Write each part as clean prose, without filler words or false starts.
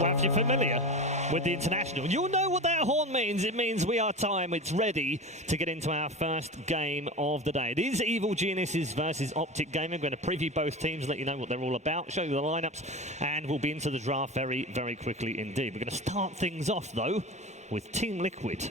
Well, if you're familiar with the international, you'll know what that horn means. It means we are time. It's ready to get into our first game of the day. It is Evil Geniuses versus Optic Gaming. We're going to preview both teams, let you know what they're all about, show you the lineups, and we'll be into the draft very, very quickly indeed. We're going to start things off, though, with Team Liquid.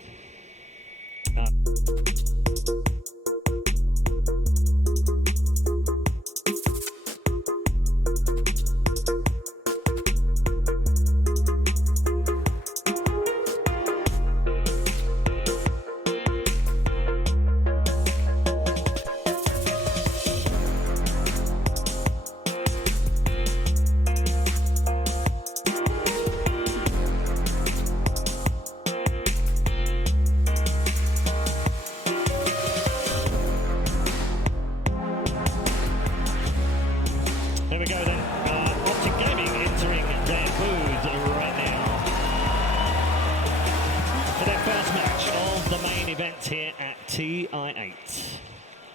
Here at TI8.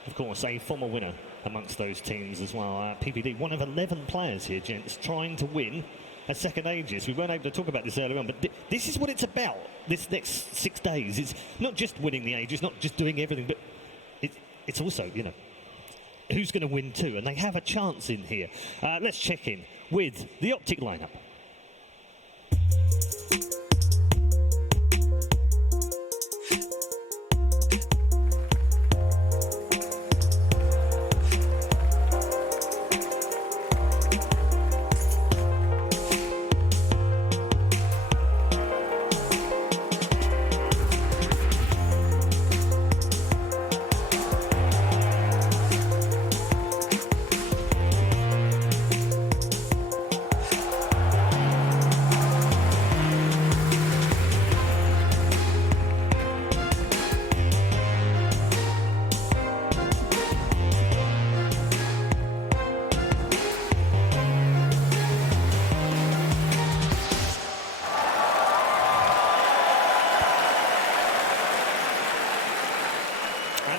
Of course, a former winner amongst those teams as well. PPD, one of 11 players here, gents, trying to win a second Aegis. We weren't able to talk about this earlier on, but this is what it's about this next 6 days. It's not just winning the Aegis, not just doing everything, but it's also, you know, who's going to win too, and they have a chance in here. Let's check in with the Optic lineup.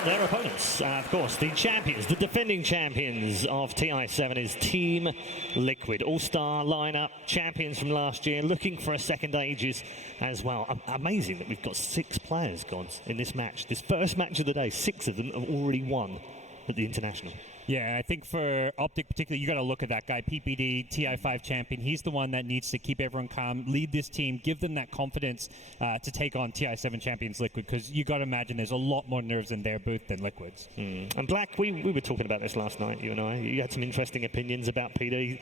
Their opponents, of course, the champions, the defending champions of TI7 is Team Liquid. All-star lineup, champions from last year, looking for a second Aegis as well. Amazing that we've got 6 players, gods, in this match. This first match of the day, 6 of them have already won at the International. Yeah, I think for Optic particularly, you got to look at that guy, PPD, TI5 champion. He's the one that needs to keep everyone calm, lead this team, give them that confidence to take on TI7 champions Liquid, because you got to imagine there's a lot more nerves in their booth than Liquid's. And Black, we were talking about this last night, you and I. You had some interesting opinions about PD.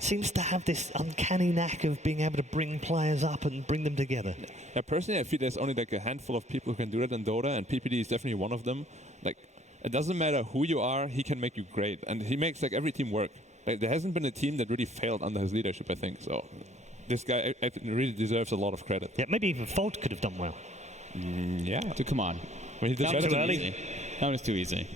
Seems to have this uncanny knack of being able to bring players up and bring them together. Yeah, personally, I feel there's only like a handful of people who can do that in Dota, and PPD is definitely one of them. Like, it doesn't matter who you are, he can make you great. And he makes like every team work. Like, there hasn't been a team that really failed under his leadership, I think. So this guy I think really deserves a lot of credit. Yeah, maybe even Fault could have done well. Yeah. Dude, come on. Well, he did That was better too than me. easy. That was too easy.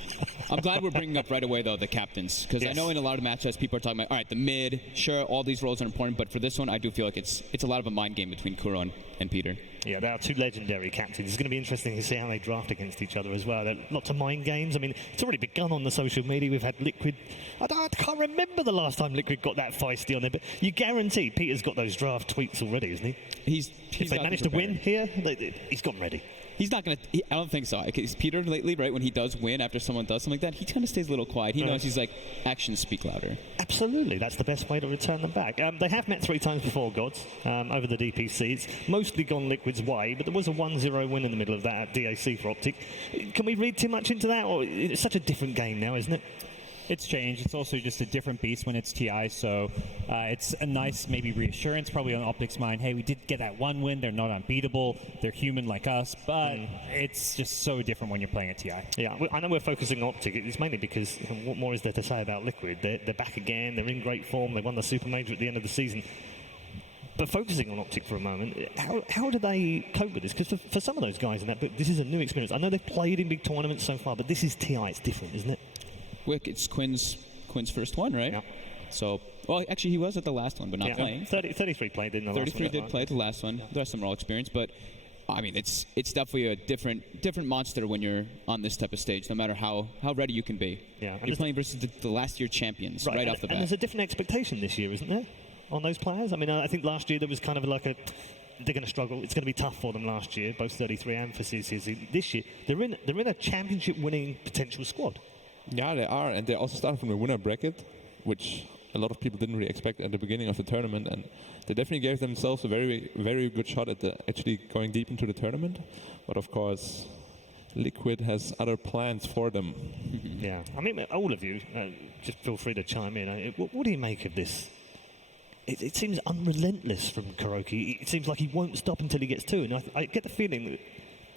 I'm glad we're bringing up right away, though, the captains. Because I know in a lot of matchups, people are talking about, all right, the mid, sure, all these roles are important. But for this one, I do feel like it's a lot of a mind game between Kuro and Peter. Yeah, they are 2 legendary captains. It's going to be interesting to see how they draft against each other as well. There are lots of mind games. I mean, it's already begun on the social media. We've had Liquid. I can't remember the last time Liquid got that feisty on there, but you guarantee Peter's got those draft tweets already, isn't he? If they manage to win here, he's gotten ready. He's not going to... I don't think so. Because Peter lately, right, when he does win after someone does something like that, he kind of stays a little quiet. He knows he's like, actions speak louder. Absolutely. That's the best way to return them back. They have met 3 times before, gods, over the DPC. It's mostly gone Liquid's way, but there was a 1-0 win in the middle of that at DAC for Optic. Can we read too much into that? Or it's such a different game now, isn't it? It's changed. It's also just a different beast when it's TI, so it's a nice maybe reassurance probably on Optic's mind. Hey, we did get that 1 win. They're not unbeatable. They're human like us, but it's just so different when you're playing at TI. Yeah, I know we're focusing on Optic. It's mainly because what more is there to say about Liquid? They're back again. They're in great form. They won the Super Major at the end of the season. But focusing on Optic for a moment, how do they cope with this? Because for some of those guys in that book, this is a new experience. I know they've played in big tournaments so far, but this is TI. It's different, isn't it? Wick, it's Quinn's first one, right? Yeah. So, well, actually, he was at the last one, but not playing. 33 played in the last one. 33 did play at the last one. There's some role experience, but I mean, it's definitely a different monster when you're on this type of stage, no matter how ready you can be. Yeah, you're playing versus the last year champions right off the bat. And there's a different expectation this year, isn't there? on those players? I mean, I think last year there was kind of like they're going to struggle. It's going to be tough for them last year, both 33 and for CCC. This year, they're in a championship-winning potential squad. Yeah, they are, and they also started from a winner bracket, which a lot of people didn't really expect at the beginning of the tournament, and they definitely gave themselves a very, very good shot at actually going deep into the tournament. But of course, Liquid has other plans for them. Yeah, I mean, all of you, just feel free to chime in. What do you make of this? It seems unrelentless from Kuroki. It seems like he won't stop until he gets 2. And I get the feeling that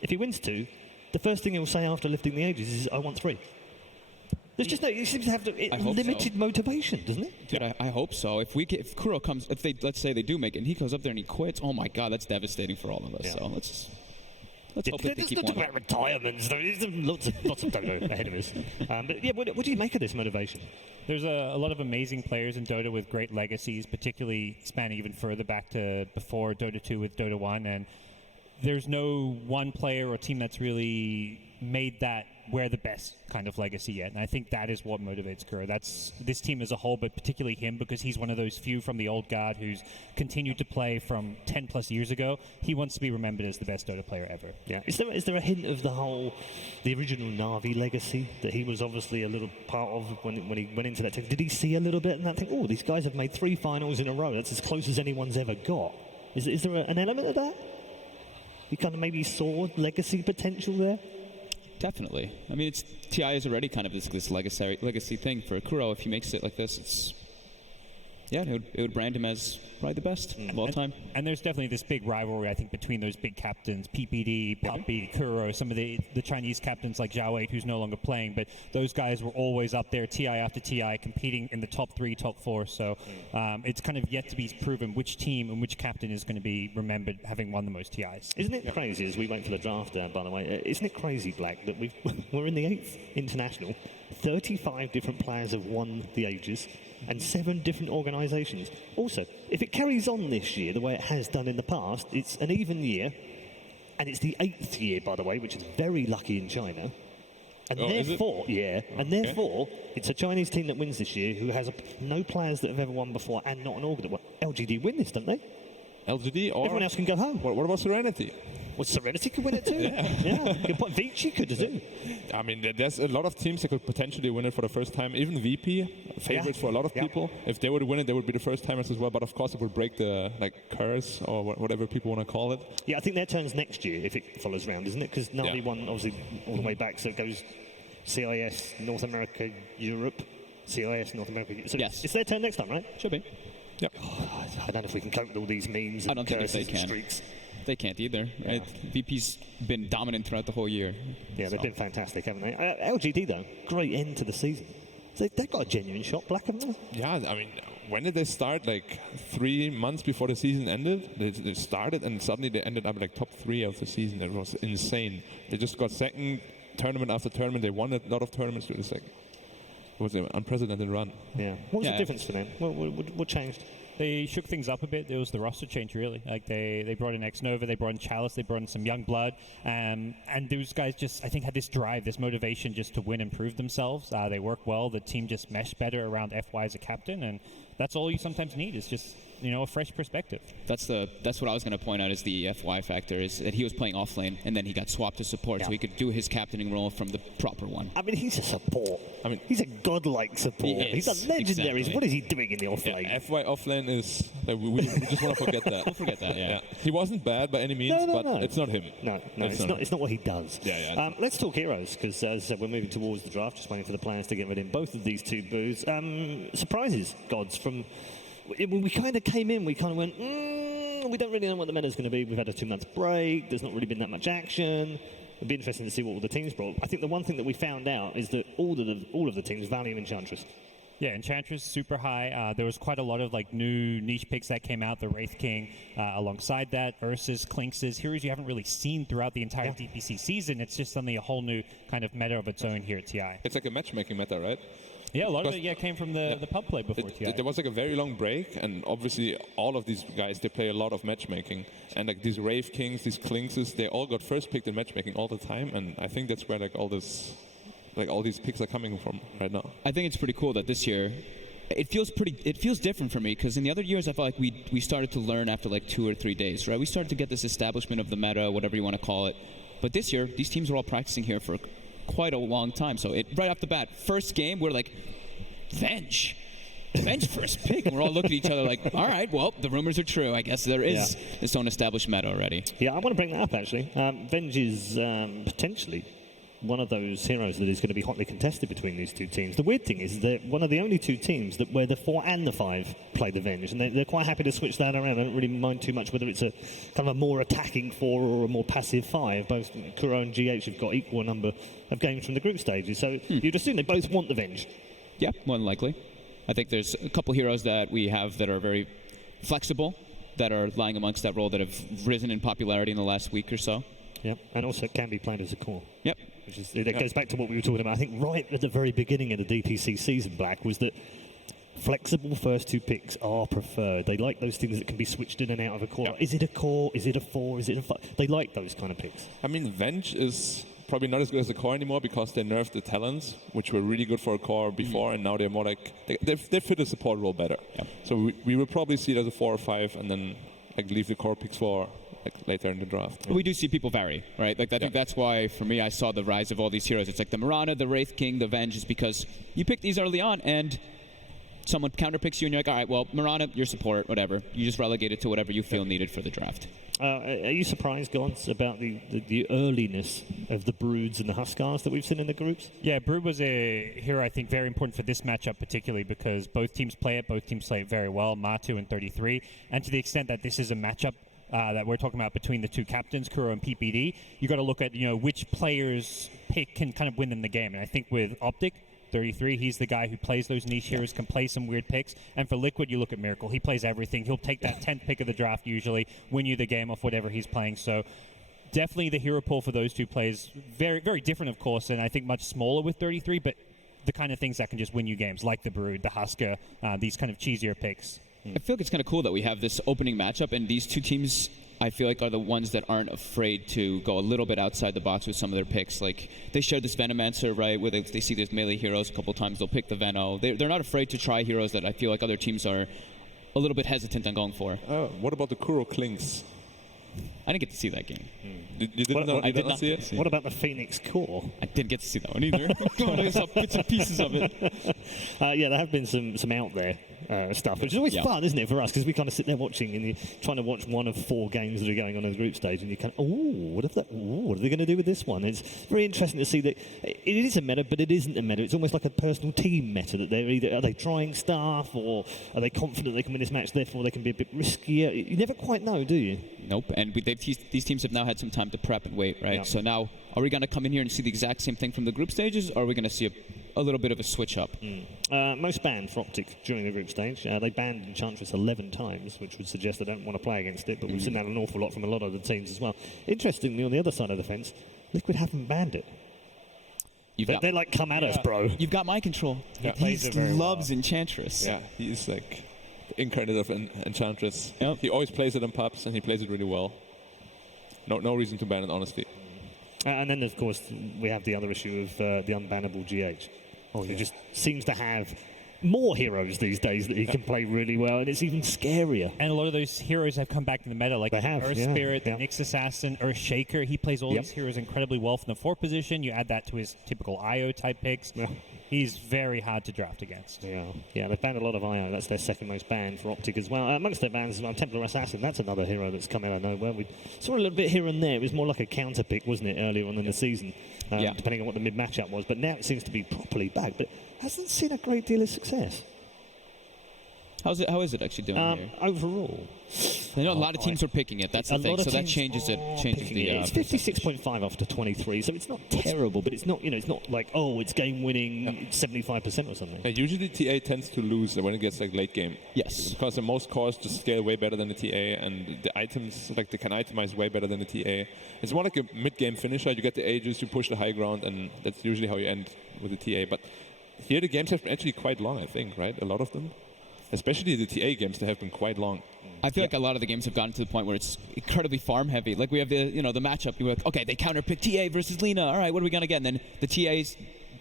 if he wins 2, the first thing he'll say after lifting the ages is, I want 3. There's just he seems to have limited motivation, doesn't it? Dude, I hope so. If Kuro comes, let's say they do make it, and he goes up there and he quits, oh my God, that's devastating for all of us. Yeah. So let's hope that they keep talk about retirements. There's lots of Dota ahead of us. But yeah, what do you make of this motivation? There's a lot of amazing players in Dota with great legacies, particularly spanning even further back to before Dota 2 with Dota 1. And there's no one player or team that's really made that we're the best kind of legacy yet. And I think that is what motivates Kuro. That's this team as a whole, but particularly him, because he's one of those few from the old guard who's continued to play from 10 plus years ago. He wants to be remembered as the best Dota player ever. Yeah. Is there a hint of the original Na'Vi legacy that he was obviously a little part of when he went into that team? Did he see a little bit and that think, oh, these guys have made 3 finals in a row. That's as close as anyone's ever got. Is there an element of that? He kind of maybe saw legacy potential there? Definitely. I mean, TI is already kind of this legacy thing for Kuro. If he makes it like this, it would brand him as probably the best of all time. And there's definitely this big rivalry, I think, between those big captains, PPD, Poppy, Kuro, some of the Chinese captains like Zhao 8, who's no longer playing, but those guys were always up there, TI after TI, competing in the top 3, top 4. So it's kind of yet to be proven which team and which captain is going to be remembered having won the most TIs. Isn't it crazy, as we wait for the draft, by the way, isn't it crazy, Black, that we're in the 8th international, 35 different players have won the ages, and 7 different organisations. Also, if it carries on this year the way it has done in the past, it's an even year, and it's the 8th year, by the way, which is very lucky in China. And therefore, it's a Chinese team that wins this year who has no players that have ever won before and not an org that won. LGD win this, don't they? LGD or everyone else can go home. What about Serenity? Well, Serenity could win it too. Yeah, good point. Vici could too. I mean, there's a lot of teams that could potentially win it for the first time. Even VP, favorites for a lot of people. If they would win it, they would be the first timers as well. But of course, it would break the curse or whatever people want to call it. Yeah, I think their turn's next year if it follows round, isn't it? Because Na'Vi won obviously all the way back, so it goes CIS, North America, Europe, CIS, North America. So it's their turn next time, right? Should be. Yep. Oh, I don't know if we can cope with all these memes and curses and streaks. They can't either. Yeah. Right? VP's been dominant throughout the whole year. Yeah, they've been fantastic, haven't they? LGD, though, great end to the season. So they've got a genuine shot, Black, haven't they? Yeah, I mean, when did they start? Like 3 months before the season ended? They started and suddenly they ended up like top 3 of the season. It was insane. They just got second tournament after tournament. They won a lot of tournaments through the second. It was an unprecedented run. Yeah. What was the difference for them? What changed? They shook things up a bit. It was the roster change, really. Like they brought in X-Nova, they brought in Chalice, they brought in some young blood, and those guys just, I think, had this drive, this motivation just to win and prove themselves. They work well. The team just meshed better around FY as a captain, and that's all you sometimes need is just a fresh perspective. That's what I was going to point out is the FY factor, is that he was playing off lane and then he got swapped to support, so he could do his captaining role from the proper one. I mean, he's a support. I mean, he's a godlike support. He's a legendary. Exactly. What is he doing in the off lane? FY off lane is we just want to forget that. We'll forget that. Yeah. He wasn't bad by any means, but it's not him. No, it's not what he does. Yeah. Let's talk heroes, because as I said, we're moving towards the draft, just waiting for the players to get rid in both of these 2 booths. Surprises, gods, from. When we kind of came in, we kind of went, we don't really know what the meta's going to be. We've had a 2-month break. There's not really been that much action. It'd be interesting to see what all the teams brought. I think the one thing that we found out is that all of the teams value Enchantress. Yeah, Enchantress super high. There was quite a lot of new niche picks that came out. The Wraith King, alongside that, Ursus, Clinxes, heroes you haven't really seen throughout the entire DPC season. It's just suddenly a whole new kind of meta of its own here at TI. It's like a matchmaking meta, right? Yeah, a lot of it came from the pub play before TI. There was a very long break, and obviously all of these guys, they play a lot of matchmaking. And these Wraith Kings, these Clinxes, they all got first picked in matchmaking all the time, and I think that's where all these picks are coming from right now. I think it's pretty cool that this year it feels different for me, because in the other years I felt like we started to learn after like 2 or 3 days, right? We started to get this establishment of the meta, whatever you want to call it. But this year, these teams were all practicing here for quite a long time. So right off the bat, first game, we're like, Venge first pick. And we're all looking at each other like, all right, well, the rumors are true. I guess there is its own established meta already. Yeah, I want to bring that up, actually. Venge is potentially one of those heroes that is going to be hotly contested between these two teams. The weird thing is they're one of the only two teams where the 4 and the 5 play the Venge, and they're quite happy to switch that around. They don't really mind too much whether it's a kind of a more attacking 4 or a more passive 5. Both Kuro and GH have got equal number of games from the group stages, so you'd assume they both want the Venge. Yeah, more than likely. I think there's a couple heroes that we have that are very flexible, that are lying amongst that role, that have risen in popularity in the last week or so. Yep, and also can be played as a core. Yep. It goes back to what we were talking about, I think, right at the very beginning of the DPC season, Black, was that flexible first 2 picks are preferred. They like those things that can be switched in and out of a core. Is it a core? Is it a 4? Is it a 5? They like those kind of picks. I mean, Venge is probably not as good as a core anymore because they nerfed the talents, which were really good for a core before, and now they're more like, they fit a support role better. Yep. So we will probably see it as a 4 or 5, and then like leave the core picks for like later in the draft. But we do see people vary, right? Like I think that's why, for me, I saw the rise of all these heroes. It's like the Mirana, the Wraith King, the Venge, is because you pick these early on, and someone counterpicks you, and you're like, all right, well, Mirana, your support, whatever. You just relegate it to whatever you feel needed for the draft. Are you surprised, Gons, about the earliness of the Broods and the Huskars that we've seen in the groups? Yeah, Brood was a hero, I think, very important for this matchup particularly because both teams play it very well, Matu and 33, and to the extent that this is a matchup that we're talking about between the two captains, Kuro and PPD, you got to look at which players pick can kind of win them the game. And I think with Optic, 33, he's the guy who plays those niche heroes, can play some weird picks. And for Liquid, you look at Miracle. He plays everything. He'll take that 10th pick of the draft usually, win you the game off whatever he's playing. So definitely the hero pool for those two plays, very, very different, of course, and I think much smaller with 33, but the kind of things that can just win you games, like the Brood, the Husker, these kind of cheesier picks. I feel like it's kind of cool that we have this opening matchup, and these two teams, I feel like, are the ones that aren't afraid to go a little bit outside the box with some of their picks. Like, they share this Venomancer, right, where they see these melee heroes a couple times, they'll pick the Veno. They're not afraid to try heroes that I feel like other teams are a little bit hesitant on going for. What about the Kuro Clinks? I didn't get to see that game. You did not see it? What about the Phoenix Core? I didn't get to see that one either. I saw bits and pieces of it. Yeah, there have been some out there stuff, which is always fun, isn't it, for us? Because we kind of sit there watching and you're trying to watch one of 4 games that are going on in the group stage, and you kind of, what are they going to do with this one? It's very interesting to see that it is a meta, but it isn't a meta. It's almost like a personal team meta, that are they trying stuff, or are they confident they can win this match, therefore they can be a bit riskier? You never quite know, do you? Nope, and these teams have now had some time to prep and wait, right? Yeah. So now, are we going to come in here and see the exact same thing from the group stages, or are we going to see a little bit of a switch up? Most banned for Optic during the group stage. They banned Enchantress 11 times, which would suggest they don't want to play against it, but we've seen that an awful lot from a lot of the teams as well. Interestingly, on the other side of the fence, Liquid haven't banned it. They're like, come at us, bro. You've got mind control. Yeah. He loves Enchantress. Yeah, he's like the incarnate of Enchantress. Yep. He always plays it on pubs, and he plays it really well. No reason to ban it, honestly. And then, of course, we have the other issue of the unbannable GH. He just seems to have more heroes these days that he can play really well, and it's even scarier. And a lot of those heroes have come back in the meta, like Earth Spirit, the Nyx Assassin, Earth Shaker. He plays all these heroes incredibly well from the 4 position. You add that to his typical IO type picks. Yeah. He's very hard to draft against. Yeah, they've banned a lot of IO. That's their second most ban for Optic as well. Amongst their bans as well, Templar Assassin, that's another hero that's come out of nowhere. We saw a little bit here and there. It was more like a counter pick, wasn't it, earlier on in the season, depending on what the mid matchup was. But now it seems to be properly back, but hasn't seen a great deal of success. How is it actually doing here? Overall, I know a lot of teams are picking it. That's the thing. So that changes it. It's 56.5 after 23, so it's not terrible, but it's not. It's not like it's game winning 75% or something. Usually TA tends to lose when it gets like late game. Yes. Because the most cores just scale way better than the TA, and the items they can itemize way better than the TA. It's more like a mid game finisher. You get the ages, you push the high ground, and that's usually how you end with the TA. But here the games have been actually quite long, I think, right? A lot of them. Especially the TA games, they have been quite long. I feel like a lot of the games have gotten to the point where it's incredibly farm heavy. Like we have the matchup. You're like, okay, they counterpick TA versus Lina. All right, what are we gonna get? And then the TA is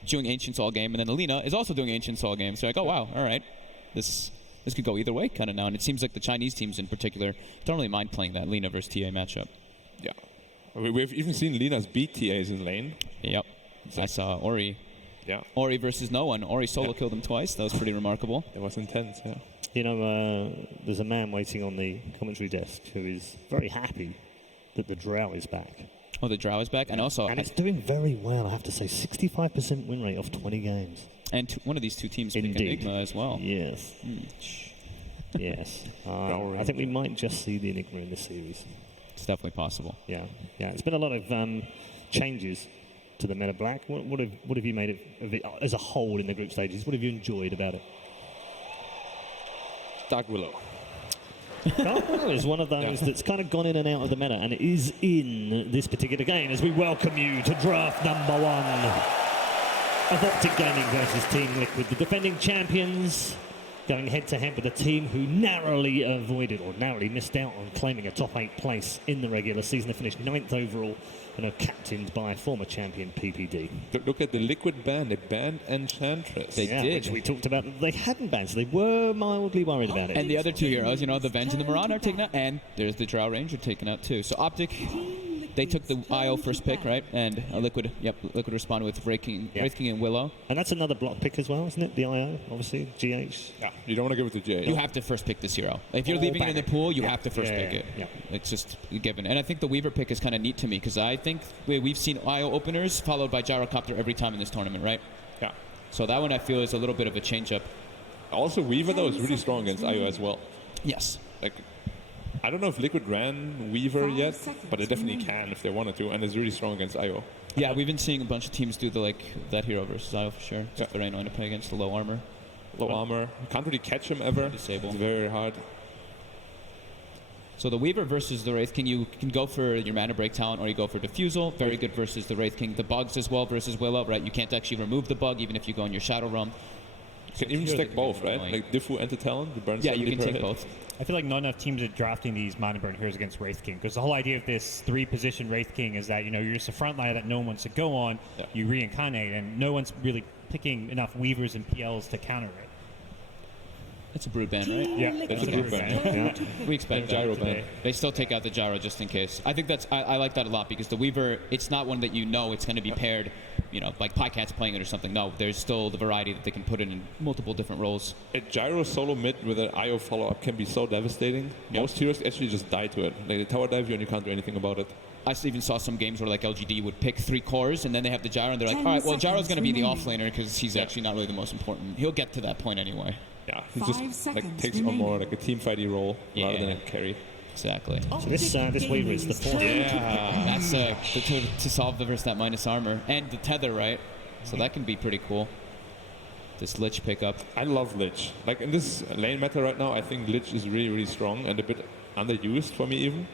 doing Ancients all game, and then the Lina is also doing Ancients all game. So like, oh wow, all right. this could go either way kind of now. And it seems like the Chinese teams in particular don't really mind playing that Lina versus TA matchup. Yeah. We've even seen Linas beat TAs in lane. Yep. I saw Ori. Yeah. Ori versus no one. Ori solo killed him twice. That was pretty remarkable. It was intense, yeah. You know, there's a man waiting on the commentary desk who is very happy that the Drow is back. Oh, the Drow is back, and also it's doing very well, I have to say. 65% win rate off 20 games. And one of these two teams pick Indeed. Enigma as well. Yes. Yes. I think we might just see the Enigma in this series. It's definitely possible. Yeah. It's been a lot of changes to the meta black. What have you made of it as a whole in the group stages? What have you enjoyed about it? Dark Willow. Dark Willow is one of those that's kind of gone in and out of the meta, and it is in this particular game as we welcome you to draft number 1 of Optic Gaming versus Team Liquid, the defending champions, going head-to-head with a team who narrowly missed out on claiming a top 8 place in the regular season. They finished 9th overall and are captained by former champion PPD. Look at the Liquid ban. They banned Enchantress. They did. Which we talked about. They hadn't banned, so they were mildly worried about it. And the other two heroes, the Venge and the Marauder are taken out, and there's the Drow Ranger taken out too. So Optic, they took the IO first pick, right? And Liquid responded with Wraith King and Willow. And that's another block pick as well, isn't it? The IO, obviously, GH. Yeah, you don't want to give it to GH. You have to first pick this hero. If you're leaving it in the pool, you have to first pick it. Yeah. It's just a given. And I think the Weaver pick is kind of neat to me because I think we've seen IO openers followed by Gyrocopter every time in this tournament, right? Yeah. So that one I feel is a little bit of a change-up. Also, Weaver, though, is really strong against IO as well. Yes. Like, I don't know if Liquid ran Weaver yet, but they definitely can if they wanted to, and it's really strong against IO. Yeah, we've been seeing a bunch of teams do that hero versus IO for sure. Just the Reyna to play against the low armor. Low armor. You can't really catch him ever. Disable. It's very hard. So the Weaver versus the Wraith King, you can go for your mana break talent or you go for Diffusal. Very good versus the Wraith King. The bugs as well versus Willow, right? You can't actually remove the bug even if you go in your Shadow Realm. You can even stack both, right? Like Diffu and the Talon, you burn 70 you can per take hit. both. I feel like not enough teams are drafting these mana burn heroes against Wraith King because the whole idea of this 3-position Wraith King is that you're just a frontliner that no one wants to go on. Yeah. You reincarnate, and no one's really picking enough Weavers and PLs to counter it. It's a brood ban, right? Yeah, That's a brood ban. We expect that. Gyro ban. They still take out the gyro just in case. I think I like that a lot because the Weaver, it's not one that it's going to be paired, like Pycat's playing it or something. No, there's still the variety that they can put in multiple different roles. A gyro solo mid with an IO follow-up can be so devastating. Most heroes actually just die to it. Like they tower dive you and you can't do anything about it. I even saw some games where like LGD would pick 3 cores and then they have the gyro and they're like, all right, well Gyro's going to be the offlaner because he's actually not really the most important. He'll get to that point anyway. Yeah, he just takes on more like a team fighty role rather than a carry. Exactly. So this Weaver is the 4th. Yeah. That's to solve the versus that minus armor and the tether, right? So that can be pretty cool. This Lich pickup. I love Lich. Like in this lane meta right now, I think Lich is really, really strong and a bit underused for me even.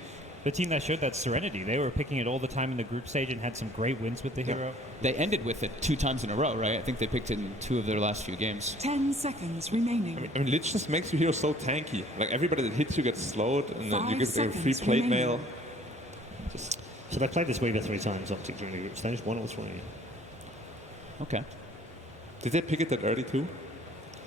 The team that showed that Serenity, they were picking it all the time in the group stage and had some great wins with the hero. They ended with it 2 times in a row, right? I think they picked it in 2 of their last few games. 10 seconds remaining. I mean, Lich just makes your hero so tanky. Like everybody that hits you gets slowed, and then you give like a free plate mail. So they played this Weaver 3 times, Optic, during the group stage, 1 or 3. Okay. Did they pick it that early too?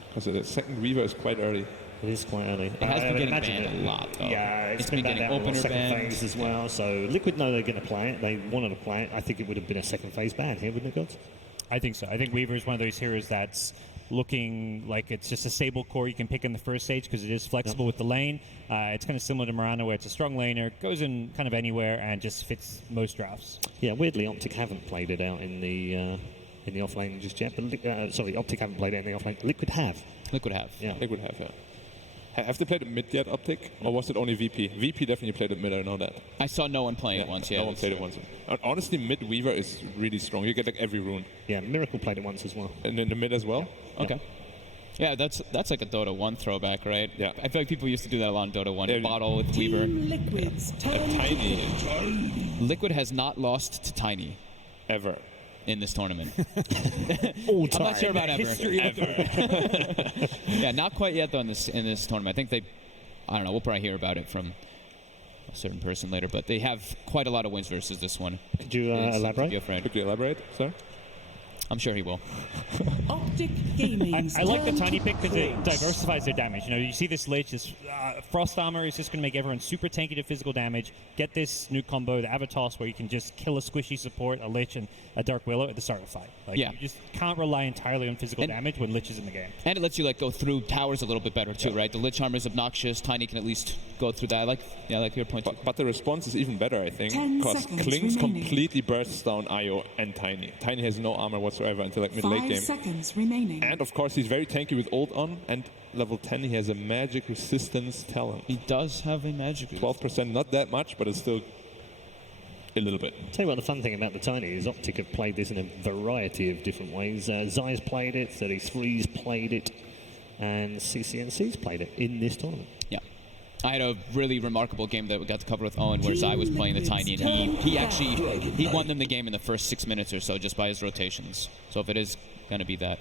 Because the second Weaver is quite early. It is quite early. It has been getting banned a lot, though. Yeah, it's been banned getting out in the opener second bans. phase as well. So Liquid know they're going to play it. They wanted to play it. I think it would have been a second phase ban here, wouldn't it, Gods? I think so. I think Weaver is one of those heroes that's looking like it's just a stable core you can pick in the first stage because it is flexible with the lane. It's kind of similar to Mirana where it's a strong laner, goes in kind of anywhere and just fits most drafts. Yeah, weirdly, Optic haven't played it out in the offlane just yet. But sorry, Optic haven't played it in the offlane. Liquid have. Liquid have. Yeah. Liquid have, yeah. Have they played it mid yet, Optic? Or was it only VP? VP definitely played it mid, I know that. I saw no one playing it once, yeah. No one played it once. Honestly, mid Weaver is really strong. You get like every rune. Yeah, Miracle played it once as well. And in the mid as well? Okay. Yeah, that's like a Dota 1 throwback, right? Yeah. I feel like people used to do that a lot in Dota 1. Yeah. Bottle with Weaver. Liquids. Tiny. Liquid has not lost to Tiny Ever. in this tournament. All I'm time. not sure about ever. Yeah, not quite yet though in this tournament. I think I don't know, we'll probably hear about it from a certain person later, but they have quite a lot of wins versus this one. Could you elaborate? Be afraid. Could you elaborate, sir? I'm sure he will. Optic Gaming. I like the tiny pick because it diversifies their damage. You know, you see this Lich, this Frost Armor is just going to make everyone super tanky to physical damage. Get this new combo, the Avatos, where you can just kill a squishy support, a Lich, and a Dark Willow at the start of the fight. Like, Yeah. you just can't rely entirely on physical damage when Lich is in the game. And it lets you like go through towers a little bit better too, right? The Lich armor is obnoxious. Tiny can at least go through that. I like your point too. But the response is even better, I think, 10 because seconds Klings remaining. completely bursts down Io and Tiny. Tiny has no armor whatsoever until like mid-late 5 game. seconds remaining. And of course, he's very tanky with ult on, and level 10 he has a magic resistance talent. He does have a magic. 12%, not that much, but it's still a little bit. Tell you what, the fun thing about the Tiny is Optic have played this in a variety of different ways. Zai's played it, 33's played it, and CCNC's played it in this tournament. Yeah. I had a really remarkable game that we got to cover with Owen where Zai was playing the Tiny, and he won them the game in the first 6 minutes or so just by his rotations. So if it is going to be that.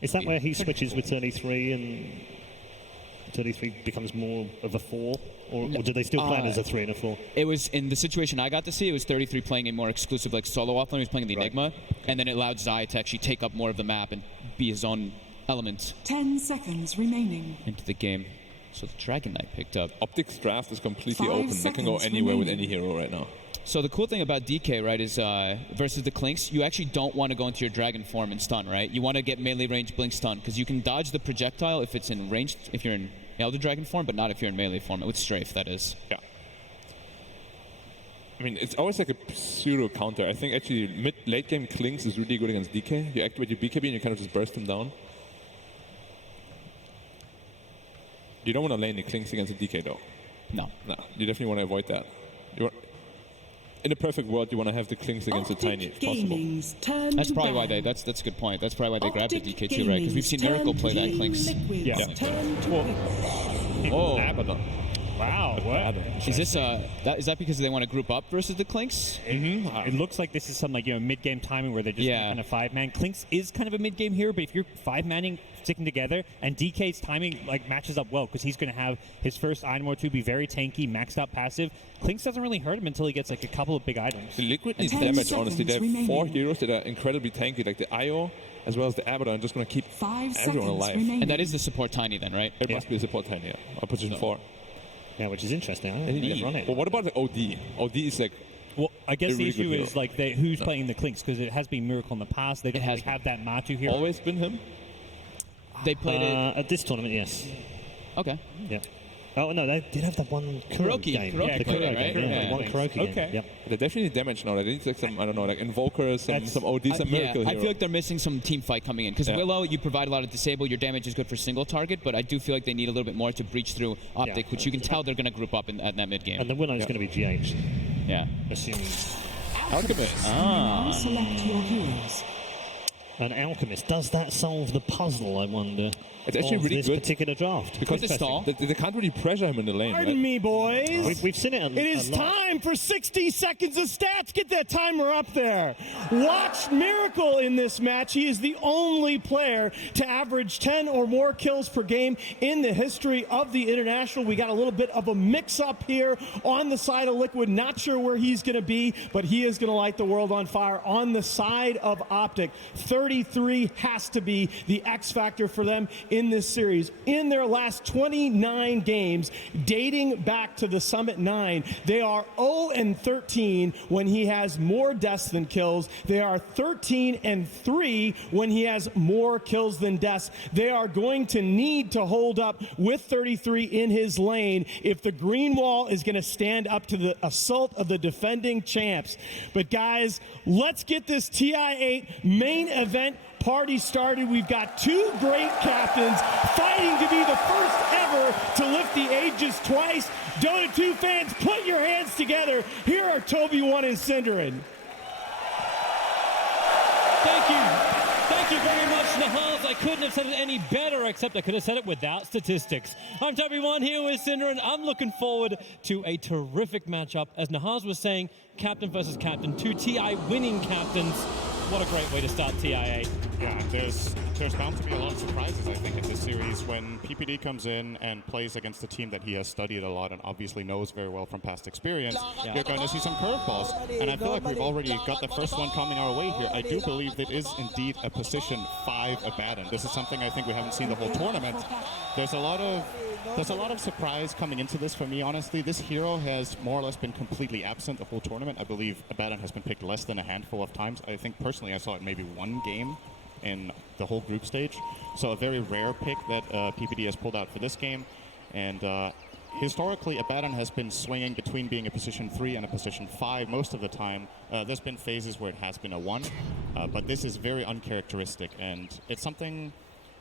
Is that where he switches with 33 and 33 becomes more of a 4? Or do they still play it as a 3 and a 4? It was, in the situation I got to see, it was 33 playing a more exclusive like solo offlane. He was playing the Enigma, and then it allowed Zai to actually take up more of the map and be his own element 10 seconds remaining. into the game. So the Dragon Knight picked up. Optic's draft is completely 5 open. They can go seconds anywhere with remaining. any hero right now. So the cool thing about DK, right, is versus the Clinks, you actually don't want to go into your Dragon form and stun, right? You want to get melee range blink stun, because you can dodge the projectile if it's in range, if you're in Elder Dragon form, but not if you're in melee form, with Strafe, that is. Yeah. I mean, it's always like a pseudo counter. I think actually late game Klings is really good against DK. You activate your BKB and you kind of just burst him down. You don't want to lane the Klings against a DK though. No. No, you definitely want to avoid that. In a perfect world, you want to have the Klings against a Tiny if Optic possible. Gaming's turn That's to probably why ban. that's a good point. That's probably why they grabbed the Optic DK too, right? Because we've seen Miracle play that Clinks. Liquid's Yeah. turn to pick. Oh, Abaddon. Wow, what? is this is that because they want to group up versus the Clinks? It looks like this is some like mid-game timing where they're just kind of 5-man. Clinks is kind of a mid-game hero, but if you're 5-manning sticking together, and DK's timing like matches up well because he's going to have his first item or two be very tanky, maxed out passive. Clinks doesn't really hurt him until he gets like a couple of big items. The Liquid needs 10 damage, honestly. They have seconds 4 remaining. heroes that are incredibly tanky, like the Io as well as the Abaddon, just going to keep 5 everyone seconds alive. remaining. And that is the support Tiny then, right? It must be a support Tiny, yeah. Or position 4. Yeah, which is interesting. I think they've run it. Well, what about the OD? OD is like, Well, I guess A the really good issue hero. is like who's playing the Clinks because it has been Miracle in the past. They don't has really have that Matu hero. always been him? They played it. At this tournament, yes. Okay. Yeah. Oh, no, they did have the one Kuro Kuroki. game. Kuroki the played Kuro it, right? game. Yeah, Yeah. the one Kuroki game. Okay. Yep. They definitely need damage now. They need like some, I don't know, like Invokers, some OD, some Miracle I hero. feel like they're missing some team fight coming in because Yeah. Willow, you provide a lot of disable. Your damage is good for single target, but I do feel like they need a little bit more to breach through Optic, which you can tell they're going to group up at that mid game. And the winner is going to be GH, Yeah. assuming Alchemist. Now select your heroes. an Alchemist. Does that solve the puzzle, I wonder, It's actually of really this good particular draft? because With the stall. they can't really pressure him in the lane. Pardon Right? me, boys. We've seen it a It is a lot. time for 60 seconds of stats. Get that timer up there. Watch Miracle in this match. He is the only player to average 10 or more kills per game in the history of the International. We got a little bit of a mix-up here on the side of Liquid. Not sure where he's going to be, but he is going to light the world on fire on the side of Optic. 33 has to be the X factor for them in this series. In their last 29 games, dating back to the Summit 9, they are 0-13 when he has more deaths than kills. They are 13-3 when he has more kills than deaths. They are going to need to hold up with 33 in his lane if the green wall is going to stand up to the assault of the defending champs. But guys, let's get this TI8 main event party started. We've got 2 great captains fighting to be the first ever to lift the aegis twice. Dota 2 fans, put your hands together. Here are Toby 1 and Cinderin. Thank you. Thank you very much, Nahaz. I couldn't have said it any better, except I could have said it without statistics. I'm Toby One here with Cinder, and I'm looking forward to a terrific matchup. As Nahaz was saying, captain versus captain, 2 TI winning captains. what a great way to start TI8. Yeah, there's bound to be a lot of surprises, I think, in this series. When PPD comes in and plays against a team that he has studied a lot and obviously knows very well from past experience, you're going to see some curveballs. And I feel like we've already got the first one coming our way here. I do believe it is indeed a position 5 Abaddon. This is something I think we haven't seen the whole tournament. There's a lot of surprise coming into this for me, honestly. This hero has more or less been completely absent the whole tournament. I believe Abaddon has been picked less than a handful of times. I think personally I saw it maybe one game in the whole group stage. So a very rare pick that PPD has pulled out for this game. And historically, Abaddon has been swinging between being a position 3 and a position 5 most of the time. There's been phases where it has been a 1, but this is very uncharacteristic, and it's something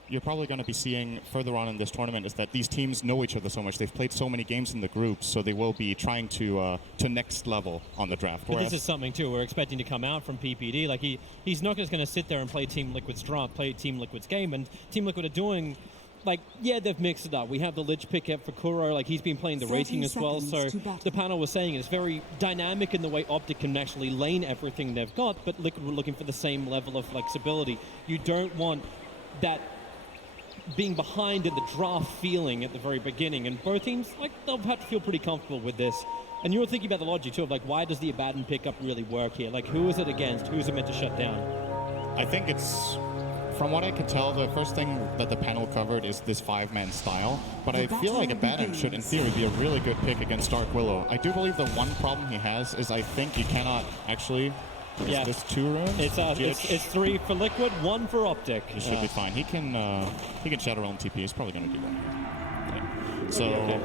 you're probably going to be seeing further on in this tournament, is that these teams know each other so much. They've played so many games in the groups, so they will be trying to next level on the draft. But this is something, too, we're expecting to come out from PPD. Like, he's not just going to sit there and play Team Liquid's draft, play Team Liquid's game, and Team Liquid are doing... Like, yeah, they've mixed it up. We have the Lich pick up for Kuro. Like, he's been playing the rating as well. So the panel was saying it's very dynamic in the way Optic can actually lane everything they've got, but Liquid were looking for the same level of flexibility. You don't want that being behind in the draft feeling at the very beginning. And both teams, like, they'll have to feel pretty comfortable with this. And you were thinking about the logic, too, of, like, why does the Abaddon pickup really work here? Like, who is it against? Who is it meant to shut down? I think it's... From what I could tell, the first thing that the panel covered is this 5-man style, but I feel like Abaddon should, in theory, be a really good pick against Dark Willow. I do believe the one problem he has is I think you cannot actually... Is this 2 runes? It's 3 for Liquid, 1 for Optic. He should be fine. He can Shadow Realm TP. He's probably going to do that. Okay. So,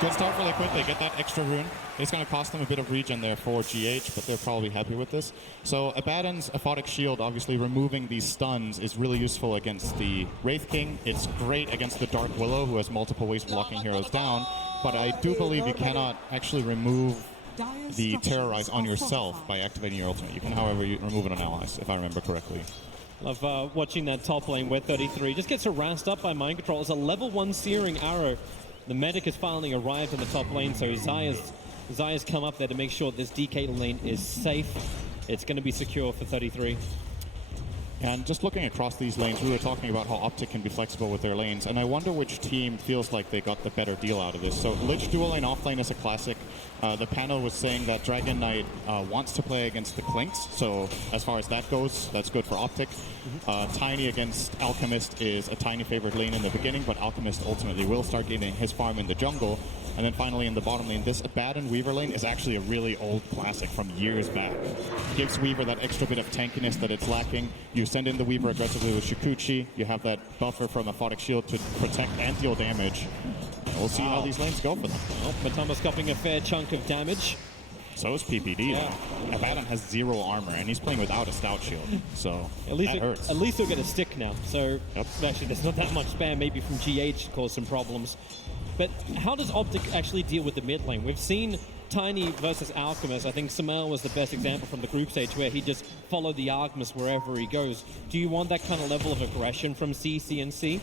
good start for Liquid. They get that extra rune. It's going to cost them a bit of regen there for GH, but they're probably happy with this. So Abaddon's Aphotic Shield, obviously removing these stuns, is really useful against the Wraith King. It's great against the Dark Willow, who has multiple ways of locking heroes down. But I do believe you cannot actually remove the Terrorize on yourself by activating your ultimate. You can, however, remove it on allies, if I remember correctly. Love watching that top lane where 33 just gets harassed up by Mind Control. It's a level 1 Searing Arrow. The medic has finally arrived in the top lane, so Zaya's come up there to make sure this DK lane is safe. It's going to be secure for 33. And just looking across these lanes, we were talking about how Optic can be flexible with their lanes, and I wonder which team feels like they got the better deal out of this. So Lich dual lane offlane is a classic. The panel was saying that Dragon Knight wants to play against the Clinks, so as far as that goes, that's good for Optic. Tiny against Alchemist is a Tiny favorite lane in the beginning, but Alchemist ultimately will start getting his farm in the jungle. And then finally in the bottom lane, this Abaddon Weaver lane is actually a really old classic from years back. Gives Weaver that extra bit of tankiness that it's lacking. You send in the Weaver aggressively with Shikuchi. You have that buffer from Aphotic Shield to protect and deal damage. We'll see how these lanes go for them. Well, Matama's copying a fair chunk of damage. So is PPD. Yeah. Abaddon has 0 armor, and he's playing without a Stout Shield. So that hurts. At least he'll get a stick now. So actually, there's not that much spam. Maybe from GH to cause some problems. But how does Optic actually deal with the mid lane? We've seen Tiny versus Alchemist. I think Samel was the best example from the group stage where he just followed the Alchemist wherever he goes. Do you want that kind of level of aggression from CCNC?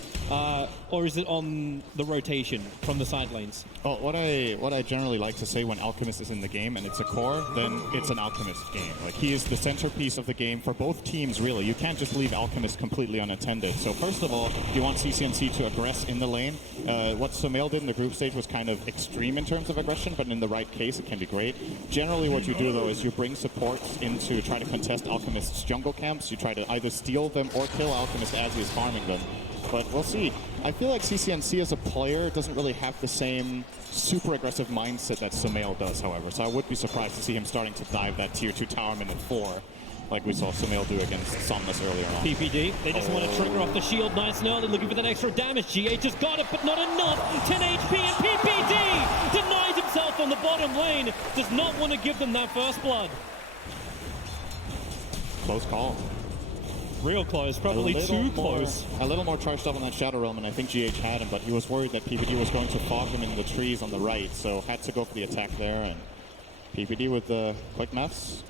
Or is it on the rotation from the side lanes? Well, what I generally like to say when Alchemist is in the game and it's a core, then it's an Alchemist game. Like, he is the centerpiece of the game for both teams, really. You can't just leave Alchemist completely unattended. So first of all, you want CCNC to aggress in the lane. What Samel did in the group stage was kind of extreme in terms of aggression, but in the right case, it can be great. Generally, what you do, though, is you bring supports in to try to contest Alchemist's jungle camps. You try to either steal them or kill Alchemist as he is farming them. But we'll see. I feel like CCNC as a player doesn't really have the same super aggressive mindset that Samel does, however. So I would be surprised to see him starting to dive that tier 2 towerman at 4, like we saw Samel do against Somnus earlier on. PPD, they just want to trigger off the shield nice and early, looking for that extra damage. GH has got it, but not enough. 10 HP, and PPD denies himself on the bottom lane. Does not want to give them that first blood. Close call. Real close, probably too close. A little more charged up on that Shadow Realm, and I think GH had him, but he was worried that PPD was going to fog him in the trees on the right, so had to go for the attack there, and PPD with the quick maths.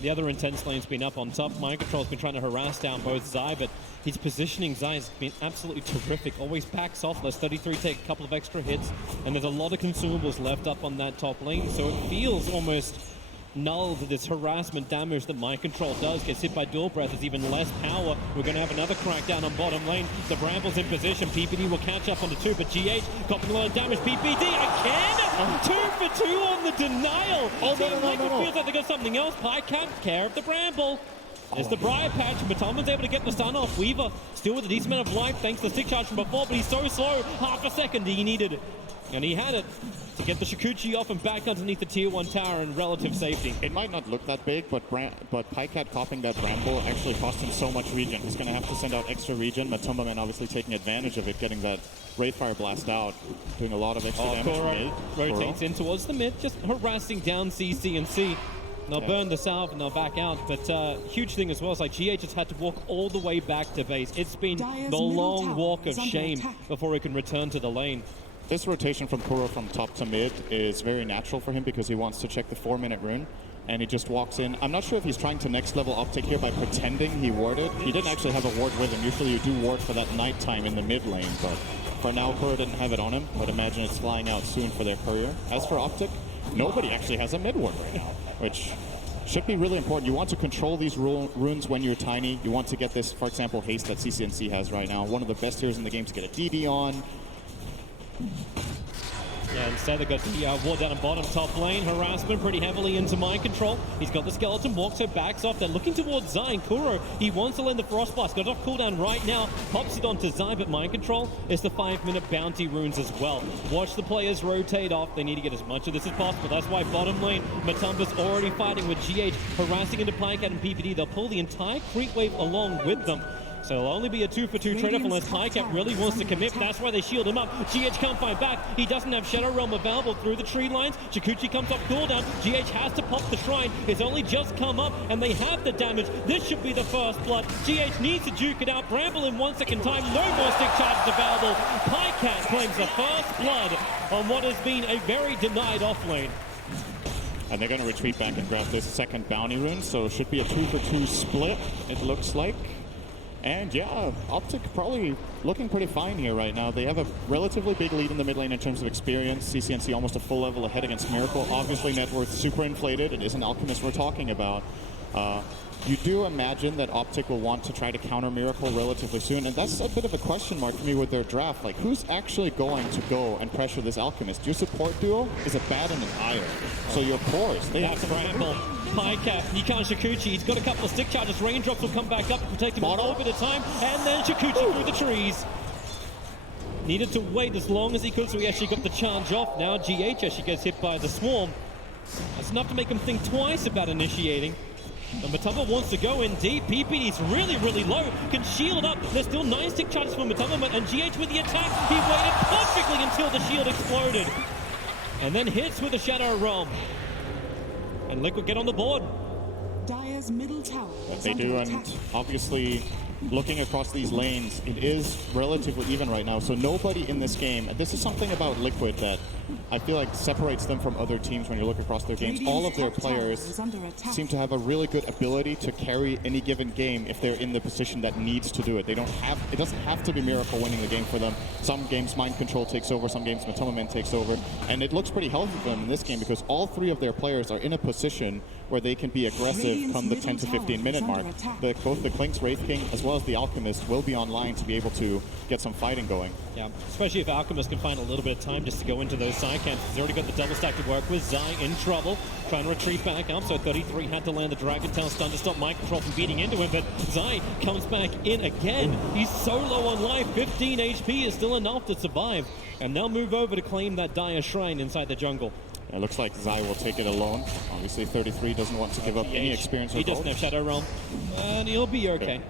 The other intense lane's been up on top. Mind Control's been trying to harass down both Zai, but his positioning, Zai, has been absolutely terrific. Always packs off. Let's 33 take a couple of extra hits, and there's a lot of consumables left up on that top lane, so it feels almost null to this harassment damage that Mind Control does. Gets hit by Dual Breath, there's even less power. We're going to have another crackdown on bottom lane. The Bramble's in position. PPD will catch up on the 2, but GH copying a lot of damage. PPD again! 2 for 2 on the denial. Team Liquid feels like they got something else. Pycat, care of the Bramble. There's the Briar Patch. Matoma's able to get the stun off. Weaver still with a decent amount of life thanks to the stick charge from before, but he's so slow. Half a second he needed it. And he had it to get the Shikuchi off and back underneath the tier 1 tower in relative safety. It might not look that big, but Pycat copying that Bramble actually cost him so much regen. He's going to have to send out extra regen. Matomaman obviously taking advantage of it, getting that Wraithfire Blast out, doing a lot of extra damage. Kuro rotates in towards the mid, just harassing down CC and C. They'll burn the salve and they'll back out, but huge thing as well is like GH has had to walk all the way back to base. It's been the long walk of shame before he can return to the lane. This rotation from Kuro from top to mid is very natural for him because he wants to check the 4-minute rune, and he just walks in. I'm not sure if he's trying to next level Optic here by pretending he warded. He didn't actually have a ward with him. Usually you do ward for that nighttime in the mid lane, but for now Kuro didn't have it on him, but imagine it's flying out soon for their courier. As for Optic, nobody actually has a mid ward right now, which should be really important. You want to control these runes when you're tiny. You want to get this, for example, haste that CCNC has right now. One of the best heroes in the game to get a DD on. Yeah, instead they got the ward down and bottom top lane. Harassment pretty heavily into Mind Control. He's got the skeleton walk, so backs off. They're looking towards Zai and Kuro. He wants to land the Frost Blast. Got off cooldown right now. Pops it onto Zai, but Mind Control is the 5-minute bounty runes as well. Watch the players rotate off. They need to get as much of this as possible. That's why bottom lane, Matumba's already fighting with GH, harassing into Pycat and PPD. They'll pull the entire creep wave along with them. So it'll only be a 2-for-2 trade-off unless Pycat really wants to commit. That's why they shield him up. GH can't fight back. He doesn't have Shadow Realm available through the tree lines. Shikuchi comes off cooldown. GH has to pop the shrine. It's only just come up, and they have the damage. This should be the first blood. GH needs to duke it out. Bramble in 1 second time. No more stick charges available. Pycat claims the first blood on what has been a very denied offlane. And they're going to retreat back and grab this second bounty rune, so it should be a 2-for-2 split, it looks like. And yeah, Optic probably looking pretty fine here right now. They have a relatively big lead in the mid lane in terms of experience. CCNC almost a full level ahead against Miracle. Obviously net worth super inflated. It is an Alchemist we're talking about. You do imagine that Optic will want to try to counter Miracle relatively soon, and that's a bit of a question mark for me with their draft. Like, who's actually going to go and pressure this Alchemist? Your support duo is Abaddon and Ire. So your cores, they have to Bramble. Pycat, he can't Shikuchi. He's got a couple of stick charges. Raindrops will come back up to protect him a little bit of time, and then Shikuchi through the trees. Needed to wait as long as he could, so he actually got the charge off. Now GH actually gets hit by the swarm. That's enough to make him think twice about initiating. And Matamba wants to go in deep. PPD's really, really low. Can shield up. There's still 9 stick charges for Matamba, and GH with the attack. He waited perfectly until the shield exploded. And then hits with the Shadow Realm. And Liquid get on the board. Dire's middle tower is they do, under and attack. obviously looking across these lanes, it is relatively even right now. So nobody in this game, this is something about Liquid that I feel like separates them from other teams when you look across their games. All of their players seem to have a really good ability to carry any given game if they're in the position that needs to do it. They don't have, it doesn't have to be Miracle winning the game for them. Some games Mind Control takes over, some games Matomaman takes over, and it looks pretty healthy for them in this game because all 3 of their players are in a position where they can be aggressive come the 10 to 15 minute mark. Both the Klink's Wraith King as well as the Alchemist will be online to be able to get some fighting going. Yeah, especially if Alchemist can find a little bit of time just to go into those side camps. He's already got the double stack to work with. Zai in trouble, trying to retreat back up. So 33 had to land the Dragon Tail stun to stop Mind Control from beating into him, but Zai comes back in again. He's so low on life. 15 HP is still enough to survive. And they'll move over to claim that Dire Shrine inside the jungle. It looks like Zai will take it alone. Obviously 33 doesn't want to give up any experience. He doesn't have Shadow Realm, and he'll be okay.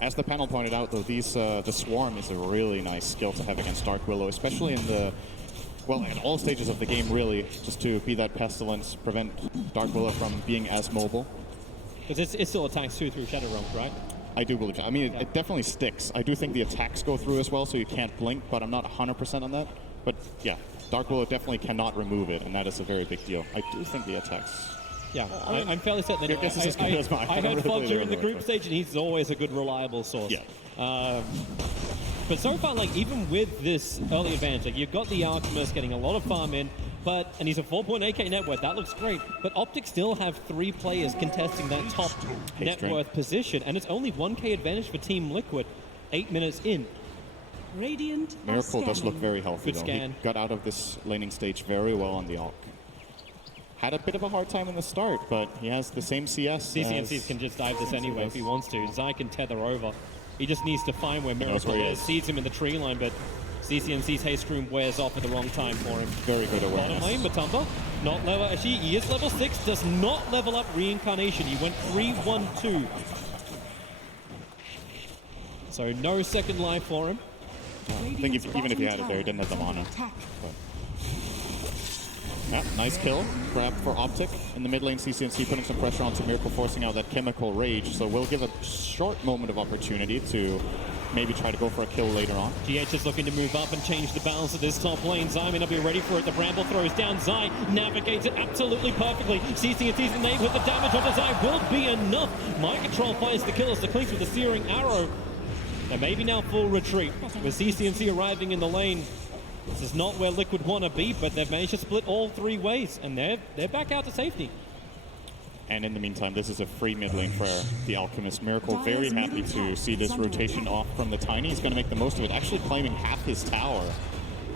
As the panel pointed out, though, these the Swarm is a really nice skill to have against Dark Willow, especially in the, well, in all stages of the game, really, just to be that pestilence, prevent Dark Willow from being as mobile. Because it still attacks through Shadow Realm, right? I do believe that. I mean, it definitely sticks. I do think the attacks go through as well, so you can't blink, but I'm not 100% on that. But yeah, Dark Willow definitely cannot remove it, and that is a very big deal. I do think the attacks... Yeah, I'm fairly certain. Your guess is as good as mine. I heard Fog during the group stage, and he's always a good, reliable source. Yeah. But so far, like, even with this early advantage, like, you've got the Alchemist getting a lot of farm in. and he's a 4-point AK net worth. That looks great. But Optic still have 3 players contesting that top net worth position, and it's only 1K advantage for Team Liquid 8 minutes in. Radiant Miracle does look very healthy, Good though. scan. He got out of this laning stage very well on the Alch. Had a bit of a hard time in the start, but he has the same CS. CCNC can just dive this anyway if he wants to. Zai can tether over. He just needs to find where knows Miracle where he is. is. Sees him in the tree line, but CCNC's haste room wears off at the wrong time for him. Very good Bottom awareness. lane, Matumba, not level. Actually, he is level 6, does not level up Reincarnation. He went 3-1-2. So no second life for him. I think even if he had it there, he didn't have the mana. Yeah, nice kill. Grab for Optic. In the mid lane, CCNC putting some pressure onto Miracle, forcing out that chemical rage. So we'll give a short moment of opportunity to maybe try to go for a kill later on. GH is looking to move up and change the balance of this top lane. Zai may not be ready for it. The Bramble throws down. Zai navigates it absolutely perfectly. CCNC's in the neighborhood. The damage onto Zai will be enough. Mind Control finds the kill as the clinks with the Searing Arrow. There may be now full retreat with CCNC arriving in the lane. This is not where Liquid want to be, but they've managed to split all 3 ways, and they're back out to safety. And in the meantime, this is a free mid lane for the Alchemist. Miracle very happy to see this rotation off from the Tiny. He's going to make the most of it, actually claiming half his tower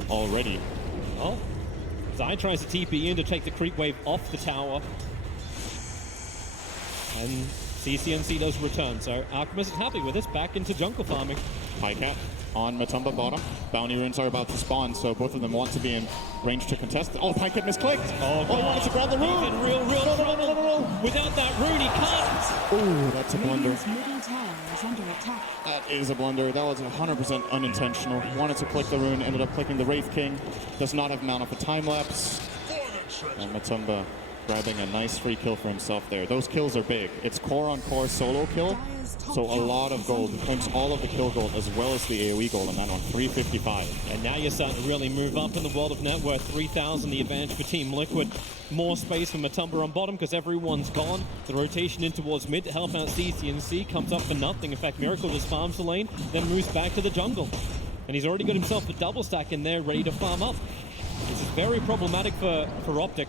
already. Well, Zai tries to TP in to take the creep wave off the tower. And CCNC does return, so Alchemist is happy with this, back into jungle farming. Pycat on Matumba bottom. Bounty runes are about to spawn, so both of them want to be in range to contest. Oh, Pycat misclicked! Oh, he wanted to grab the rune! He's in real trouble. Without that rune, he can't! Oh, that's a blunder. Radiant's middle tower is under attack. That is a blunder. That was 100% unintentional. Wanted to click the rune, ended up clicking the Wraith King. Does not have mana for time lapse. And Matumba grabbing a nice free kill for himself there. Those kills are big. It's core on core solo kill, so a lot of gold. He claims all of the kill gold as well as the AoE gold on that one, 355. And now you're starting to really move up in the world of net worth. 3,000 the advantage for Team Liquid. More space for Matumba on bottom because everyone's gone. The rotation in towards mid to help out CCNC comes up for nothing. In fact, Miracle just farms the lane, then moves back to the jungle. And he's already got himself a double stack in there ready to farm up. This is very problematic for Optic.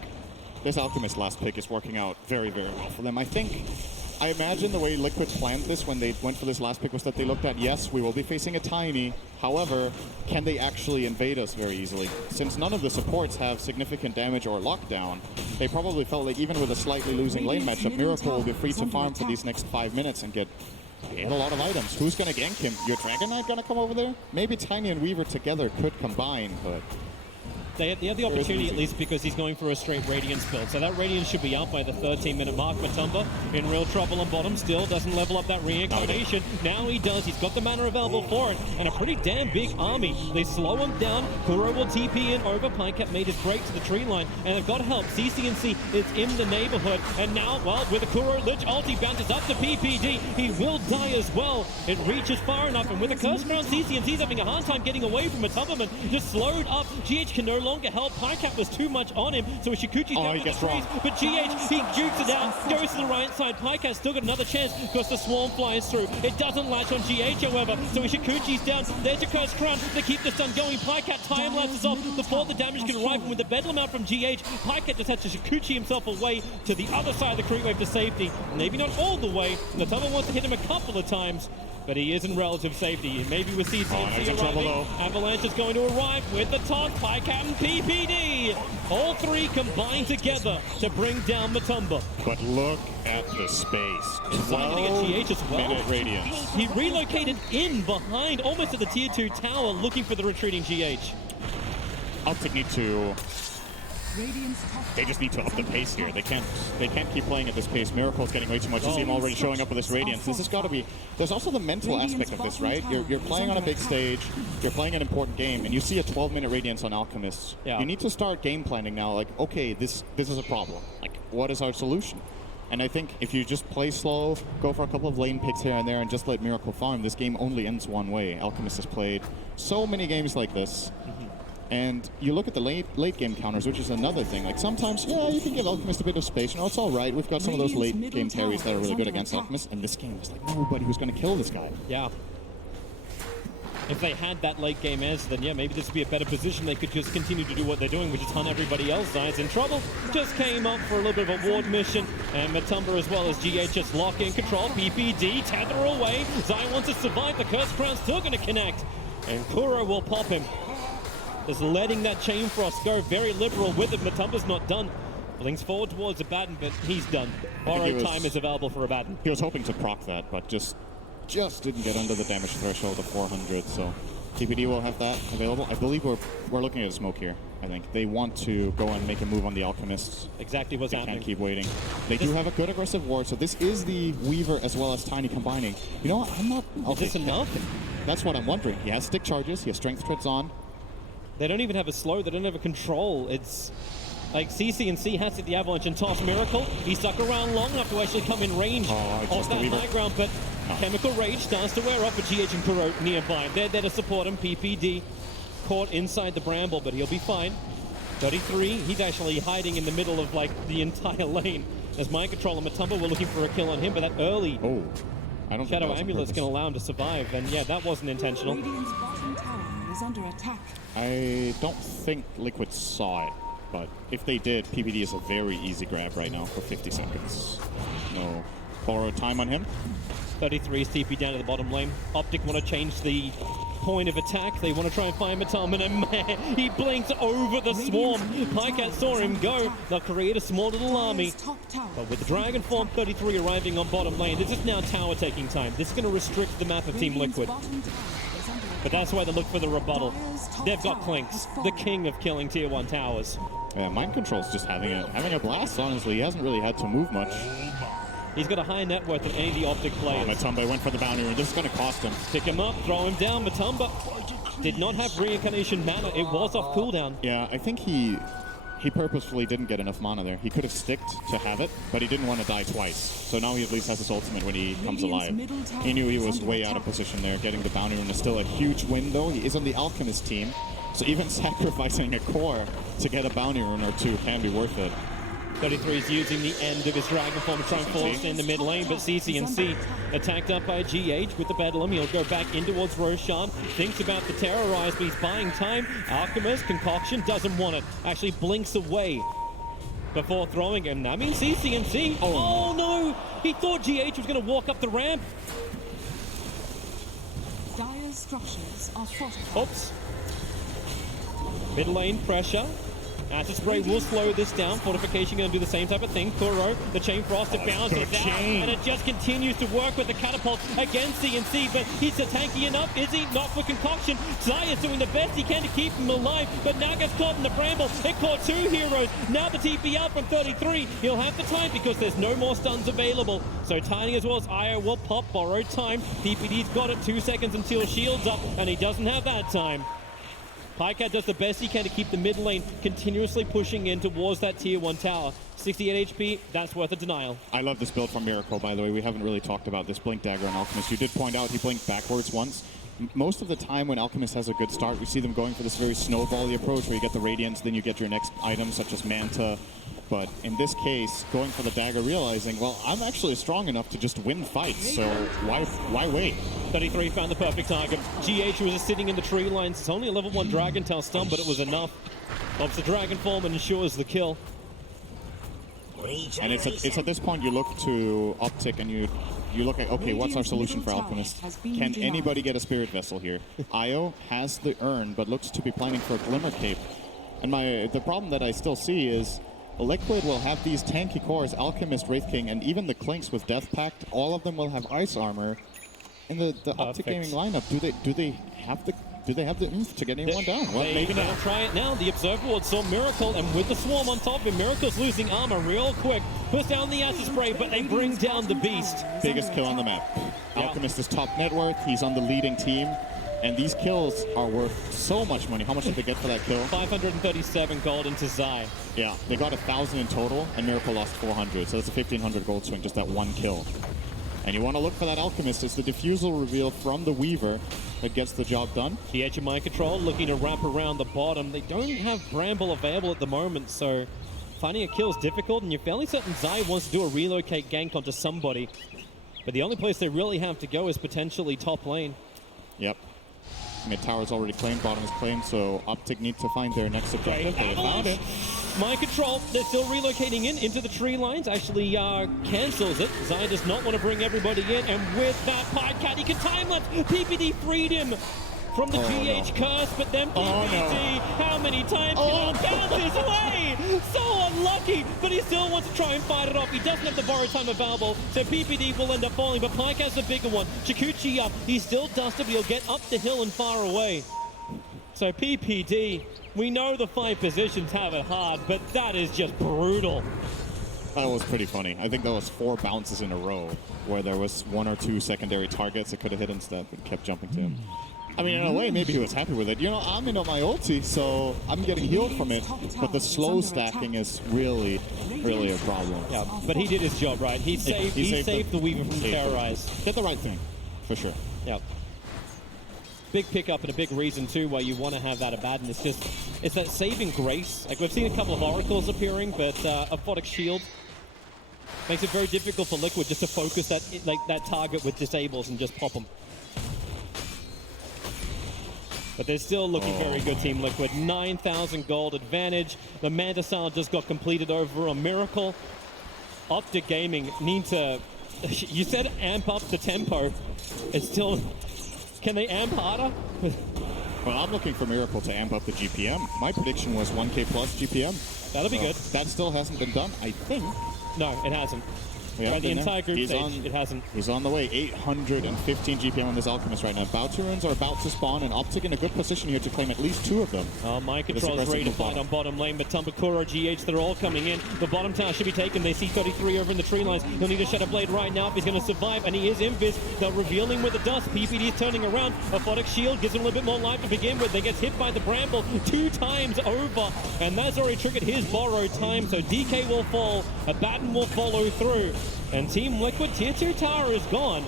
This Alchemist last pick is working out very, very well for them. I imagine the way Liquid planned this when they went for this last pick was that they looked at, yes, we will be facing a Tiny. However, can they actually invade us very easily? Since none of the supports have significant damage or lockdown, they probably felt like even with a slightly losing lane matchup, Miracle will be free to farm for these next 5 minutes and get a lot of items. Who's going to gank him? Your Dragon Knight going to come over there? Maybe Tiny and Weaver together could combine, but They have the opportunity at least because he's going for a straight Radiance build. So that Radiance should be up by the 13-minute mark. Matumba in real trouble on bottom. Still doesn't level up that Reincarnation. Now he does. He's got the mana available for it. And a pretty damn big army. They slow him down. Kuro will TP in over. Pycat made his break to the tree line. And they've got help. CCNC is in the neighborhood. And now, well, with the Kuro Lich ulti bounces up to PPD. He will die as well. It reaches far enough. And with the Curse Crown, CCNC's having a hard time getting away from Matumba. Just slowed up. GH can no longer help. Pycat was too much on him, so Ishikuchi's down with the trees. But GH, he jukes it out, goes to the right side. Pycat's still got another chance because the Swarm flies through. It doesn't latch on GH, however, so Ishikuchi's down. There's a Curse Crown to keep the stun going. Pycat time lapses off before the damage can arrive. And with the Bedlam out from GH, Pycat just has to Ishikuchi himself away to the other side of the creep wave to safety. Maybe not all the way. Natama wants to hit him a couple of times, but he is in relative safety. Maybe with CCNC arriving, Avalanche is going to arrive with the taunt. Pycat and PPD. All 3 combine together to bring down Matumba. But look at the space. 12 GH as well. Minute Radiance. He relocated in behind, almost at the tier 2 tower, looking for the retreating GH. Optic need to... They just need to up the pace here. They can't keep playing at this pace. Miracle's getting way too much. You see him already showing up with this Radiance. This has got to be... There's also the mental aspect of this, right? You're playing on a big stage. You're playing an important game, and you see a 12-minute Radiance on Alchemist. Yeah. You need to start game planning now. Like, okay, this is a problem. Like, what is our solution? And I think if you just play slow, go for a couple of lane picks here and there, and just let Miracle farm, this game only ends one way. Alchemist has played so many games like this. And you look at the late game counters, which is another thing. Like sometimes, yeah, you can give Alchemist a bit of space. You know, it's all right. We've got some of those late game carries that are really good against Alchemist. And this game is like nobody who's going to kill this guy. Yeah. If they had that late game answer, then yeah, maybe this would be a better position. They could just continue to do what they're doing, which is hunt everybody else. Zai's in trouble. Just came up for a little bit of a ward mission. And Matumba as well as GH just lock in control. PPD, tether away. Zai wants to survive. The Curse Crown's still going to connect. And Kuro will pop him. Just letting that Chain Frost go. Very liberal with it. Matumba's not done. Blinks forward towards Abaddon, but he's done. Borrowed time is available for Abaddon. He was hoping to proc that, but just didn't get under the damage threshold of 400, so TPD will have that available. I believe we're looking at a smoke here, I think. They want to go and make a move on the Alchemists. Exactly what's happening. Can't keep waiting. They do have a good aggressive ward, so this is the Weaver as well as Tiny combining. You know what? I'm not... Okay, is this enough? That's what I'm wondering. He has stick charges, he has strength treads on. They don't even have a slow, they don't have a control. It's... like CC&C has hit the Avalanche and toss Miracle. He stuck around long enough to actually come in range of that high ground, but Chemical Rage starts to wear off with GH and Kuro nearby. They're there to support him. PPD caught inside the bramble, but he'll be fine. 33, he's actually hiding in the middle of like the entire lane. As Mind Control and Matumba were looking for a kill on him, but that early I don't Shadow Amulet's going to allow him to survive, and yeah, that wasn't intentional. Radiant's bottom tower is under attack. I don't think Liquid saw it. But if they did, PPD is a very easy grab right now for 50 seconds. No borrowed time on him. 33 is TP down to the bottom lane. Optic want to change the point of attack. They want to try and find Matumba, and man, he blinks over the swarm. Pycat saw him go. They'll create a small little army. But with the Dragon Form 33 arriving on bottom lane, this is now tower taking time. This is going to restrict the map of Team Liquid. But that's why they look for the rebuttal. They've got Clinks, the king of killing tier 1 towers. Yeah, Mind Control's just having a blast, honestly. He hasn't really had to move much. He's got a higher net worth than any of the Optic players. Matumba went for the bounty, and this is going to cost him. Pick him up, throw him down. Matumba did not have reincarnation mana. It was off cooldown. Yeah, I think he purposefully didn't get enough mana there. He could have sticked to have it, but he didn't want to die twice. So now he at least has his ultimate when he comes alive. He knew he was way out of position there. Getting the bounty rune is still a huge win, though. He is on the Alchemist team, so even sacrificing a core to get a bounty rune or two can be worth it. 33 is using the end of his Dragon Form to try and force in the mid lane, but CC&C attacked up by GH with the Bedlam. He'll go back in towards Roshan, thinks about the terrorize, but he's buying time. Alchemist, Concoction, doesn't want it. Actually blinks away before throwing him. That means CC&C. Oh no! He thought GH was going to walk up the ramp. Dire structures are fortified. Oops. Mid lane pressure. Acid Spray will slow this down. Fortification going to do the same type of thing. Kuro, the Chain Frost, it bounces out, and it just continues to work with the catapult against CNC, but he's a tanky enough, is he? Not for Concoction. Zai is doing the best he can to keep him alive, but now gets caught in the bramble. It caught 2 heroes. Now the TP out from 33. He'll have the time because there's no more stuns available. So Tiny as well as Io will pop, borrowed time. PPD's got it, 2 seconds until shield's up, and he doesn't have that time. Pycat does the best he can to keep the mid lane continuously pushing in towards that tier 1 tower. 68 HP, that's worth a denial. I love this build from Miracle, by the way. We haven't really talked about this Blink Dagger on Alchemist. You did point out he blinked backwards once. Most of the time when Alchemist has a good start, we see them going for this very snowbally approach where you get the Radiance, then you get your next item, such as Manta. But in this case, going for the dagger, realizing, well, I'm actually strong enough to just win fights, so why wait? 33 found the perfect target. GH was just sitting in the tree lines. It's only a level 1 Dragon Tail stun, but it was enough. Pops the Dragon Form and ensures the kill. And it's at this point you look to Optic and you look at, okay, what's our solution for Alchemist? Can anybody get a Spirit Vessel here? Io has the urn, but looks to be planning for a Glimmer Cape. And the problem that I still see is Liquid will have these tanky cores, Alchemist, Wraith King, and even the Clinks with Death Pact. All of them will have ice armor. In the Optic Gaming lineup, do they have the oomph to get anyone down? Well, maybe not. Try it now. The Observer Ward saw Miracle, and with the Swarm on top of him, Miracle's losing armor real quick. Puts down the Acid Spray, but they bring down the Beast. Biggest kill on the map. Yeah. Alchemist is top net worth. He's on the leading team. And these kills are worth so much money. How much did they get for that kill? 537 gold into Zai. Yeah, they got 1,000 in total, and Miracle lost 400. So that's a 1,500 gold swing, just that one kill. And you want to look for that Alchemist. It's the Diffusal reveal from the Weaver that gets the job done. The Edge of Mind Control looking to wrap around the bottom. They don't have Bramble available at the moment, so finding a kill is difficult, and you're fairly certain Zai wants to do a relocate gank onto somebody. But the only place they really have to go is potentially top lane. Yep. Mid-tower's already claimed, bottom is claimed, so Optic need to find their next objective. They found it. Mind control. They're still relocating into the tree lines. Actually cancels it. Zai does not want to bring everybody in, and with that Pycat, he can time lapse. PPD freed him from the GH curse, but then PPD, how many times can he bounce his way? So unlucky, but he still wants to try and fight it off. He doesn't have the borrow time available, so PPD will end up falling, but Pycat's the bigger one. Chikuchi up, he's still dusted, but he'll get up the hill and far away. So PPD, we know the 5 positions have it hard, but that is just brutal. That was pretty funny. I think that was 4 bounces in a row where there was 1 or 2 secondary targets that could have hit instead, but kept jumping to him. I mean, in a way, maybe he was happy with it. You know, I'm in on my ulti, so I'm getting healed from it, but the slow stacking is really, really a problem. Yeah, but he did his job, right? He saved the Weaver from Terrorize. Did the right thing, for sure. Yeah. Big pickup and a big reason, too, why you want to have that Abaddon. It's that saving grace. Like, we've seen a couple of Oracles appearing, but Optic Shield makes it very difficult for Liquid just to focus that target with disables and just pop them. But they're still looking very good, Team Liquid. 9,000 gold advantage. The Manta Sal just got completed over a Miracle. Optic Gaming need to... You said amp up the tempo. It's still... Can they amp harder? Well, I'm looking for Miracle to amp up the GPM. My prediction was 1k plus GPM. That'll be good. That still hasn't been done, I think. No, it hasn't. Right, the entire group stage, it hasn't. He's on the way. 815 GPM on this Alchemist right now. Bounty runes are about to spawn, and Optic in a good position here to claim at least 2 of them. Mind control's ready to fight on bottom lane, but Tumbakura, GH, they're all coming in. The bottom tower should be taken. They see 33 over in the tree lines. He'll need a Shadow Blade right now if he's going to survive, and he is invis. They're revealing with the dust. PPD is turning around. Aphotic Shield gives him a little bit more life to begin with. They get hit by the Bramble 2 times over, and that's already triggered his borrowed time, so DK will fall. Abaddon will follow through. And Team Liquid, Tier 2 tower is gone.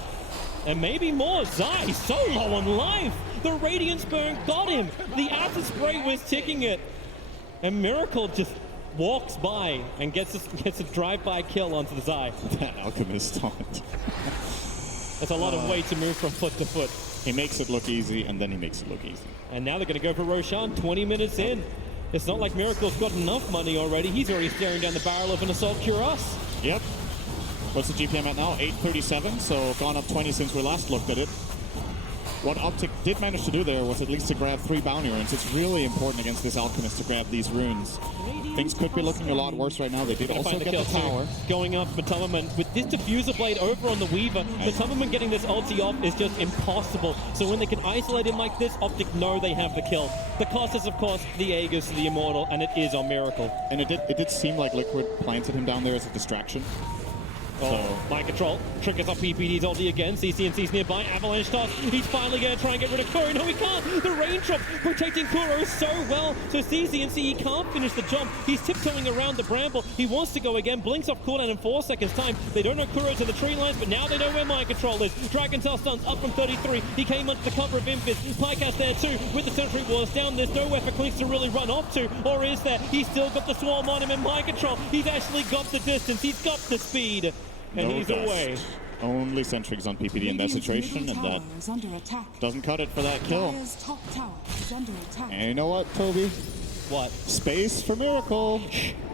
And maybe more. Zai so low on life. The Radiance Burn got him. The Acid Spray was ticking it. And Miracle just walks by and gets a drive-by kill onto the Zai. That Alchemist taunt. That's a lot of weight to move from foot to foot. He makes it look easy, and then he makes it look easy. And now they're going to go for Roshan 20 minutes in. It's not like Miracle's got enough money already. He's already staring down the barrel of an Assault Cuirass. Yep. What's the GPM at now? 837, so gone up 20 since we last looked at it. What Optic did manage to do there was at least to grab 3 bounty runes. It's really important against this Alchemist to grab these runes. Things could be looking a lot worse right now. They did also get the tower. Going up Matumberman with this Diffuser Blade over on the Weaver. Matumberman getting this ulti off is just impossible. So when they can isolate him like this, Optic know they have the kill. The cost is, of course, the Aegis, the Immortal, and it is on Miracle. And it did seem like Liquid planted him down there as a distraction. Mind control triggers up PPD's ulti again. CCNC's nearby. Avalanche toss. He's finally going to try and get rid of Kuro. No, he can't. The raindrop protecting Kuro so well. So CCNC, he can't finish the jump. He's tiptoeing around the Bramble. He wants to go again. Blinks off cooldown in 4 seconds time. They don't know Kuro's in the tree lines, but now they know where Mind control is. Dragon Tail stuns up from 33. He came under the cover of Invis. Pycat's there too with the Sentry Wars down. There's nowhere for Clinks to really run off to. Or is there? He's still got the Swarm on him and Mind control. He's actually got the distance. He's got the speed. And no he's dust. Away. Only Sentry's on PPD in that situation, and that doesn't cut it for that kill. And you know what, Toby? What? Space for Miracle.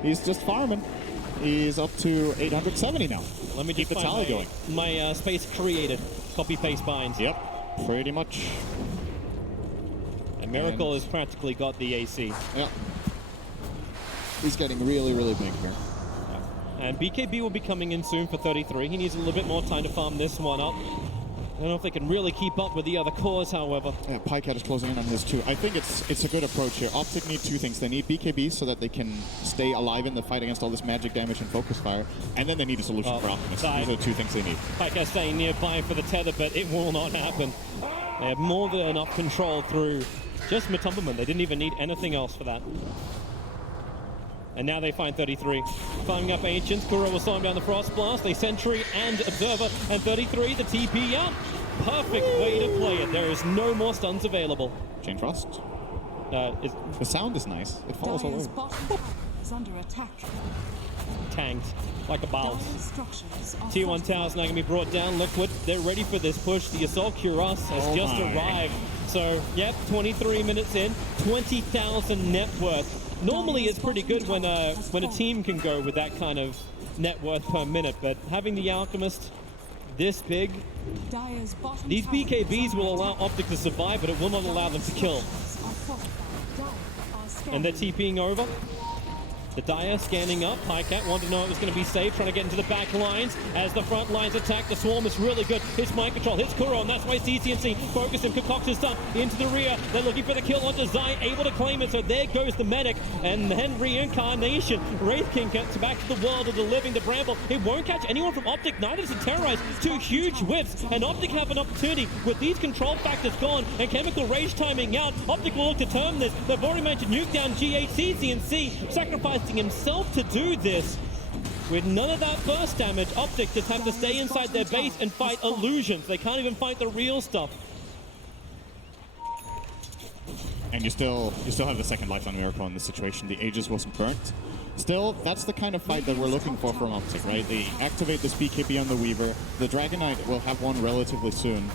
He's just farming. He's up to 870 now. Let me keep the tally going. My space created. Copy-paste binds. Yep, pretty much. And Miracle has practically got the AC. Yep. He's getting really, really big here. And BKB will be coming in soon for 33. He needs a little bit more time to farm this one up. I don't know if they can really keep up with the other cores, however. Yeah, Pycat is closing in on his too. I think it's a good approach here. Optic need 2 things. They need BKB so that they can stay alive in the fight against all this magic damage and focus fire. And then they need a solution for Alchemist. These are the 2 things they need. Pycat staying nearby for the tether, but it will not happen. They have more than enough control through just Matumberman. They didn't even need anything else for that. And now they find 33. Farming up Ancients. Kuro will slow him down the Frost Blast. They Sentry and Observer. And 33, the TP out. Perfect way to play it. There is no more stuns available. Chain Frost. The sound is nice. It falls all over. Is under attack. Tanked like a bounce. Tier 1 tower's now going to be brought down. Liquid, they're ready for this push. The Assault Cuirass has just arrived. So, yep, 23 minutes in, 20,000 net worth. Normally it's pretty good when a team can go with that kind of net worth per minute, but having the Alchemist this big, these BKBs will allow Optic to survive, but it will not allow them to kill. And they're TPing over. The Dire scanning up. Highcat wanted to know it was going to be safe, trying to get into the back lines. As the front lines attack, the Swarm is really good. Hits mind control, hits Kuro, and that's why CCNC focusing, concocts stuff into the rear. They're looking for the kill onto Zai, able to claim it, so there goes the medic. And then Reincarnation. Wraith King gets back to the world of the living, the Bramble. It won't catch anyone from Optic, neither does it terrorize. Two huge whiffs, and Optic have an opportunity with these control factors gone and Chemical Rage timing out. Optic will look to turn this. They've already managed to nuke down G8. CCNC sacrificing himself to do this. With none of that burst damage, Optic just have to stay inside their base and fight illusions. They can't even fight the real stuff. And you still have the second life on Miracle in this situation. The Aegis wasn't burnt. Still, that's the kind of fight that we're looking for from Optic, right? They activate this BKB on the Weaver. The Dragon Knight will have one relatively soon.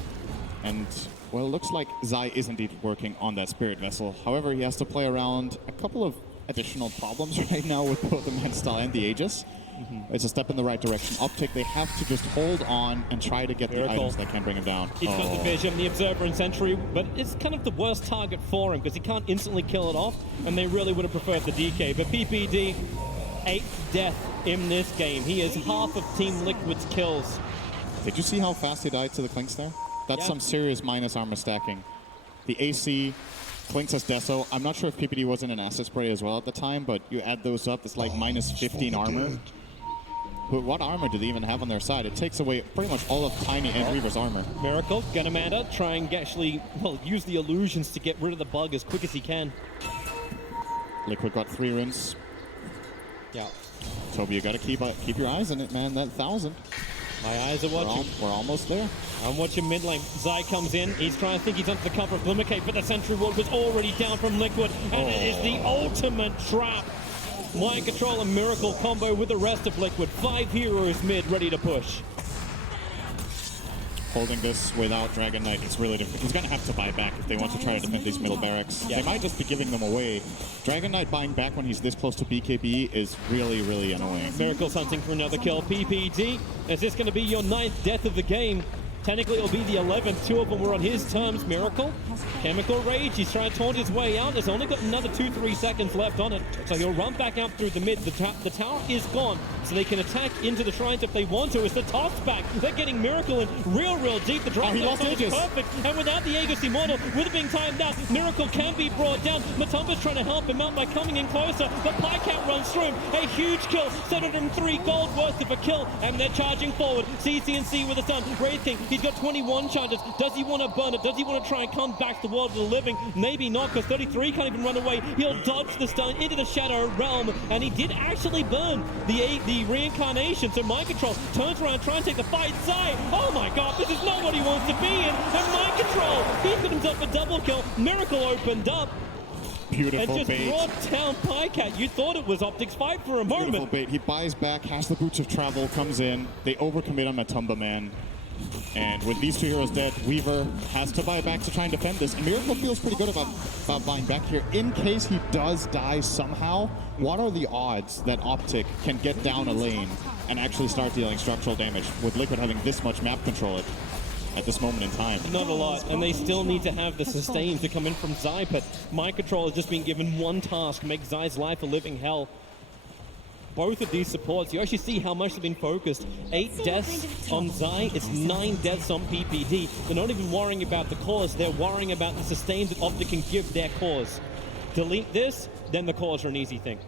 And, well, it looks like Zai is indeed working on that Spirit Vessel. However, he has to play around a couple of additional problems right now with both the Manstall and the Aegis. It's a step in the right direction. Optic, they have to just hold on and try to get the items that can bring him down. He's got the Vision, the Observer, and Sentry, but it's kind of the worst target for him because he can't instantly kill it off, and they really would have preferred the DK. But PPD, 8th death in this game. He is half of Team Liquid's kills. Did you see how fast he died to the Clinks there? That's some serious minus armor stacking. The AC, Clinks as Deso. I'm not sure if PPD was in an Acid Spray as well at the time, but you add those up, it's like minus 15 armor. But what armor do they even have on their side? It takes away pretty much all of Tiny and Reaver's armor. Miracle, Gunamanda, try and actually, well, use the illusions to get rid of the bug as quick as he can. Liquid got 3 runes. Yeah. Toby, you gotta keep your eyes on it, man. That 1,000. My eyes are watching. We're almost there. I'm watching mid lane. Zai comes in. He's trying to think he's under the cover of Glimmercave, but the Sentry Ward was already down from Liquid, and it is the ultimate trap. Mind Control and Miracle combo with the rest of Liquid. 5 heroes mid, ready to push. Holding this without Dragon Knight is really difficult. He's going to have to buy back if they want to try to defend these middle barracks. Yeah. They might just be giving them away. Dragon Knight buying back when he's this close to BKB is really, really annoying. Miracle's hunting for another kill. PPD, is this going to be your 9th death of the game? Technically, it'll be the 11th. 2 of them were on his terms. Miracle, Chemical Rage. He's trying to taunt his way out. There's only got another 2-3 seconds left on it. So he'll run back out through the mid. The tower is gone, so they can attack into the shrines if they want to. It's the toss back. They're getting Miracle in real deep. The drop is perfect. And without the Aegis Immortal, with it being timed out, Miracle can be brought down. Matumba's trying to help him out by coming in closer. The Pycat runs through him. A huge kill. 703 gold worth of a kill. And they're charging forward. CCNC with a stun. Wraith King. He's got 21 charges. Does he want to burn it? Does he want to try and come back to the world of the living? Maybe not, because 33 can't even run away. He'll dodge the stun into the Shadow Realm, and he did actually burn the Reincarnation. So Mind Control turns around, trying to take the fight. Zai, oh my god, this is not what he wants to be in. And Mind Control, he's got himself a double kill. Miracle opened up. Beautiful and just bait. brought down Pycat. You thought it was Optic's fight for a moment. Beautiful bait. He buys back, has the Boots of Travel, comes in. They overcommit on Matumba, man. And with these 2 heroes dead, Weaver has to buy back to try and defend this. And Miracle feels pretty good about buying back here. In case he does die somehow, what are the odds that Optic can get down a lane and actually start dealing structural damage with Liquid having this much map control at this moment in time? Not a lot, and they still need to have the sustain to come in from Zai, but Mind Control has just been given one task, make Zai's life a living hell. Both of these supports, you actually see how much they've been focused. 8 deaths on Zai, it's 9 deaths on PPD. They're not even worrying about the cause, they're worrying about the sustain that Optic can give their cause. Delete this, then the cause are an easy thing.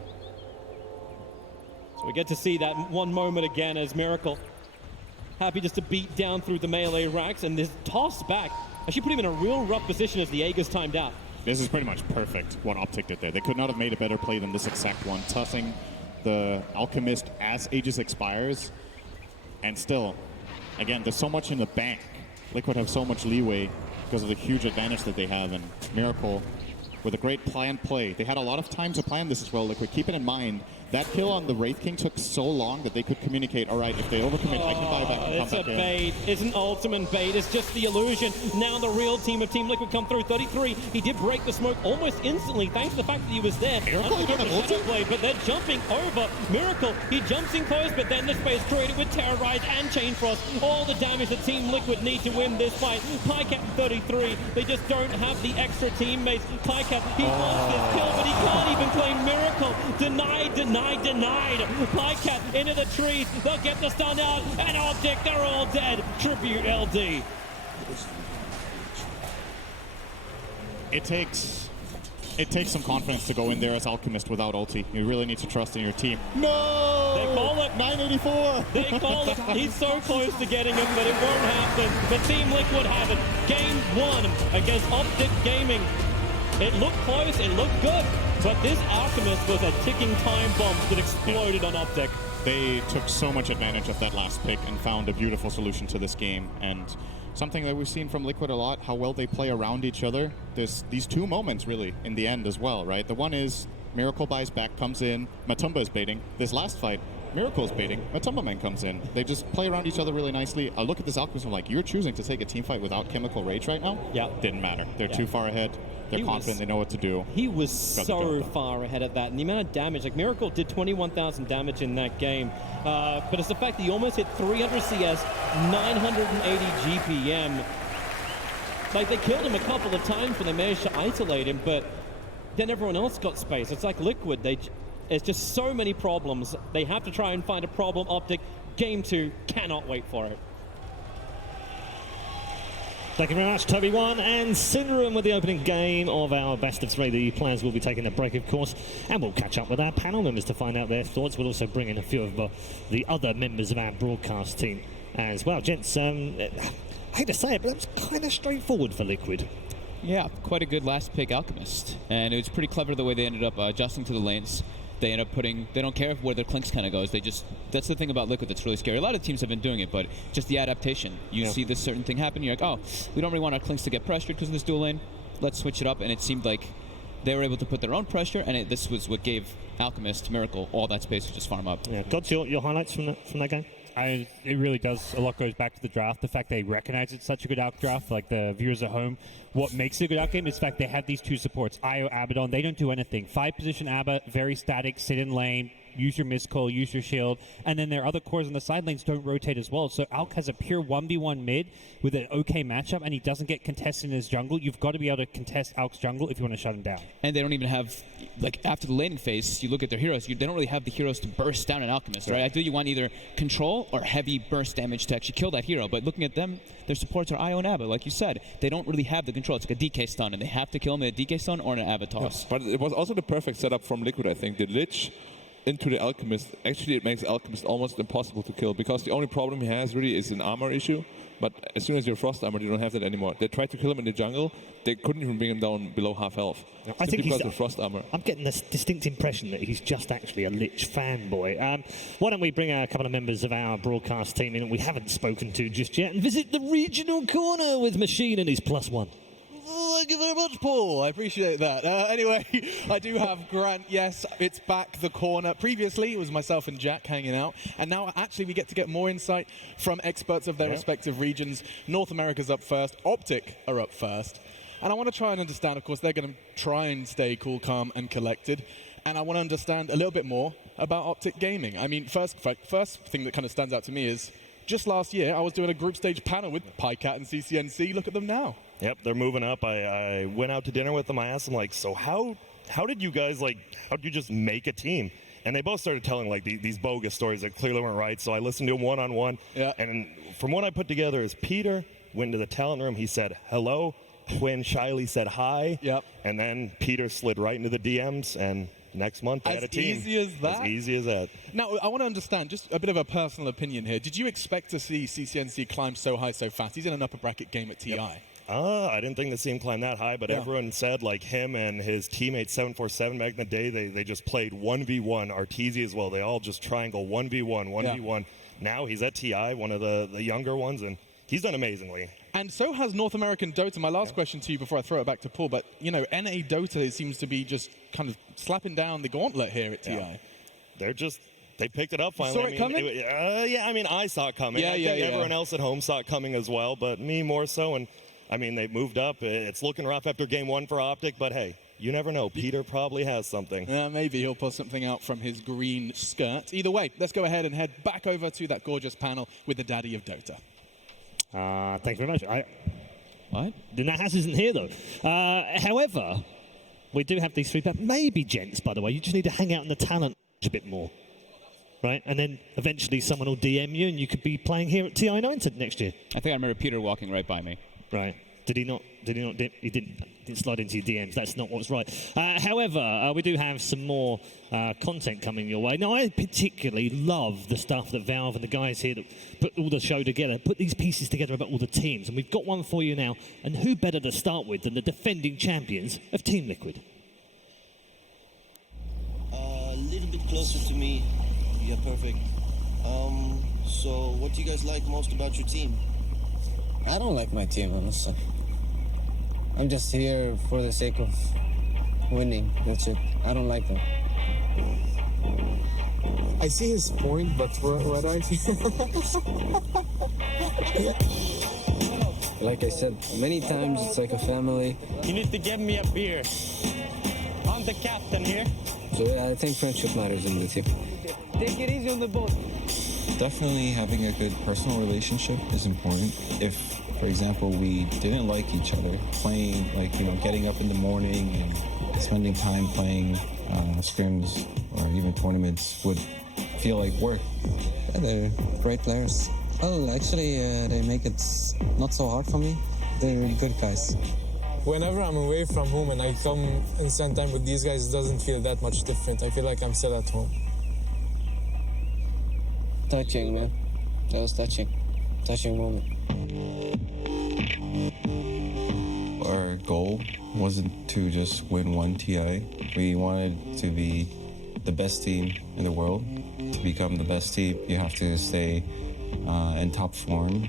So we get to see that one moment again as Miracle happy just to beat down through the melee racks, and this toss back actually put him in a real rough position as the Aegis timed out. This is pretty much perfect what Optic did there. They could not have made a better play than this exact one, tossing the Alchemist as Aegis expires. And still, again, there's so much in the bank. Liquid have so much leeway because of the huge advantage that they have, and Miracle with a great planned play. They had a lot of time to plan this as well. Liquid, keep it in mind, that kill on the Wraith King took so long that they could communicate, all right, if they overcommit, I can buy back and come It's a back in. bait. It's an ultimate bait. It's just the illusion. Now the real team of Team Liquid come through. 33. He did break the smoke almost instantly, thanks to the fact that he was there. Miracle, you don't have ulti? Blade, but they're jumping over. Miracle, he jumps in close, but then the space created with Terrorize and Chain Frost. All the damage that Team Liquid need to win this fight. Pycat 33. They just don't have the extra teammates. Pycat, he wants this kill, but he can't even claim Miracle. Denied, denied, denied. Pycat into the trees. They'll get the stun out. And Optic, they're all dead. Tribute LD. It takes some confidence to go in there as Alchemist without ulti. You really need to trust in your team. No! They call it. 984! They call it. He's so close to getting him, but it won't happen. The Team Liquid have it. Game 1 against Optic Gaming. It looked close, it looked good, but this Alchemist was a ticking time bomb that exploded on Optic. They took so much advantage of that last pick and found a beautiful solution to this game. And something that we've seen from Liquid a lot, how well they play around each other. There's these two moments, really, in the end as well, right? The one is Miracle buys back, comes in, Matumba is baiting. This last fight, Miracle's baiting, Matumba Man comes in. They just play around each other really nicely. I look at this Alchemist, I'm like, you're choosing to take a team fight without Chemical Rage right now? Yeah. Didn't matter. They're too far ahead. They're confident, they know what to do. He was Got the so job done. far ahead of that. And the amount of damage, like Miracle did 21,000 damage in that game. But it's the fact that he almost hit 300 CS, 980 GPM. Like, they killed him a couple of times when they managed to isolate him, but then everyone else got space. It's like Liquid. It's just so many problems. They have to try and find a problem. Optic, game 2, cannot wait for it. Thank you very much, Toby One and Syndrome with the opening game of our best of 3. The players will be taking a break, of course, and we'll catch up with our panel members to find out their thoughts. We'll also bring in a few of the other members of our broadcast team as well. Gents, I hate to say it, but it was kind of straightforward for Liquid. Yeah, quite a good last pick Alchemist. And it was pretty clever the way they ended up adjusting to the lanes. They end up they don't care where their Clinks kind of goes. That's the thing about Liquid that's really scary. A lot of teams have been doing it, but just the adaptation. You see this certain thing happen, you're like, oh, we don't really want our Clinks to get pressured because of this dual lane. Let's switch it up. And it seemed like they were able to put their own pressure, and this was what gave Alchemist, Miracle, all that space to just farm up. Yeah, Gods, your highlights from that game? It really does. A lot goes back to the draft. The fact they recognize it's such a good out draft, like the viewers at home. What makes it a good out game is the fact they have these two supports. IO, Abaddon, they don't do anything. 5-position Abba, very static, sit in lane, use your miscall, use your shield, and then their other cores on the side lanes don't rotate as well. So Alk has a pure 1v1 mid with an okay matchup, and he doesn't get contested in his jungle. You've got to be able to contest Alk's jungle if you want to shut him down. And they don't even have, like, after the laning phase, you look at their heroes, they don't really have the heroes to burst down an Alchemist, right? Ideally, you want either control or heavy burst damage to actually kill that hero, but looking at them, their supports are IO and Abba, like you said. They don't really have the control. It's like a DK stun, and they have to kill him with a DK stun or an Abba toss. But it was also the perfect setup from Liquid, I think. The Lich into the Alchemist, actually it makes Alchemist almost impossible to kill, because the only problem he has really is an armor issue. But as soon as you're Frost Armor, you don't have that anymore. They tried to kill him in the jungle. They couldn't even bring him down below half health. I think because of Frost Armor. I'm getting this distinct impression that he's just actually a Lich fanboy. Why don't we bring a couple of members of our broadcast team in we haven't spoken to just yet and visit the regional corner with Machine and his +1. Thank you very much, Paul. I appreciate that. Anyway, I do have Grant. Yes, it's back the corner. Previously, it was myself and Jack hanging out, and now actually we get to get more insight from experts of their respective regions. North America's up first. Optic are up first. And I want to try and understand, of course, they're going to try and stay cool, calm, and collected. And I want to understand a little bit more about Optic Gaming. I mean, first thing that kind of stands out to me is just last year, I was doing a group stage panel with Pycat and CCNC. Look at them now. Yep, they're moving up. I went out to dinner with them. I asked them, like, so how did you guys, how did you just make a team? And they both started telling, like, these bogus stories that clearly weren't right. So I listened to them one-on-one. Yeah. And from what I put together is Peter went to the talent room. He said, hello. Quinn shyly said hi. Yep. And then Peter slid right into the DMs, and next month they had a team. As easy as that? As easy as that. Now, I want to understand, just a bit of a personal opinion here. Did you expect to see CCNC climb so high so fast? He's in an upper bracket game at TI. Yep. I didn't think to see him climb that high, but everyone said, like, him and his teammate 747 back in the day, they just played 1v1, Arteezy as well. They all just triangle 1v1, 1v1. Now he's at TI, one of the younger ones, and he's done amazingly. And so has North American Dota. My last question to you before I throw it back to Paul, but, you know, NA Dota seems to be just kind of slapping down the gauntlet here at TI. They picked it up finally. You saw it coming? Yeah, I mean, I saw it coming. I think everyone else at home saw it coming as well, but me more so. And, I mean, they've moved up. It's looking rough after game 1 for Optic, but hey, you never know. Peter probably has something. Maybe he'll pull something out from his green skirt. Either way, let's go ahead and head back over to that gorgeous panel with the daddy of Dota. Thanks very much. What? The Nahas isn't here, though. However, we do have these 3 players. Maybe, gents, by the way, you just need to hang out in the talent a bit more. Right? And then eventually someone will DM you and you could be playing here at TI United next year. I think I remember Peter walking right by me. Right. Did he not? He didn't slide into your DMs. That's not what's right. However, we do have some more content coming your way. Now, I particularly love the stuff that Valve and the guys here that put all the show together, put these pieces together about all the teams. And we've got one for you now. And who better to start with than the defending champions of Team Liquid? A little bit closer to me. Yeah, perfect. So what do you guys like most about your team? I don't like my team, honestly. I'm just here for the sake of winning. That's it. I don't like them. I see his point, but what I like I said many times, it's like a family. You need to give me a beer. I'm the captain here. So yeah, I think friendship matters in the team. Take it easy on the boat. Definitely having a good personal relationship is important. If, for example, we didn't like each other, playing, like, you know, getting up in the morning and spending time playing scrims or even tournaments would feel like work. Yeah, they're great players. Well, actually, they make it not so hard for me. They're good guys. Whenever I'm away from home and I come and spend time with these guys, it doesn't feel that much different. I feel like I'm still at home. Touching, man. That was touching. Touching moment. Our goal wasn't to just win one TI. We wanted to be the best team in the world. To become the best team, you have to stay in top form.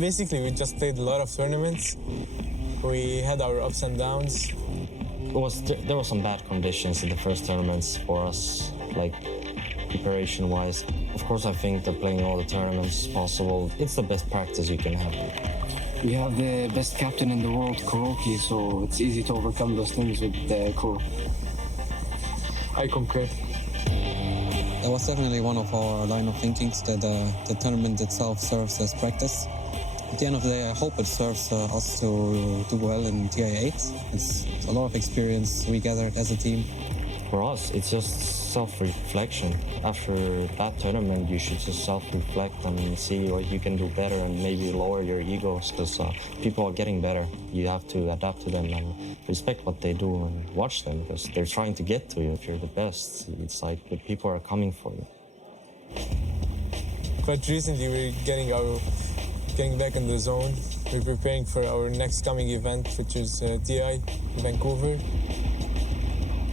Basically, we just played a lot of tournaments. We had our ups and downs. There were some bad conditions in the first tournaments for us, like preparation-wise. Of course, I think that playing all the tournaments possible, it's the best practice you can have. We have the best captain in the world, Kuroki, so it's easy to overcome those things with Kuro. I concur. That was definitely one of our line of thinkings, that the tournament itself serves as practice. At the end of the day, I hope it serves us to do well in TI8. It's a lot of experience we gathered as a team. For us, it's just self-reflection. After that tournament, you should just self-reflect and see what you can do better and maybe lower your egos, because people are getting better. You have to adapt to them and respect what they do and watch them, because they're trying to get to you. If you're the best, it's like the people are coming for you. Quite recently, we're getting back in the zone. We're preparing for our next coming event, which is TI Vancouver.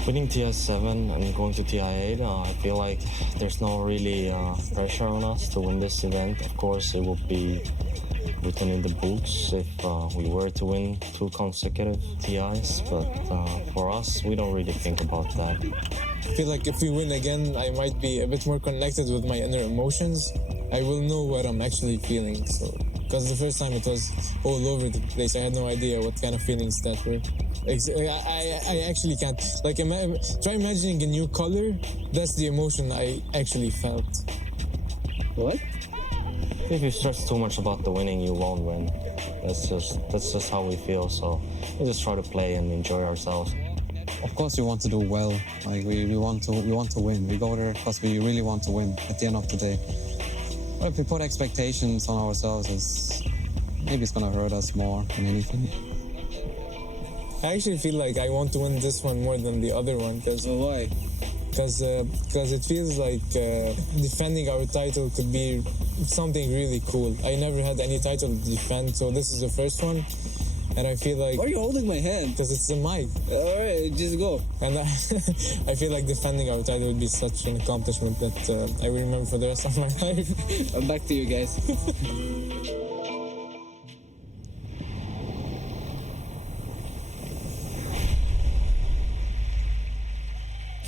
Winning TI7 and going to TI8, I feel like there's no really pressure on us to win this event. Of course, it will be written in the books if we were to win 2 consecutive TIs, but for us, we don't really think about that. I feel like if we win again, I might be a bit more connected with my inner emotions. I will know what I'm actually feeling. So, because the first time it was all over the place, I had no idea what kind of feelings that were. I actually can't. Like, try imagining a new color. That's the emotion I actually felt. What? If you stress too much about the winning, you won't win. That's just how we feel. So we just try to play and enjoy ourselves. Of course, we want to do well. Like we want to win. We go there because we really want to win. At the end of the day, but if we put expectations on ourselves, maybe it's gonna hurt us more than anything. I actually feel like I want to win this one more than the other one. Why? Because it feels like defending our title could be something really cool. I never had any title to defend, so this is the first one. And I feel like... Why are you holding my hand? Because it's the mic. All right, just go. And I feel like defending our title would be such an accomplishment that I will remember for the rest of my life. Back to you guys.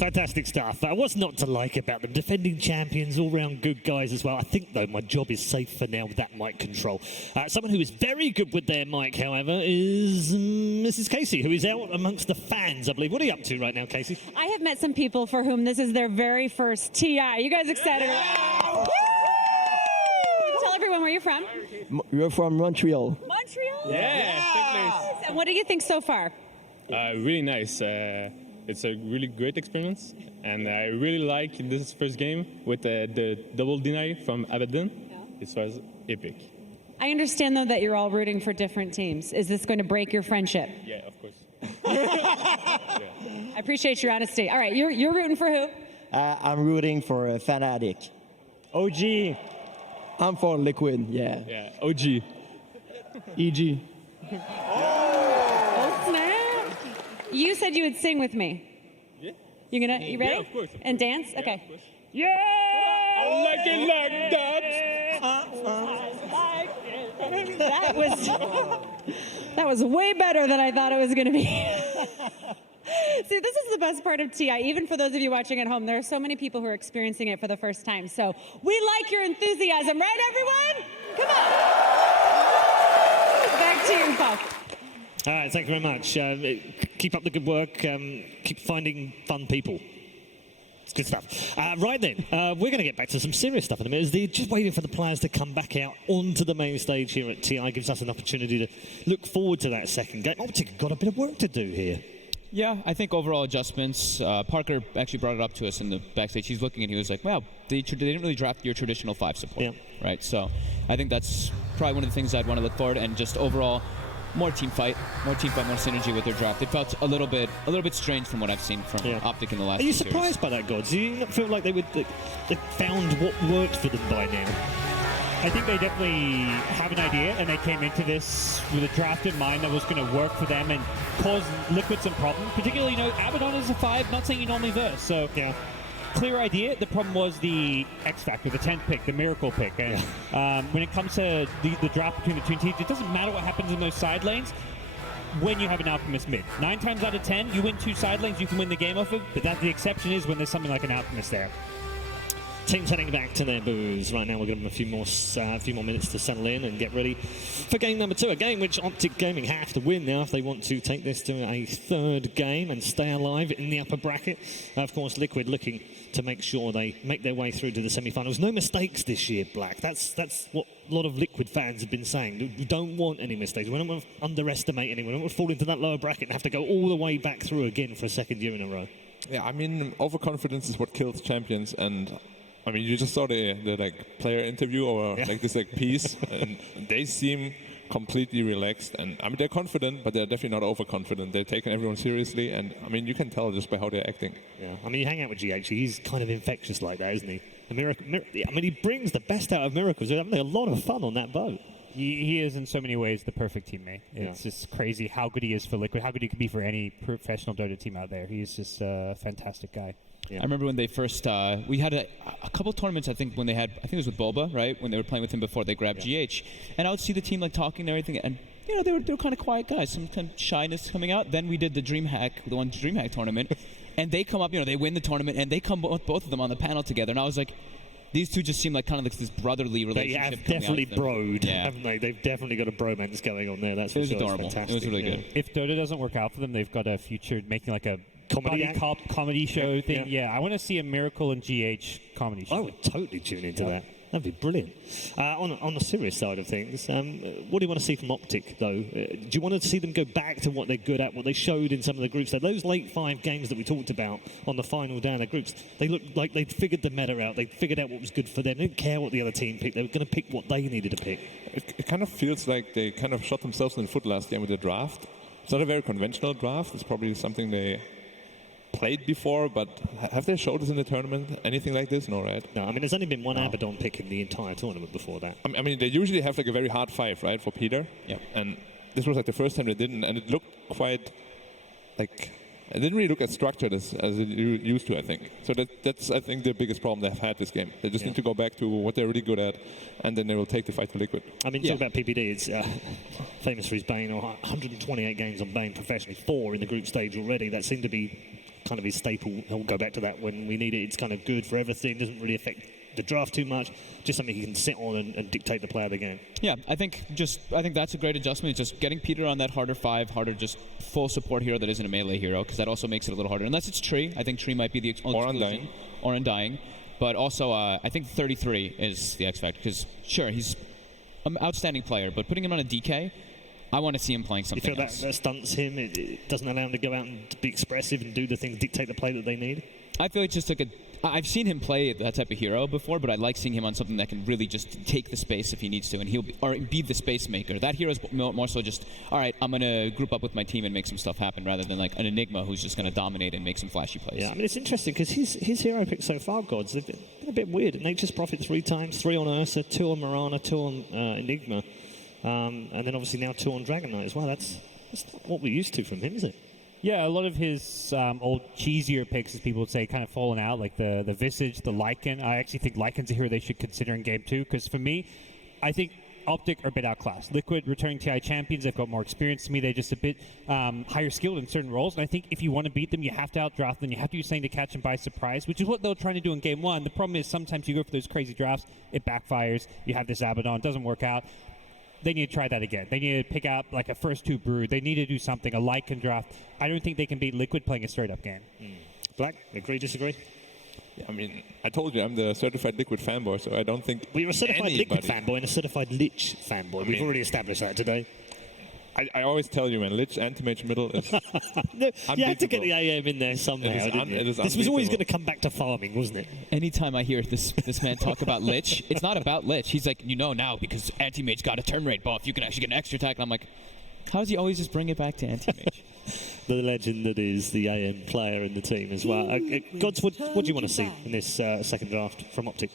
Fantastic stuff. What's not to like about them? Defending champions, all-round good guys as well. I think, though, my job is safe for now with that mic control. Someone who is very good with their mic, however, is Mrs. Casey, who is out amongst the fans, I believe. What are you up to right now, Casey? I have met some people for whom this is their very first TI. You guys excited? Yeah! Tell everyone where you're from. We're from Montreal. Montreal? Yeah. And what do you think so far? Really nice. It's a really great experience, and I really like this first game with the double deny from Abaddon. Yeah. It was epic. I understand, though, that you're all rooting for different teams. Is this going to break your friendship? Yeah, of course. I appreciate your honesty. All right, you're rooting for who? I'm rooting for Fnatic. OG. I'm for Liquid, yeah. Yeah, OG. EG. Oh, snap. You said you would sing with me. Yeah. You ready? Yeah, of course. And dance? Yeah, okay. Yeah! I like it like that. That was way better than I thought it was going to be. See, this is the best part of TI. Even for those of you watching at home, there are so many people who are experiencing it for the first time. So we like your enthusiasm, right, everyone? Come on. Back to you, Paul. All right, thank you very much. Keep up the good work. Keep finding fun people. It's good stuff. Right then, we're going to get back to some serious stuff in a minute. They're just waiting for the players to come back out onto the main stage here at TI. Gives us an opportunity to look forward to that second game. Optic have got a bit of work to do here. Yeah, I think overall adjustments. Parker actually brought it up to us in the backstage. He's looking and he was like, wow, they didn't really draft your traditional 5 support. Yeah. Right, so I think that's probably one of the things I'd want to look forward, and just overall more team fight, more synergy with their draft. It felt a little bit strange from what I've seen from Optic in the last. Are you series. surprised by that, Gods? Do you not feel like they found what worked for them by now? I think they definitely have an idea, and they came into this with a draft in mind that was going to work for them and cause Liquid some problems. Particularly, Abaddon is a 5, not saying you normally verse. So, yeah, clear idea. The problem was the X Factor, the 10th pick, the miracle pick. And when it comes to the draft between the two teams, it doesn't matter what happens in those side lanes when you have an Alchemist mid. 9 times out of 10, you win 2 side lanes, you can win the game off of, but the exception is when there's something like an Alchemist there. Teams heading back to their booths right now. We'll give them a few more minutes to settle in and get ready for game number 2. A game which Optic Gaming have to win now if they want to take this to a 3rd game and stay alive in the upper bracket. Of course, Liquid looking to make sure they make their way through to the semi-finals. No mistakes this year, Black. That's what a lot of Liquid fans have been saying. We don't want any mistakes. We don't want to underestimate anyone. We don't want to fall into that lower bracket and have to go all the way back through again for a 2nd year in a row. Yeah, I mean, overconfidence is what kills champions, and I mean, you just saw the player interview or this piece, and they seem completely relaxed. And I mean, they're confident, but they're definitely not overconfident. They're taking everyone seriously, and I mean, you can tell just by how they're acting. Yeah, I mean, you hang out with GH, he's kind of infectious like that, isn't he? I mean, he brings the best out of Miracles. They're having a lot of fun on that boat. He is in so many ways the perfect teammate. It's just crazy how good he is for Liquid, how good he could be for any professional Dota team out there. He's just a fantastic guy. Yeah. I remember when they first, we had a couple tournaments, I think it was with Boba, right? When they were playing with him before they grabbed GH. And I would see the team talking and everything, and they were kind of quiet guys, some kind of shyness coming out. Then we did the DreamHack tournament, and they come up, they win the tournament, and they come both of them on the panel together. And I was like, these two just seem like kind of like this brotherly relationship. They have definitely broed, haven't they? They've definitely got a bromance going on there. That's for sure. Adorable. It's fantastic. It was really good. If Dota doesn't work out for them, they've got a future making like a comedy show thing. Yeah, I want to see a Miracle and GH comedy show. I would totally tune into that. That'd be brilliant. On the serious side of things, what do you want to see from Optic, though? Do you want to see them go back to what they're good at, what they showed in some of the groups? Those late 5 games that we talked about on the final down the groups, they looked like they'd figured the meta out. They'd figured out what was good for them. They didn't care what the other team picked. They were going to pick what they needed to pick. It kind of feels like they kind of shot themselves in the foot last game with the draft. It's not a very conventional draft. It's probably something they played before, but have they showed us in the tournament anything like this? No, right? No, I mean, there's only been one Abaddon pick in the entire tournament before that. I mean, they usually have a very hard 5, right, for Peter? Yeah. And this was the first time they didn't, and it looked quite it didn't really look as structured as it used to, I think. So that's, I think, the biggest problem they've had this game. They just need to go back to what they're really good at, and then they will take the fight to Liquid. I mean, talk about PPD. It's famous for his Bane, or 128 games on Bane professionally, 4 in the group stage already. That seemed to be kind of his staple. He'll go back to that when we need it. It's kind of good for everything. Doesn't really affect the draft too much. Just something he can sit on and dictate the play of the game. Yeah, I think that's a great adjustment. Just getting Peter on that harder 5, harder just full support hero that isn't a melee hero, because that also makes it a little harder. Unless it's Tree. I think Tree might be the or Undying. Or Undying. But also, I think 33 is the X factor, because sure, he's an outstanding player, but putting him on a DK, I want to see him playing something else. That stunts him? It doesn't allow him to go out and be expressive and do the things, dictate the play that they need? I feel it's just like I've seen him play that type of hero before, but I like seeing him on something that can really just take the space if he needs to, and he'll be the space maker. That hero's more so just, all right, I'm going to group up with my team and make some stuff happen, rather than like an Enigma who's just going to dominate and make some flashy plays. Yeah, I mean, it's interesting because his hero picks so far, Gods, they've been a bit weird. Nature's Prophet 3 times, 3 on Ursa, 2 on Mirana, 2 on Enigma, and then obviously now 2 on Dragon Knight as well. That's not what we're used to from him, is it? Yeah, a lot of his old cheesier picks, as people would say, kind of fallen out, like the Visage, the Lycan. I actually think Lycan's a hero they should consider in Game 2, because for me, I think Optic are a bit outclassed. Liquid, returning TI champions, they've got more experience to me. They're just a bit higher skilled in certain roles, and I think if you want to beat them, you have to outdraft them. You have to do something to catch them by surprise, which is what they're trying to do in Game 1. The problem is sometimes you go for those crazy drafts, it backfires. You have this Abaddon, it doesn't work out. They need to try that again. They need to pick out like a first 2 Brood. They need to do something, a Lycan draft. I don't think they can beat Liquid playing a straight-up game. Black, agree, disagree? Yeah, I mean, I told you I'm the certified Liquid fanboy, so I don't think Well, you're a certified Liquid fanboy and a certified Lich fanboy. We've already established that today. I always tell you, man, Lich Anti-Mage middle is You had to get the AM in there somehow, didn't you? This was always going to come back to farming, wasn't it? Anytime I hear this man talk about Lich, it's not about Lich. He's like, now, because Anti-Mage got a turn rate buff, you can actually get an extra attack. And I'm like, how does he always just bring it back to Anti-Mage? The legend that is the AM player in the team as well. Gods, what do you want to see in this second draft from Optic?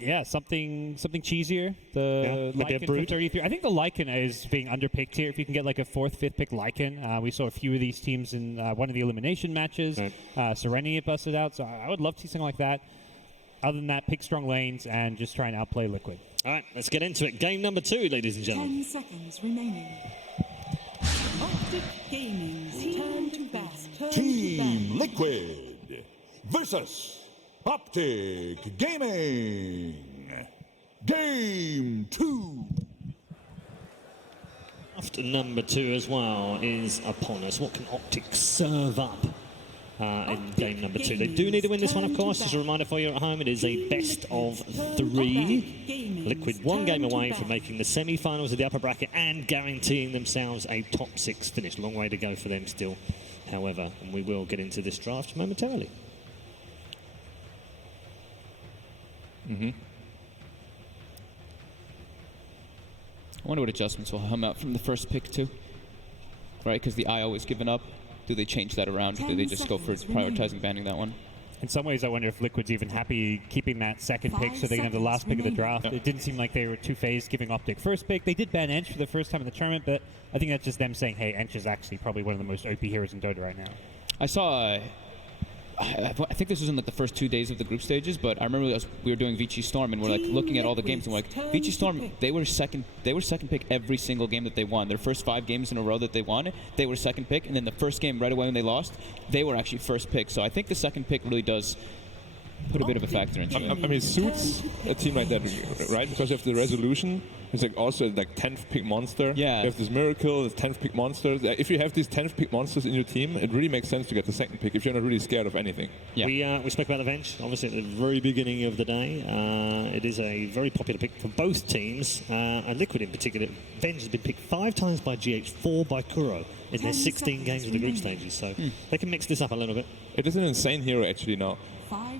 Yeah, something cheesier. The maybe a Lycan Brood? for 33. I think the Lycan is being underpicked here. If you can get like a 4th, 5th pick Lycan. We saw a few of these teams in one of the elimination matches. Serenity busted out, so I would love to see something like that. Other than that, pick strong lanes and just try and outplay Liquid. All right, let's get into it. Game number 2, ladies and gentlemen. 10 seconds remaining. Optic Gaming's turn to bat. Team Liquid versus Optic Gaming. Game 2. After number 2 as well is upon us. What can Optic serve up in game number 2? They do need to win this one, of course. Just a reminder for you at home, it is a best of 3. Liquid 1 game away from making the semi-finals of the upper bracket and guaranteeing themselves a top 6 finish. Long way to go for them still, however, and we will get into this draft momentarily. I wonder what adjustments will come out from the first pick too. Right, because the I always given up. Do they change that around, or do they just go for prioritizing banning that one? In some ways, I wonder if Liquid's even happy keeping that second pick so they can have the last pick of the draft. It didn't seem like they were two-phased giving Optic first pick. They did ban Ench for the first time in the tournament, but I think that's just them saying, hey, Ench is actually probably one of the most OP heroes in Dota right now. I saw... I think this was in like the first 2 days of the group stages, but I remember we were doing Vici Storm and we're like looking at all the games and we're like, Vici Storm, they were second pick every single game that they won. Their first 5 games in a row that they won, they were second pick, and then the first game right away when they lost, they were actually first pick. So I think the second pick really does put a bit of a factor into it. I mean, it suits a team like that, right? Because of the resolution, it's like also like 10th pick monster. Yeah. You have this miracle, this 10th pick monster. If you have these 10th pick monsters in your team, it really makes sense to get the second pick if you're not really scared of anything. Yeah. We spoke about the Venge, obviously, at the very beginning of the day. It is a very popular pick for both teams, and Liquid in particular. Venge has been picked 5 times by GH, 4 by Kuro in their 16 games of the group stages, so they can mix this up a little bit. It is an insane hero, actually, now.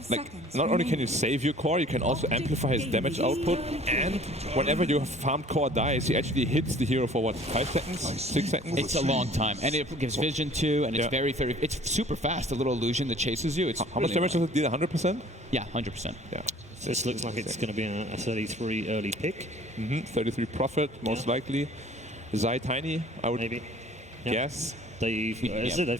Like, not only can you save your core, you can also amplify his damage output, and whenever your farmed core dies, he actually hits the hero for, 5 seconds? 6 seconds? It's a long time, and it gives vision too, and it's very, very... It's super fast, the little illusion that chases you. It's How much damage does it deal? 100%? Yeah, 100%. Yeah. So this looks like it's going to be a 33 early pick. 33 Prophet, most likely. Zai Tiny, I would maybe guess. They've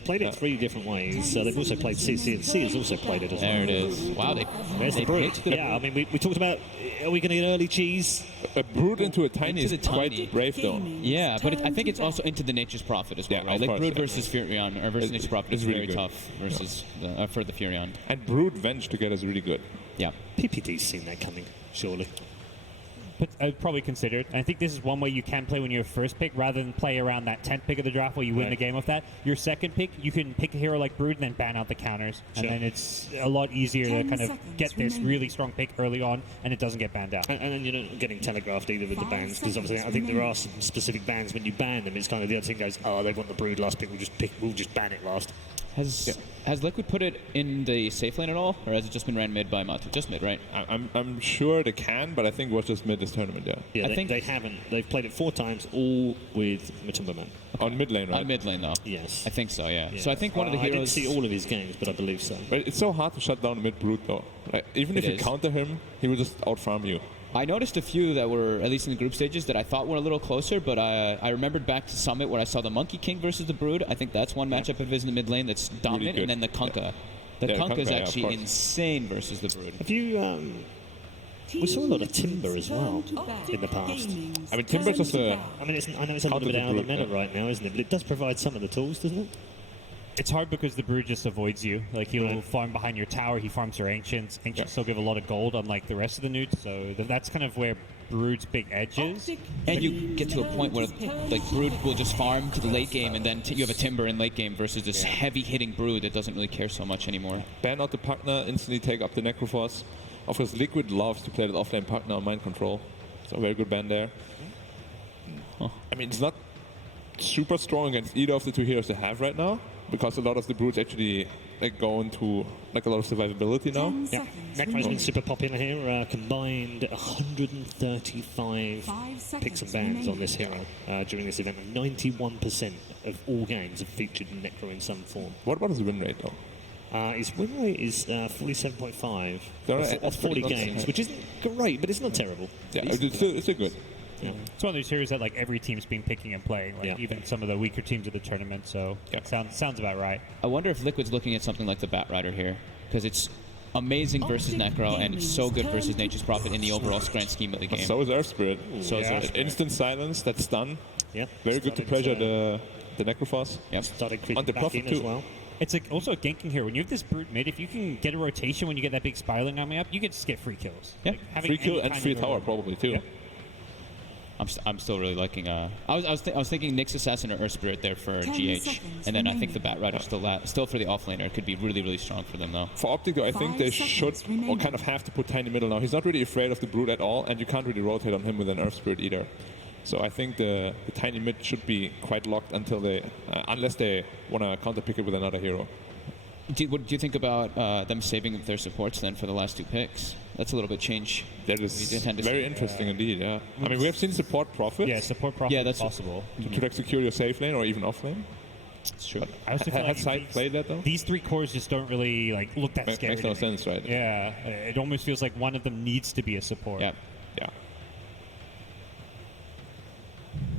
played it 3 different ways. So they've also played CC, and C has also played it as well. There it is. Wow, There's the Brood. Yeah, I mean, we talked about, are we going to get early cheese? A Brood into a Tiny is quite brave, though. Yeah, but I think it's also into the Nature's Prophet as well, right? Like Brood versus Furion, or versus Nature's Prophet is really very tough versus for the Furion. And Brood Venge together is really good. Yeah. PPD's seen that coming, surely. But I'd probably consider it. I think this is one way you can play when you're first pick, rather than play around that 10th pick of the draft where you win the game with that. Your second pick, you can pick a hero like Brood and then ban out the counters. And then it's a lot easier to kind of get this really strong pick early on, and it doesn't get banned out. And then you're not getting telegraphed either with the bans, because obviously I think there are some specific bans when you ban them. It's kind of the other thing goes, oh, they want the Brood last pick, we'll just ban it last. Has Liquid put it in the safe lane at all, or has it just been ran mid by Matu? Just mid, right? I'm sure they can, but I think it was just mid this tournament, Yeah, they haven't. They've played it 4 times, all with Matumba Man. On mid lane, right? On mid lane, though. Yes. I think so, yeah. So I think one of the heroes... I didn't see all of his games, but I believe so. But it's so hard to shut down a mid Brood, though. Like, even if you counter him, he will just out-farm you. I noticed a few that were, at least in the group stages, that I thought were a little closer, but I remembered back to Summit where I saw the Monkey King versus the Brood. I think that's one matchup of his in the mid lane that's dominant, Really and then the Kunkka. The Kunkka is actually insane versus the Brood. Have you... we saw a lot of Timber as well in the past. I mean, Timber's just a... I mean, I know it's a little bit out of the meta right now, isn't it? But it does provide some of the tools, doesn't it? It's hard because the Brood just avoids you. Like, he'll farm behind your tower, he farms your Ancients. Ancients still give a lot of gold, unlike the rest of the neuts, so that's kind of where Brood's big edge is. And you get to a point where, like, Brood will just farm to the late game, and then you have a Timber in late game versus this heavy-hitting Brood that doesn't really care so much anymore. Ban out the partner, instantly take up the Necroforce. Of course, Liquid loves to play that offlane partner on mind control. So a very good ban there. I mean, it's not super strong against either of the 2 heroes they have right now, because a lot of the Broods actually go into a lot of survivability now. Yeah, Necro's been super popular here. Combined 135 picks and bans on this hero during this event. 91% of all games have featured Necro in some form. What about his win rate, though? His win rate is 47.5 That's off 40 games, which isn't great, but it's not terrible. Yeah, it's still good. Yeah. It's one of those heroes that every team's been picking and playing, even some of the weaker teams of the tournament. So it sounds about right. I wonder if Liquid's looking at something like the Bat Rider here, because it's amazing versus Necro, and it's so good versus Nature's Prophet in the overall grand scheme of the game. So is Earth Spirit. So is Earth Spirit. Instant silence, that stun. Yeah. Very good to pressure the Necroforce. Yep. Started creeping on the back Prophet in as too. well. It's also a ganking here. When you have this Brute mid, if you can get a rotation when you get that big spiraling coming up, you can just get free kills. Yeah, having free kill any and kind free of tower probably too. Yeah. I'm still really liking. I was thinking Nyx Assassin or Earth Spirit there for GH, and then I think the Bat Rider still for the offlaner could be really strong for them though. For Optic though, I think they should or kind of have to put Tiny middle now. He's not really afraid of the Brood at all, and you can't really rotate on him with an Earth Spirit either. So I think the Tiny mid should be quite locked until unless they want to counter pick it with another hero. What do you think about them saving their supports then for the last 2 picks? That's a little bit change. That is very interesting indeed, yeah. I mean, we have seen support profit. Yeah, support profit yeah, that's possible. To secure your safe lane or even off lane. It's true. I also feel Has Side played that though? These 3 cores just don't really look that scary. Makes no sense, right? Yeah, it almost feels like one of them needs to be a support. Yeah.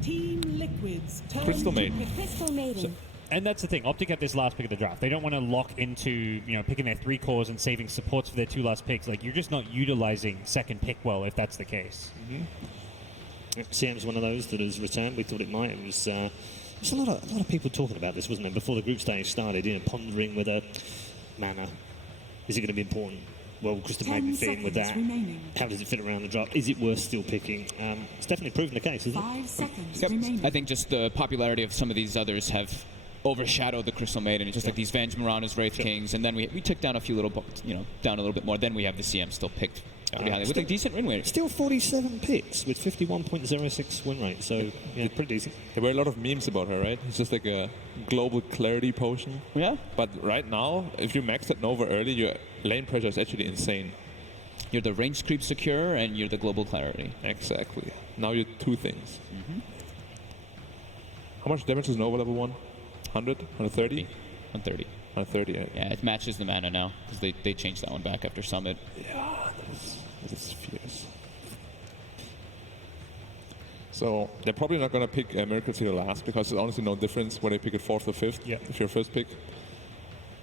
Team Liquid's turn Crystal to Maiden. Crystal Maiden. And that's the thing. Optic had this last pick of the draft. They don't want to lock into picking their 3 cores and saving supports for their 2 last picks. You're just not utilizing second pick well if that's the case. CM's one of those that has returned. We thought it might. It was there's a lot of people talking about this, wasn't there, before the group stage started? Pondering whether mana is it going to be important. Well, Crystal Maiden fit in with that. Remaining. How does it fit around the draft? Is it worth still picking? It's definitely proven the case, isn't 5 seconds Yep. remaining. I think just the popularity of some of these others have overshadowed the Crystal Maiden. It's just like these Venge Marauders, Wraith Kings, and then we took down a few down a little bit more. Then we have the CM still picked pretty highly with a decent win rate. Still 47 picks with 51.06 win rate, so yeah, pretty decent. There were a lot of memes about her, right? It's just like a global clarity potion. Yeah. But right now, if you max that Nova early, your lane pressure is actually insane. You're the range creep secure, and you're the global clarity. Exactly. Now you're 2 things. How much damage is Nova level 1? 100? 130? 130. 130, yeah. It matches the mana now, because they changed that one back after Summit. Yeah, that is fierce. So they're probably not going to pick Miracles here last because there's honestly no difference whether they pick it 4th or 5th if you're first pick.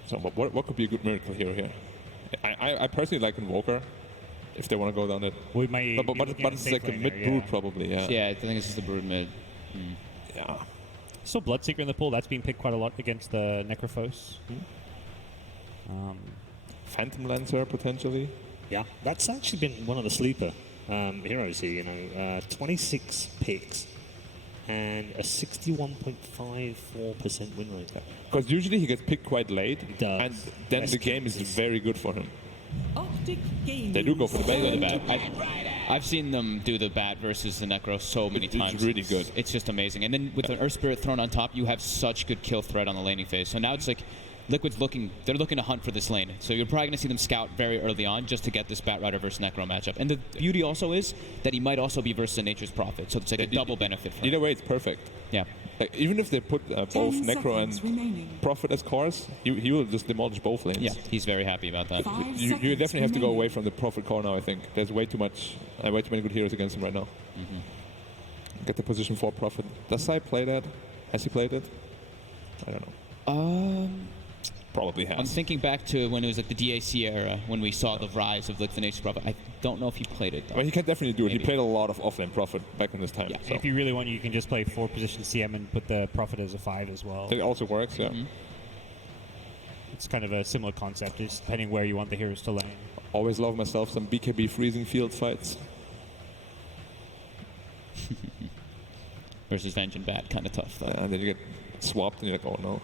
So what could be a good Miracle hero here? I personally like Invoker if they want to go down that. We might but it's like a mid-brood probably, yeah. Yeah, I think it's just the brood mid. Yeah. Still Bloodseeker in the pool. That's being picked quite a lot against the Necrophos. Phantom Lancer potentially. Yeah, that's actually been one of the sleeper heroes here. 26 picks and a 61.54% win rate. Because usually he gets picked quite late, and then Best the game is very good for him. Optic Gaming. They do go for the They go the bat. bat. I've seen them do the bat versus the Necro so many times. It's really good. It's just amazing. And then with an Earth Spirit thrown on top, you have such good kill threat on the laning phase. So now it's like Liquid's they're looking to hunt for this lane. So you're probably going to see them scout very early on just to get this Bat Rider versus Necro matchup. And the beauty also is that he might also be versus a Nature's Prophet. So it's like a double benefit for him. Either way, it's perfect. Yeah. Like, even if they put both Necro and Prophet as cores, he will just demolish both lanes. Yeah, he's very happy about that. You definitely have to go away from the Prophet core now, I think. There's way too many good heroes against him right now. Get the position for Prophet. Does Sai play that? Has he played it? I don't know. Probably has. I'm thinking back to when it was like the DAC era, when we saw the rise of like the Nature's Prophet. I don't know if he played it, though. Well, he can definitely do it. Maybe. He played a lot of offlane Prophet back in this time. Yeah, so. if you really want, you can just play 4-position CM and put the Prophet as a 5 as well. It also works, yeah. It's kind of a similar concept, just depending where you want the heroes to lane. Always love myself some BKB freezing field fights. Versus Venge and Bat, kind of tough, though. And then you get swapped and you're like, oh no.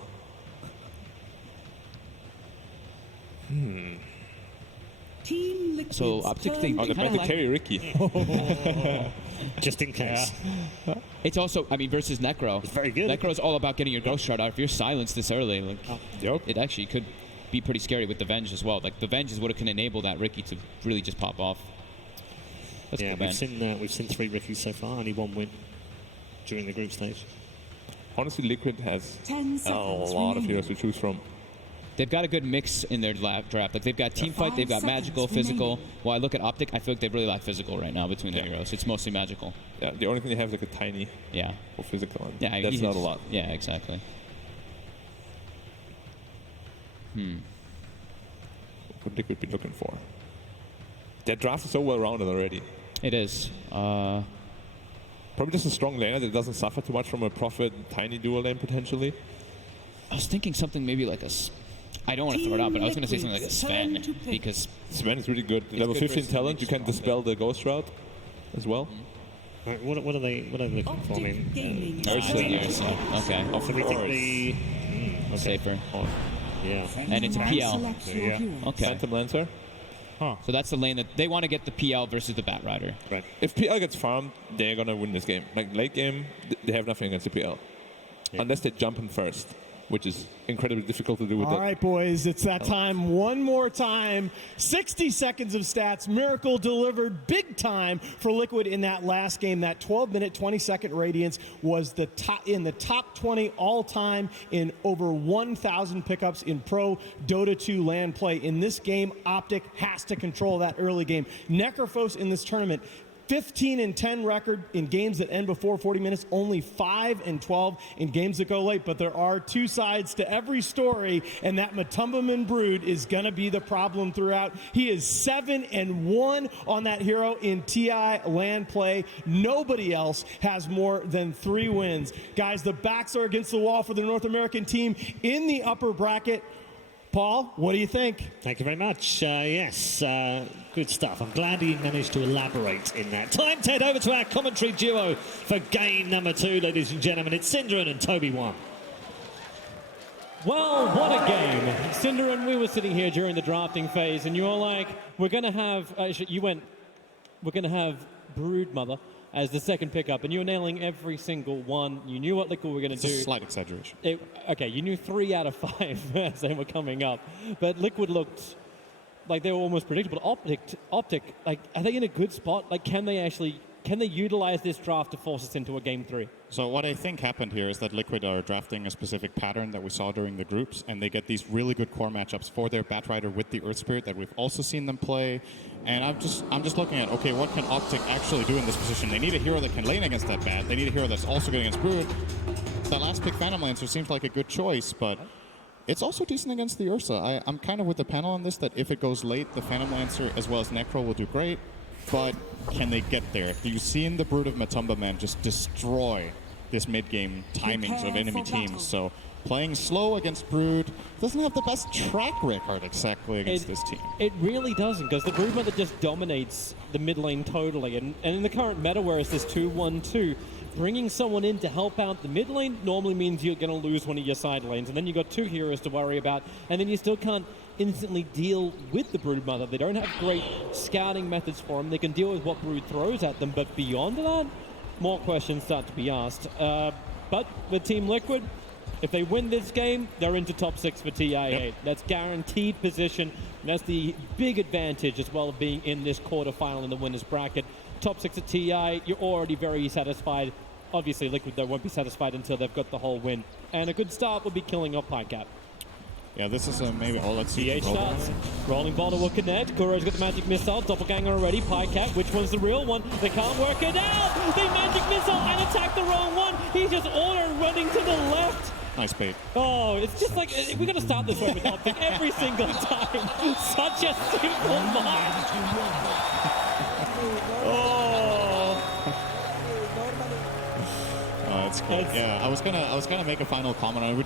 Team Liquid's So Optic thing. Oh, they're meant to carry Ricky. Just in case. It's also, I mean, versus Necro. It's very good. Necro's all about getting your Ghost Shard out. If you're silenced this early, like, it actually could be pretty scary with the Venge as well. Like, the Venge is what can enable that Ricky to really just pop off. That's Yeah, we've seen 3 Rickies so far, only 1 win during the group stage. Honestly, Liquid has 10 a lot of heroes to choose from. They've got a good mix in their draft. Like, they've got team fight, they've got magical, physical. While I look at Optic, I feel like they really lack physical right now between their heroes. It's mostly magical. Yeah, the only thing they have is like a tiny for physical. And Yeah, that's not a lot. Yeah, exactly. What would Liquid be looking for? Their draft is so well rounded already. It is. Probably just a strong laner that doesn't suffer too much from a Prophet tiny dual lane potentially. I was thinking something maybe like a. I don't want to throw it out, but I was going to say something like a Sven, because Sven is really good. Level 15 talent, you can dispel the Ghost Route as well. Right, what are they looking for? I mean, Ursa. Okay. So we think the Safer. Yeah. And it's a PL. Yeah. Okay. Phantom Lancer. So that's the lane that they want to get the PL versus the Bat Rider. Right. If PL gets farmed, they're gonna win this game. Like late game, they have nothing against the PL, unless they jump in first, which is incredibly difficult to do with All right, boys, it's that time. One more time. 60 seconds of stats. Miracle delivered big time for Liquid in that last game. That 12-minute, 20-second Radiance was in the top 20 all-time in over 1,000 pickups in pro Dota 2 LAN play. In this game, Optic has to control that early game. Necrophos in this tournament, 15-10 record in games that end before 40 minutes, only 5-12 in games that go late. But there are 2 sides to every story, and that Matumbaman Brood is going to be the problem throughout. He is 7-1 on that hero in TI LAN play. Nobody else has more than 3 wins. Guys, the backs are against the wall for the North American team in the upper bracket. Paul, what do you think? Thank you very much. Yes, good stuff. I'm glad he managed to elaborate in that. Time to head over to our commentary duo for game number 2, ladies and gentlemen. It's Synderen and Toby 1. Well, what a game. Synderen, we were sitting here during the drafting phase, and you were like, we're going to have, we're going to have Broodmother as the second pickup, and you were nailing every single one. You knew what Liquid were going to do. It's a slight exaggeration. Okay, you knew 3 out of 5 as they were coming up, but Liquid looked like they were almost predictable. Optic, like, are they in a good spot? Like, can they utilize this draft to force us into a game 3? So what I think happened here is that Liquid are drafting a specific pattern that we saw during the groups, and they get these really good core matchups for their Bat Rider with the Earth Spirit that we've also seen them play And I'm just looking at, okay, what can Optic actually do in this position? They need a hero that can lane against that bat. They need a hero that's also good against Brood. That last pick, Phantom Lancer, seems like a good choice, but it's also decent against the Ursa. I'm kind of with the panel on this, that if it goes late, the Phantom Lancer as well as Necro will do great, but can they get there? You've seen the Brood of Matumba Man just destroy this mid-game timings of enemy teams, so playing slow against Brood doesn't have the best track record exactly against this team. It really doesn't, because the Brood Mother just dominates the mid lane totally. And in the current meta, where it's this 2-1-2, bringing someone in to help out the mid lane normally means you're going to lose one of your side lanes. And then you've got 2 heroes to worry about, and then you still can't instantly deal with the Brood Mother. They don't have great scouting methods for them. They can deal with what Brood throws at them, but beyond that, more questions start to be asked. But with Team Liquid, if they win this game, they're into top 6 for TI8. Yep. That's guaranteed position. And that's the big advantage as well of being in this quarterfinal in the winners bracket. Top 6 at TI, you're already very satisfied. Obviously, Liquid, though, won't be satisfied until they've got the whole win. And a good start would be killing off Picap. Yeah, this is maybe all let's see. CH starts. Rolling Boulder will connect. Kuro's got the magic missile. Doppelganger already. Picap, which one's the real one? They can't work it out. They magic missile and attack the wrong one. He's just auto running to the left. Nice bait. Oh, it's just like, we're going to start this way with Optic every single time. Such a simple match. It's cool. Yeah, I was gonna make a final comment on it. We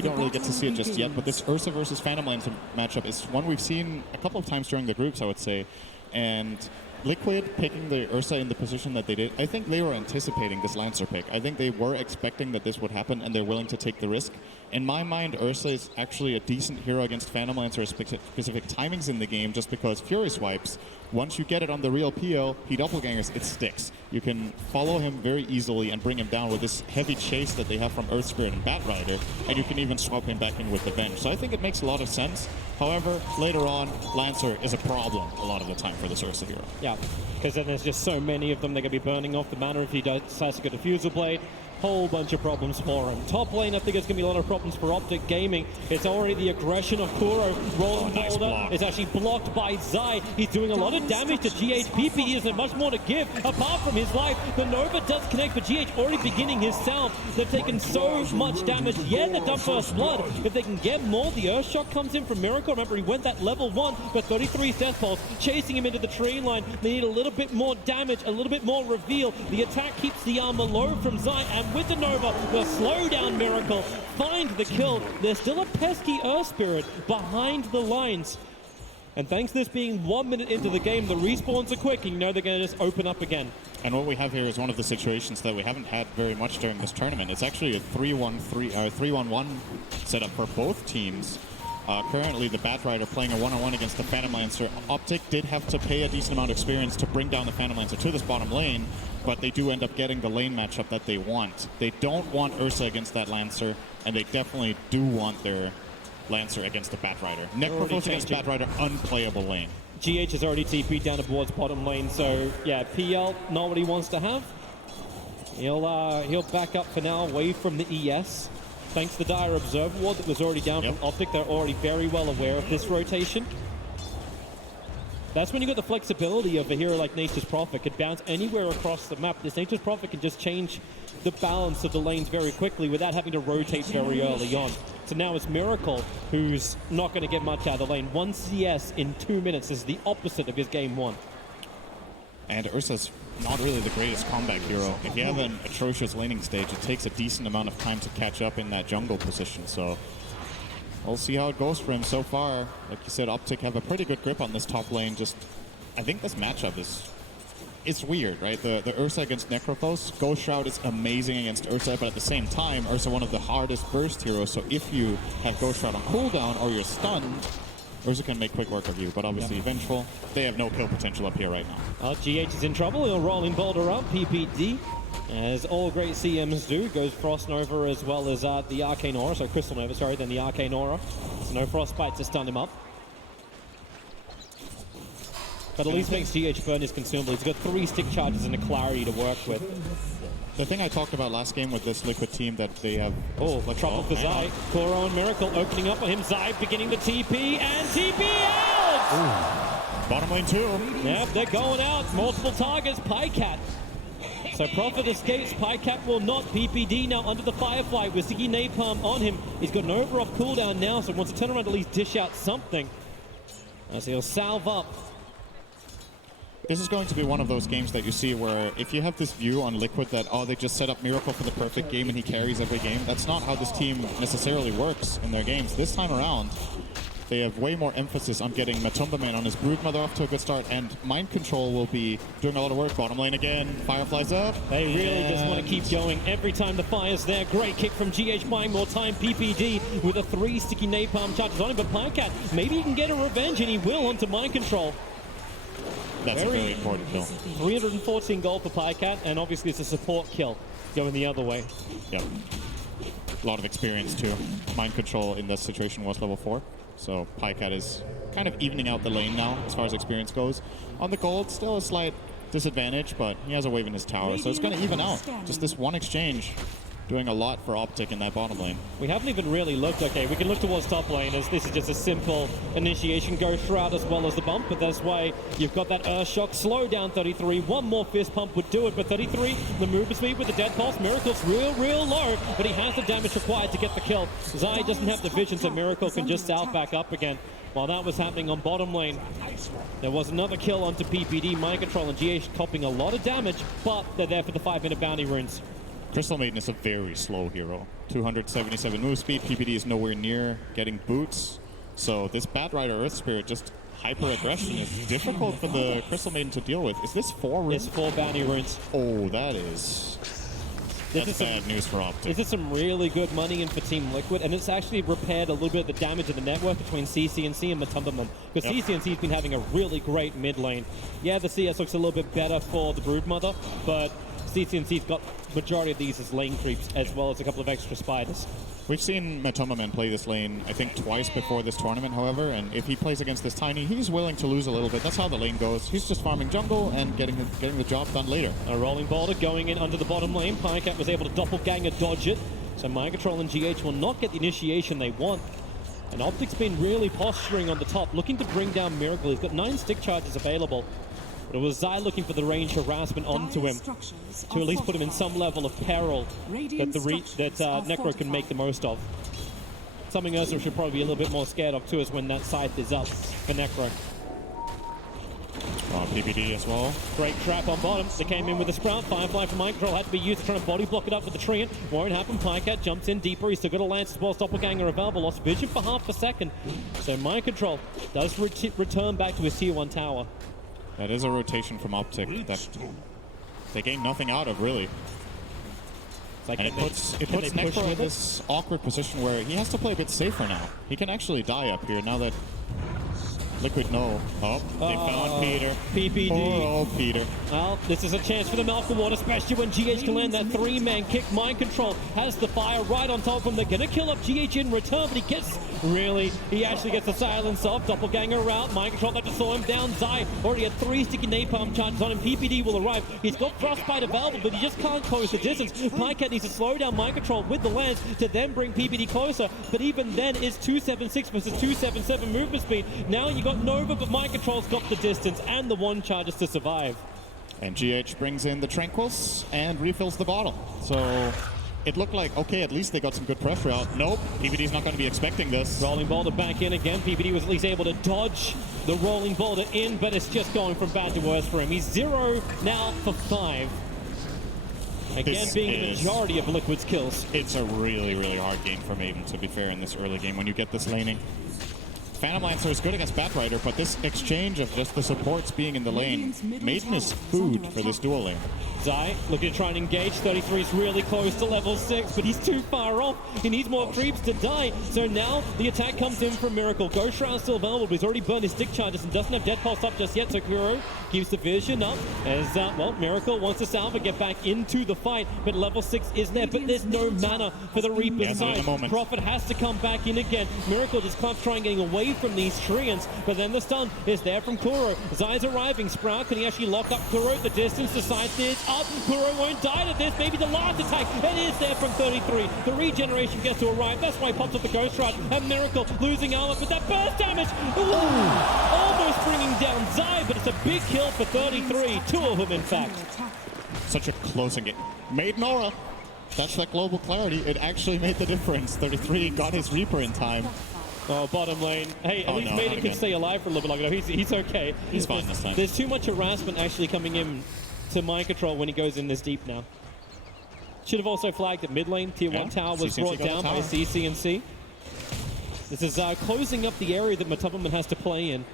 don't really get to see it just yet, but this Ursa versus Phantom Lancer matchup is one we've seen a couple of times during the groups, I would say. And Liquid picking the Ursa in the position that they did, I think they were anticipating this Lancer pick. I think they were expecting that this would happen, and they're willing to take the risk. In my mind, Ursa is actually a decent hero against Phantom Lancer at specific timings in the game, just because Fury Swipes, once you get it on the real PO, he doppelgangers, it sticks. You can follow him very easily and bring him down with this heavy chase that they have from Earth Spirit and Bat Rider, and you can even swap him back in with the Venge. So I think it makes a lot of sense. However, later on, Lancer is a problem a lot of the time for this Ursa hero. Yeah, because then there's just so many of them, they're going to be burning off the mana if he decides to get a Fusel Blade. Whole bunch of problems for him. Top lane, I think there's going to be a lot of problems for Optic Gaming. It's already the aggression of Kuro. Rolling Boulder is actually blocked by Zai. He's doing a lot of damage to GH. PP isn't much more to give apart from his life. The Nova does connect, but GH already beginning his salve. They've taken so much damage. Yeah, they dump first blood. If they can get more, the Earth Shock comes in from Miracle. Remember, he went that level 1, but 33 Death Pulse, chasing him into the tree line. They need a little bit more damage, a little bit more reveal. The attack keeps the armor low from Zai, and with the Nova, the slow down Miracle, find the kill. There's still a pesky Earth Spirit behind the lines. And thanks to this being 1 minute into the game, the respawns are quick, and you know they're going to just open up again. And what we have here is one of the situations that we haven't had very much during this tournament. It's actually a 3-1-1 setup for both teams. Currently, the Bat Rider playing a one-on-one against the Phantom Lancer. Optic did have to pay a decent amount of experience to bring down the Phantom Lancer to this bottom lane, but they do end up getting the lane matchup that they want. They don't want Ursa against that Lancer, and they definitely do want their Lancer against the Bat Rider. Necrophos against Bat Rider, unplayable lane. GH has already TP'd down towards bottom lane, so yeah, PL, not what he wants to have. He'll back up for now, away from the ES. Thanks to the Dire Observer Ward that was already down from Optic, they're already very well aware of this rotation. That's when you got the flexibility of a hero like Nature's Prophet. Could bounce anywhere across the map. This Nature's Prophet can just change the balance of the lanes very quickly without having to rotate very early on. So now it's Miracle, who's not going to get much out of the lane. 1 CS in 2 minutes is the opposite of his game 1. And Ursa's not really the greatest combat hero. If you have an atrocious laning stage, it takes a decent amount of time to catch up in that jungle position. So we'll see how it goes for him so far. Like you said, Optic have a pretty good grip on this top lane. I think this matchup it's weird, right? The Ursa against Necrophos. Ghost Shroud is amazing against Ursa, but at the same time, Ursa one of the hardest burst heroes. So if you have Ghost Shroud on cooldown or you're stunned, Ursa can make quick work of you, but obviously Vengeful, they have no kill potential up here right now. GH is in trouble. He'll Rolling Boulder up, PPD, as all great CMs do. Goes Frost Nova as well as the Arcane Aura, so Crystal Nova, sorry, then the Arcane Aura. So no Frostbite to stun him up. But at least makes GH burn his consumable. He's got 3 stick charges and a Clarity to work with. The thing I talked about last game with this Liquid team that they have... trouble for Zai. Kuro and Miracle opening up on him. Zai beginning to TP, and TP out! Bottom lane 2. Yep, they're going out. Multiple targets. Pycat. So Prophet escapes. Pycat will not. PPD now under the Firefly with Sticky Napalm on him. He's got an over-off cooldown now, so wants to turn around to at least dish out something. As he'll salve up. This is going to be one of those games that you see where if you have this view on Liquid that, oh, they just set up Miracle for the perfect game and he carries every game, that's not how this team necessarily works in their games. This time around, they have way more emphasis on getting Matumba Man on his Broodmother off to a good start, and Mind Control will be doing a lot of work. Bottom lane again, Firefly's up. They really just want to keep going every time the fire's there. Great kick from GH, buying more time. PPD with a 3 sticky napalm charges on him, but Pycat, maybe he can get a revenge, and he will onto Mind Control. That's a very important kill. 314 gold for Pycat, and obviously it's a support kill going the other way. Yep. A lot of experience too. Mind Control in this situation was level 4. So Pycat is kind of evening out the lane now as far as experience goes. On the gold, still a slight disadvantage, but he has a wave in his tower, so it's going to even out. Just this one exchange doing a lot for Optic in that bottom lane. We haven't even really looked. Okay, we can look towards top lane as this is just a simple initiation ghost route as well as the bump, but that's why you've got that Earth Shock slow down 33. One more fist pump would do it, but 33, the movement speed with the dead pulse. Miracle's real low, but he has the damage required to get the kill. Zai doesn't have the vision, so Miracle can just south back up again. While that was happening on bottom lane, there was another kill onto PPD. Mind Control and GH topping a lot of damage, but they're there for the 5-minute bounty runes. Crystal Maiden is a very slow hero. 277 move speed. PPD is nowhere near getting boots. So this Bat Rider Earth Spirit, just hyper aggression, is difficult for the Crystal Maiden to deal with. Is this 4 runes? It's 4 bounty runes. Oh, that's bad news for Optic. This is some really good money in for Team Liquid, and it's actually repaired a little bit of the damage of the network between CCNC and Matumba. Because CCNC's been having a really great mid lane. Yeah, the CS looks a little bit better for the Broodmother, but CCNC's got majority of these as lane creeps, as well as a couple of extra spiders. We've seen Matumba Man play this lane, I think, twice before this tournament, however, and if he plays against this Tiny, he's willing to lose a little bit. That's how the lane goes. He's just farming jungle and getting the job done later. A rolling boulder going in under the bottom lane. Pycat was able to doppelganger dodge it, so Mind Control and GH will not get the initiation they want. And Optic's been really posturing on the top, looking to bring down Miracle. He's got 9 stick charges available. But it was Zai looking for the range harassment onto him to at least put him in some level of peril that Necro can make the most of. Something else we should probably be a little bit more scared of too is when that scythe is up for Necro. PPD as well. Great trap on bottom. They came in with a Sprout. Firefly from Mind Control had to be used trying to body block it up with the Treant. Won't happen. Pycat jumps in deeper. He's still got a Lance as well as Doppelganger available. Lost vision for half a second. So Mind Control does return back to his tier 1 tower. That is a rotation from Optic that they gain nothing out of, really. Like, and it puts Necro in this awkward position where he has to play a bit safer now. He can actually die up here now that Liquid know. Oh, they found Peter. PPD. Poor old Peter. Well, this is a chance for the Malcolm Ward, especially when GH can land that 3-man kick. Mind Control has the fire right on top of him. They're going to kill up GH in return, but he actually gets the silence off. Doppelganger out. Mind Control had to slow him down. Zai already had 3 sticky napalm charges on him. PPD will arrive. He's got Frostbite available, but he just can't close the distance. Pycat needs to slow down Mind Control with the lance to then bring PPD closer, but even then it's 276 versus 277 movement speed. Now you got Nova, but Mind Control's got the distance and the 1 charges to survive. And GH brings in the Tranquils and refills the bottle. So it looked like, okay, at least they got some good pressure out. Nope, PPD's not going to be expecting this. Rolling boulder back in again. PPD was at least able to dodge the rolling boulder in, but it's just going from bad to worse for him. He's 0 now for 5. Again, being the majority of Liquid's kills. It's a really hard game for Maiden, to be fair, in this early game when you get this laning. Phantom Lancer is good against Bat Rider, but this exchange of just the supports being in the lane, Maiden is food for this dual lane. Zai looking to try and engage. 33 is really close to level 6, but he's too far off. He needs more creeps to die. So now the attack comes in from Miracle. Ghost Shroud's still available, but he's already burned his stick charges and doesn't have Dead Pulse up just yet. So Kuro keeps the vision up as, Miracle wants to salve and get back into the fight, but level 6 is there, but there's no mana for the Reaper's side. Prophet has to come back in again. Miracle just can't try and getting away from these Treants, but then the stun is there from Kuro. Zai's arriving. Sprout, can he actually lock up Kuro? The distance, the side is up. Kuro won't die to this. Maybe the last attack. It is there from 33. The regeneration gets to arrive. That's why he pops up the Ghost Shroud. And Miracle losing armor, but that burst damage. Ooh, almost just bringing down Zai, but it's a big kill for 33. Two of them, in fact. Such a close game. Made Nora. That's that global clarity. It actually made the difference. 33 got his Reaper in time. Oh, bottom lane. Hey, at least Maiden can stay alive for a little bit longer. He's okay. He's fine this time. There's too much harassment actually coming in to mind control when he goes in this deep now. Should have also flagged at mid lane. Tier 1 tower was brought down by CCNC. This is closing up the area that Matubberman has to play in.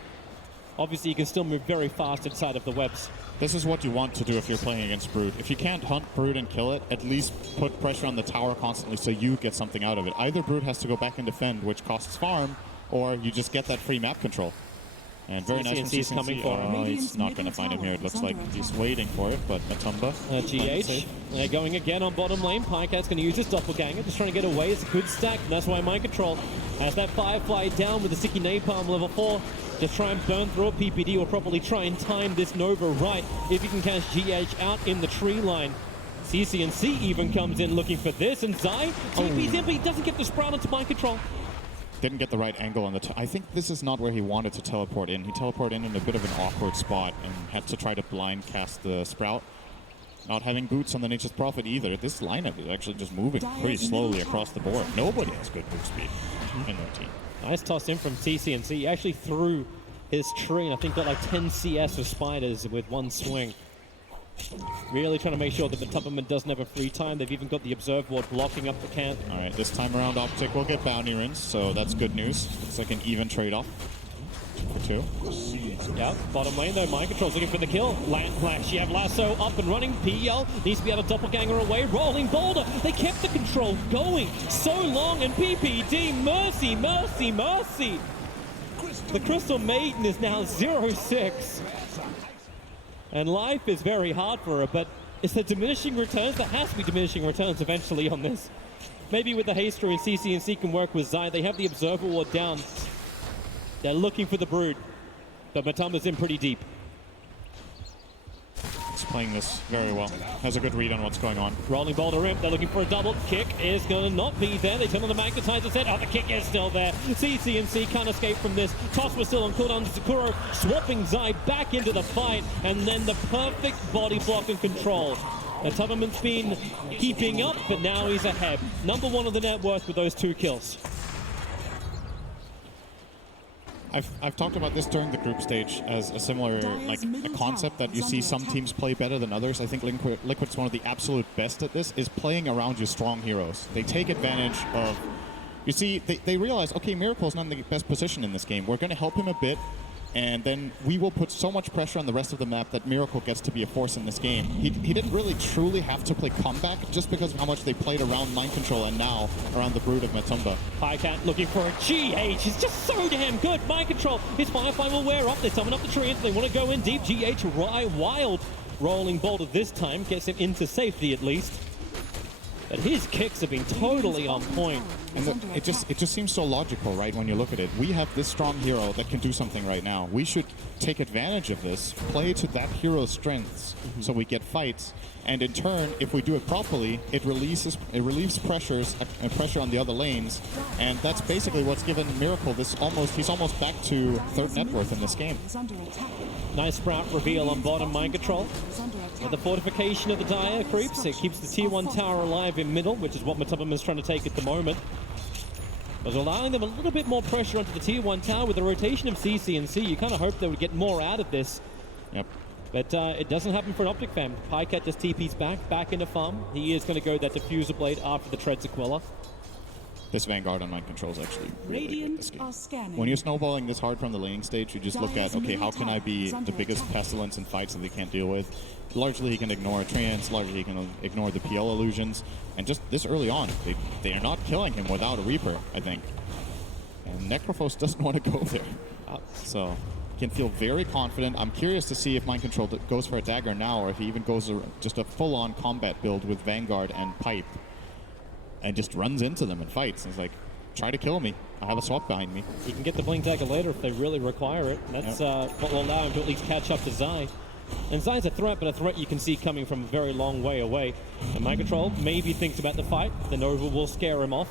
Obviously, you can still move very fast inside of the webs. This is what you want to do if you're playing against Brood. If you can't hunt Brood and kill it, at least put pressure on the tower constantly so you get something out of it. Either Brood has to go back and defend, which costs farm, or you just get that free map control. And very nice from CCNC is coming for him. He's not going to find him here. It looks like he's waiting for it, but Matumba. GH, they're going again on bottom lane. Pycat's going to use his doppelganger, just trying to get away. It's a good stack, and that's why Mind Control has that Firefly down with the Sticky Napalm level 4. Just try and burn through it. PPD will probably try and time this Nova right if he can catch GH out in the tree line. CCNC even comes in looking for this, and Zai TP's in, but he doesn't get the Sprout onto Mind Control. Didn't get the right angle on the... I think this is not where he wanted to teleport in. He teleported in a bit of an awkward spot and had to try to blind cast the Sprout. Not having boots on the Nature's Prophet either. This lineup is actually just moving pretty slowly across the board. Nobody has good move speed in their team. Nice toss in from CCNC. He actually threw his tree and I think got like 10 CS of spiders with one swing. Really trying to make sure that the Tubberman doesn't have a free time. They've even got the Observe Ward blocking up the camp. All right, this time around Optic will get bounty runes, so that's good news. It's like an even trade-off. 2 for 2. Yeah, bottom lane though, Mind Control's looking for the kill. Land Flash, you have Lasso up and running. PL needs to be able to doppelganger away. Rolling Boulder, they kept the control going so long, and PPD, mercy, mercy, mercy. The Crystal Maiden is now 0-6. And life is very hard for her, but it's the diminishing returns. There has to be diminishing returns eventually on this. Maybe with the Haster and CCNC can work with Zai. They have the Observer Ward down. They're looking for the Brood, but Matumba's in pretty deep. He's playing this very well. Has a good read on what's going on. Rolling Boulder in. They're looking for a double. Kick is going to not be there. They turn on the magnetizer set. Oh, the kick is still there. CCNC can't escape from this. Toss was still on cooldown. Sakuro swapping Zai back into the fight. And then the perfect body block and control. And Tubberman's been keeping up, but now he's ahead. Number 1 of the net worth with those 2 kills. I've talked about this during the group stage as a similar, like, a concept that you see some teams play better than others. I think Liquid's one of the absolute best at this, is playing around your strong heroes. They take advantage of, you see, they realize, okay, Miracle's not in the best position in this game. We're going to help him a bit, and then we will put so much pressure on the rest of the map that Miracle gets to be a force in this game. He didn't really truly have to play comeback just because of how much they played around Mind Control and now around the Brood of Matumba. Pycat looking for a GH. It's just so damn good. Mind Control. His Firefly will wear off. They're summon up the tree. They want to go in deep. GH wild. Rolling Boulder this time gets him into safety at least. But his kicks have been totally on point. And it just seems so logical, right, when you look at it. We have this strong hero that can do something right now. We should take advantage of this, play to that hero's strengths, so we get fights. And in turn, if we do it properly, it relieves pressure on the other lanes. And that's basically what's given Miracle this he's almost back to 3rd net worth in this game. Nice Sprout reveal on bottom Mind Control. With the fortification of the Dire creeps, it keeps the tier 1 tower alive in middle, which is what Matubberman's trying to take at the moment. But allowing them a little bit more pressure onto the tier 1 tower with the rotation of CCNC, you kind of hope they would get more out of this. Yep. But it doesn't happen for an Optic fan. Pycat just TP's back into farm. He is going to go that Diffuser Blade after the Treads Aquila. This Vanguard on Mind Control is actually really good this game. Are scanning. When you're snowballing this hard from the laning stage, you just look at, okay, how can I be the biggest pestilence in fights that they can't deal with? Largely he can ignore Trance, largely he can ignore the PL illusions, and just this early on, they are not killing him without a Reaper, I think. And Necrophos doesn't want to go there. So, can feel very confident. I'm curious to see if Mind Control goes for a dagger now, or if he even goes just a full-on combat build with Vanguard and Pipe, and just runs into them and fights. And it's like, try to kill me. I have a swap behind me. He can get the Blink Dagger later if they really require it. That's what will allow him to at least catch up to Zai. And Zai's a threat, but a threat you can see coming from a very long way away. And Mind Control maybe thinks about the fight. The Nova will scare him off.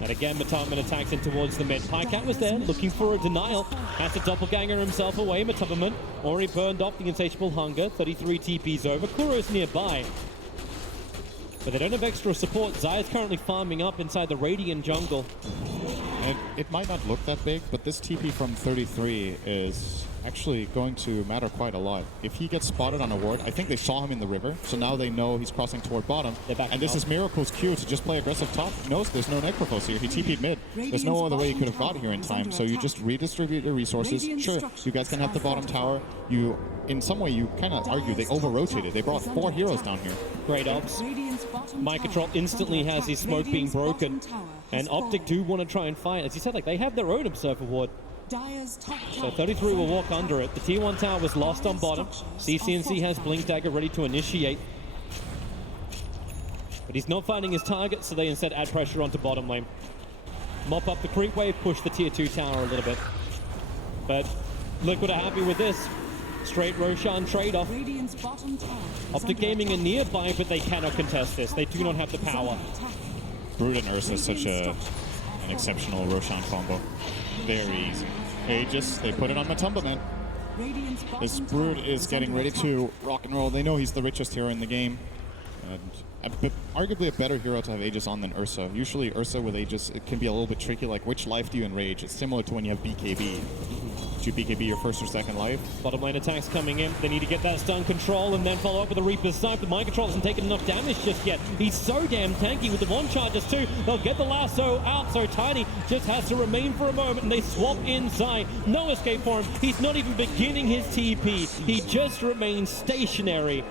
And again, Matumba attacks in towards the mid. Pycat was there, looking for a denial. Has to doppelganger himself away. Matumba already burned off the insatiable hunger. 33 TPs over. Kuro's nearby. But they don't have extra support. Zaya's currently farming up inside the Radiant jungle. And it might not look that big, but this TP from 33 is actually going to matter quite a lot. If he gets spotted on a ward, I think they saw him in the river, so now they know he's crossing toward bottom. And this is Miracle's cue to just play aggressive top. He knows there's no Necrophos here. He TP'd mid. There's no other way he could have got here in time, so you just redistribute your resources. Sure, you guys can have the bottom tower. You, in some way, you kind of argue they over-rotated. They brought 4 heroes down here. Great ops. Mind Control instantly has his smoke being broken. And Optic do want to try and fight. As you said, like they have their own Observer ward. So 33 will walk under it. The tier 1 tower was lost on bottom. CCNC has Blink Dagger ready to initiate. But he's not finding his target, so they instead add pressure onto bottom lane. Mop up the creep wave, push the tier 2 tower a little bit. But Liquid are happy with this. Straight Roshan trade-off. Optic Gaming are nearby, but they cannot contest this. They do not have the power. Brood and Ursa is such an exceptional Roshan combo. Very easy. Aegis, they put it on Matumba, man. This Brood is getting ready to rock and roll. They know he's the richest hero in the game. And arguably a better hero to have Aegis on than Ursa. Usually Ursa with Aegis, it can be a little bit tricky, like which life do you enrage? It's similar to when you have BKB. Do you BKB your first or second life? Bottom lane attacks coming in. They need to get that stun control and then follow up with a Reaper's Snipe. The Mind Control hasn't taken enough damage just yet. He's so damn tanky with the one charges too. They'll get the lasso out, so Tiny just has to remain for a moment and they swap inside. No escape for him. He's not even beginning his TP. He just remains stationary.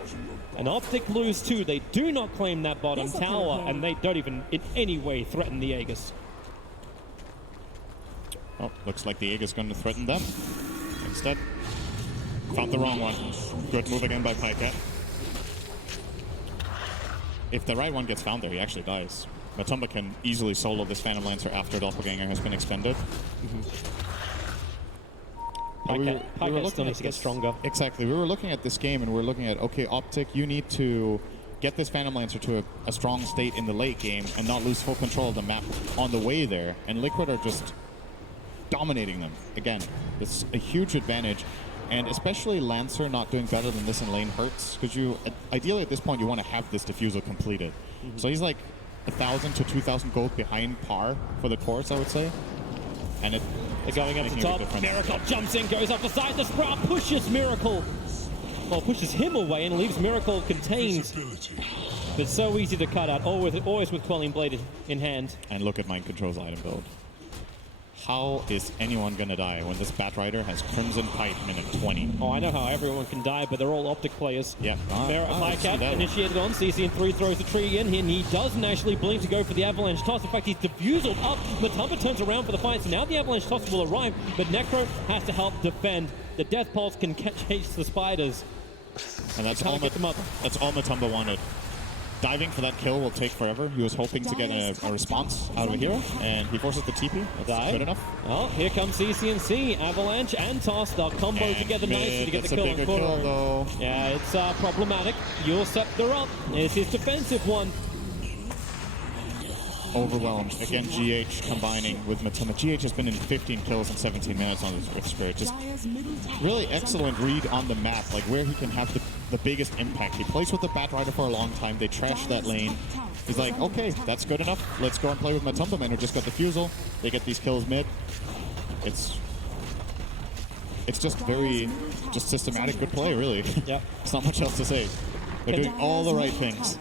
And Optic lose too. They do not claim that bottom tower and they don't even in any way threaten the Aegis. Oh, looks like the Aegis going to threaten them. Instead, found the wrong one. Good move again by Pycat. If the right one gets found there, he actually dies. Matumba can easily solo this Phantom Lancer after Doppelganger has been expended. Pycat still needs to get stronger. Exactly. We were looking at this game and we're looking at, okay, Optic, you need to get this Phantom Lancer to a strong state in the late game and not lose full control of the map on the way there. And Liquid are just dominating them. Again, it's a huge advantage. And especially Lancer not doing better than this in lane hurts, because you, ideally at this point, you want to have this defusal completed. So he's like 1,000 to 2,000 gold behind par for the course, I would say. And they're going up the top. Miracle jumps in, goes up the side. The Sprout pushes Miracle. Well, pushes him away and leaves Miracle contained. But so easy to cut out, always with Quelling Blade in hand. And look at Mind Control's item build. How is anyone going to die when this Batrider has Crimson Pipe minute 20? Oh, I know how everyone can die, but they're all Optic players. Yeah. Pycat initiated on. CCN3 throws the tree in here, and he doesn't actually blink to go for the Avalanche Toss. In fact, he's diffused up. Matumba turns around for the fight, so now the Avalanche Toss will arrive, but Necro has to help defend. The Death Pulse can chase the spiders. And that's all Matumba wanted. Diving for that kill will take forever. He was hoping to get a response out of a hero, and he forces the TP. That's good enough. Oh, here comes CCNC. Avalanche and Toss. They'll combo together nicely to get the kill on Kuro. Yeah, it's problematic. Your Scepter up. It's his defensive one. Overwhelmed. Again, GH combining with Matumba. GH has been in 15 kills in 17 minutes on his Earth Spirit. Just really excellent read on the map, like where he can have the biggest impact. He plays with the Batrider for a long time. They trash that lane. He's like, okay, that's good enough. Let's go and play with Matumba Man, who just got the Fusel. They get these kills mid. It's just very systematic good play, really. Yeah. There's not much else to say. They're doing all the right things.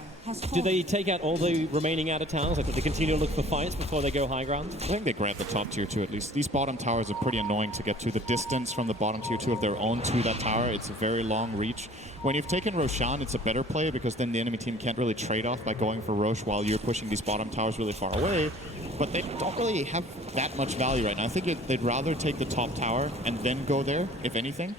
Do they take out all the remaining outer towers? Like, do they continue to look for fights before they go high ground? I think they grab the top tier 2 at least. These bottom towers are pretty annoying to get to. The distance from the bottom tier 2 of their own to that tower, it's a very long reach. When you've taken Roshan, it's a better play because then the enemy team can't really trade off by going for Rosh while you're pushing these bottom towers really far away. But they don't really have that much value right now. I think they'd rather take the top tower and then go there, if anything.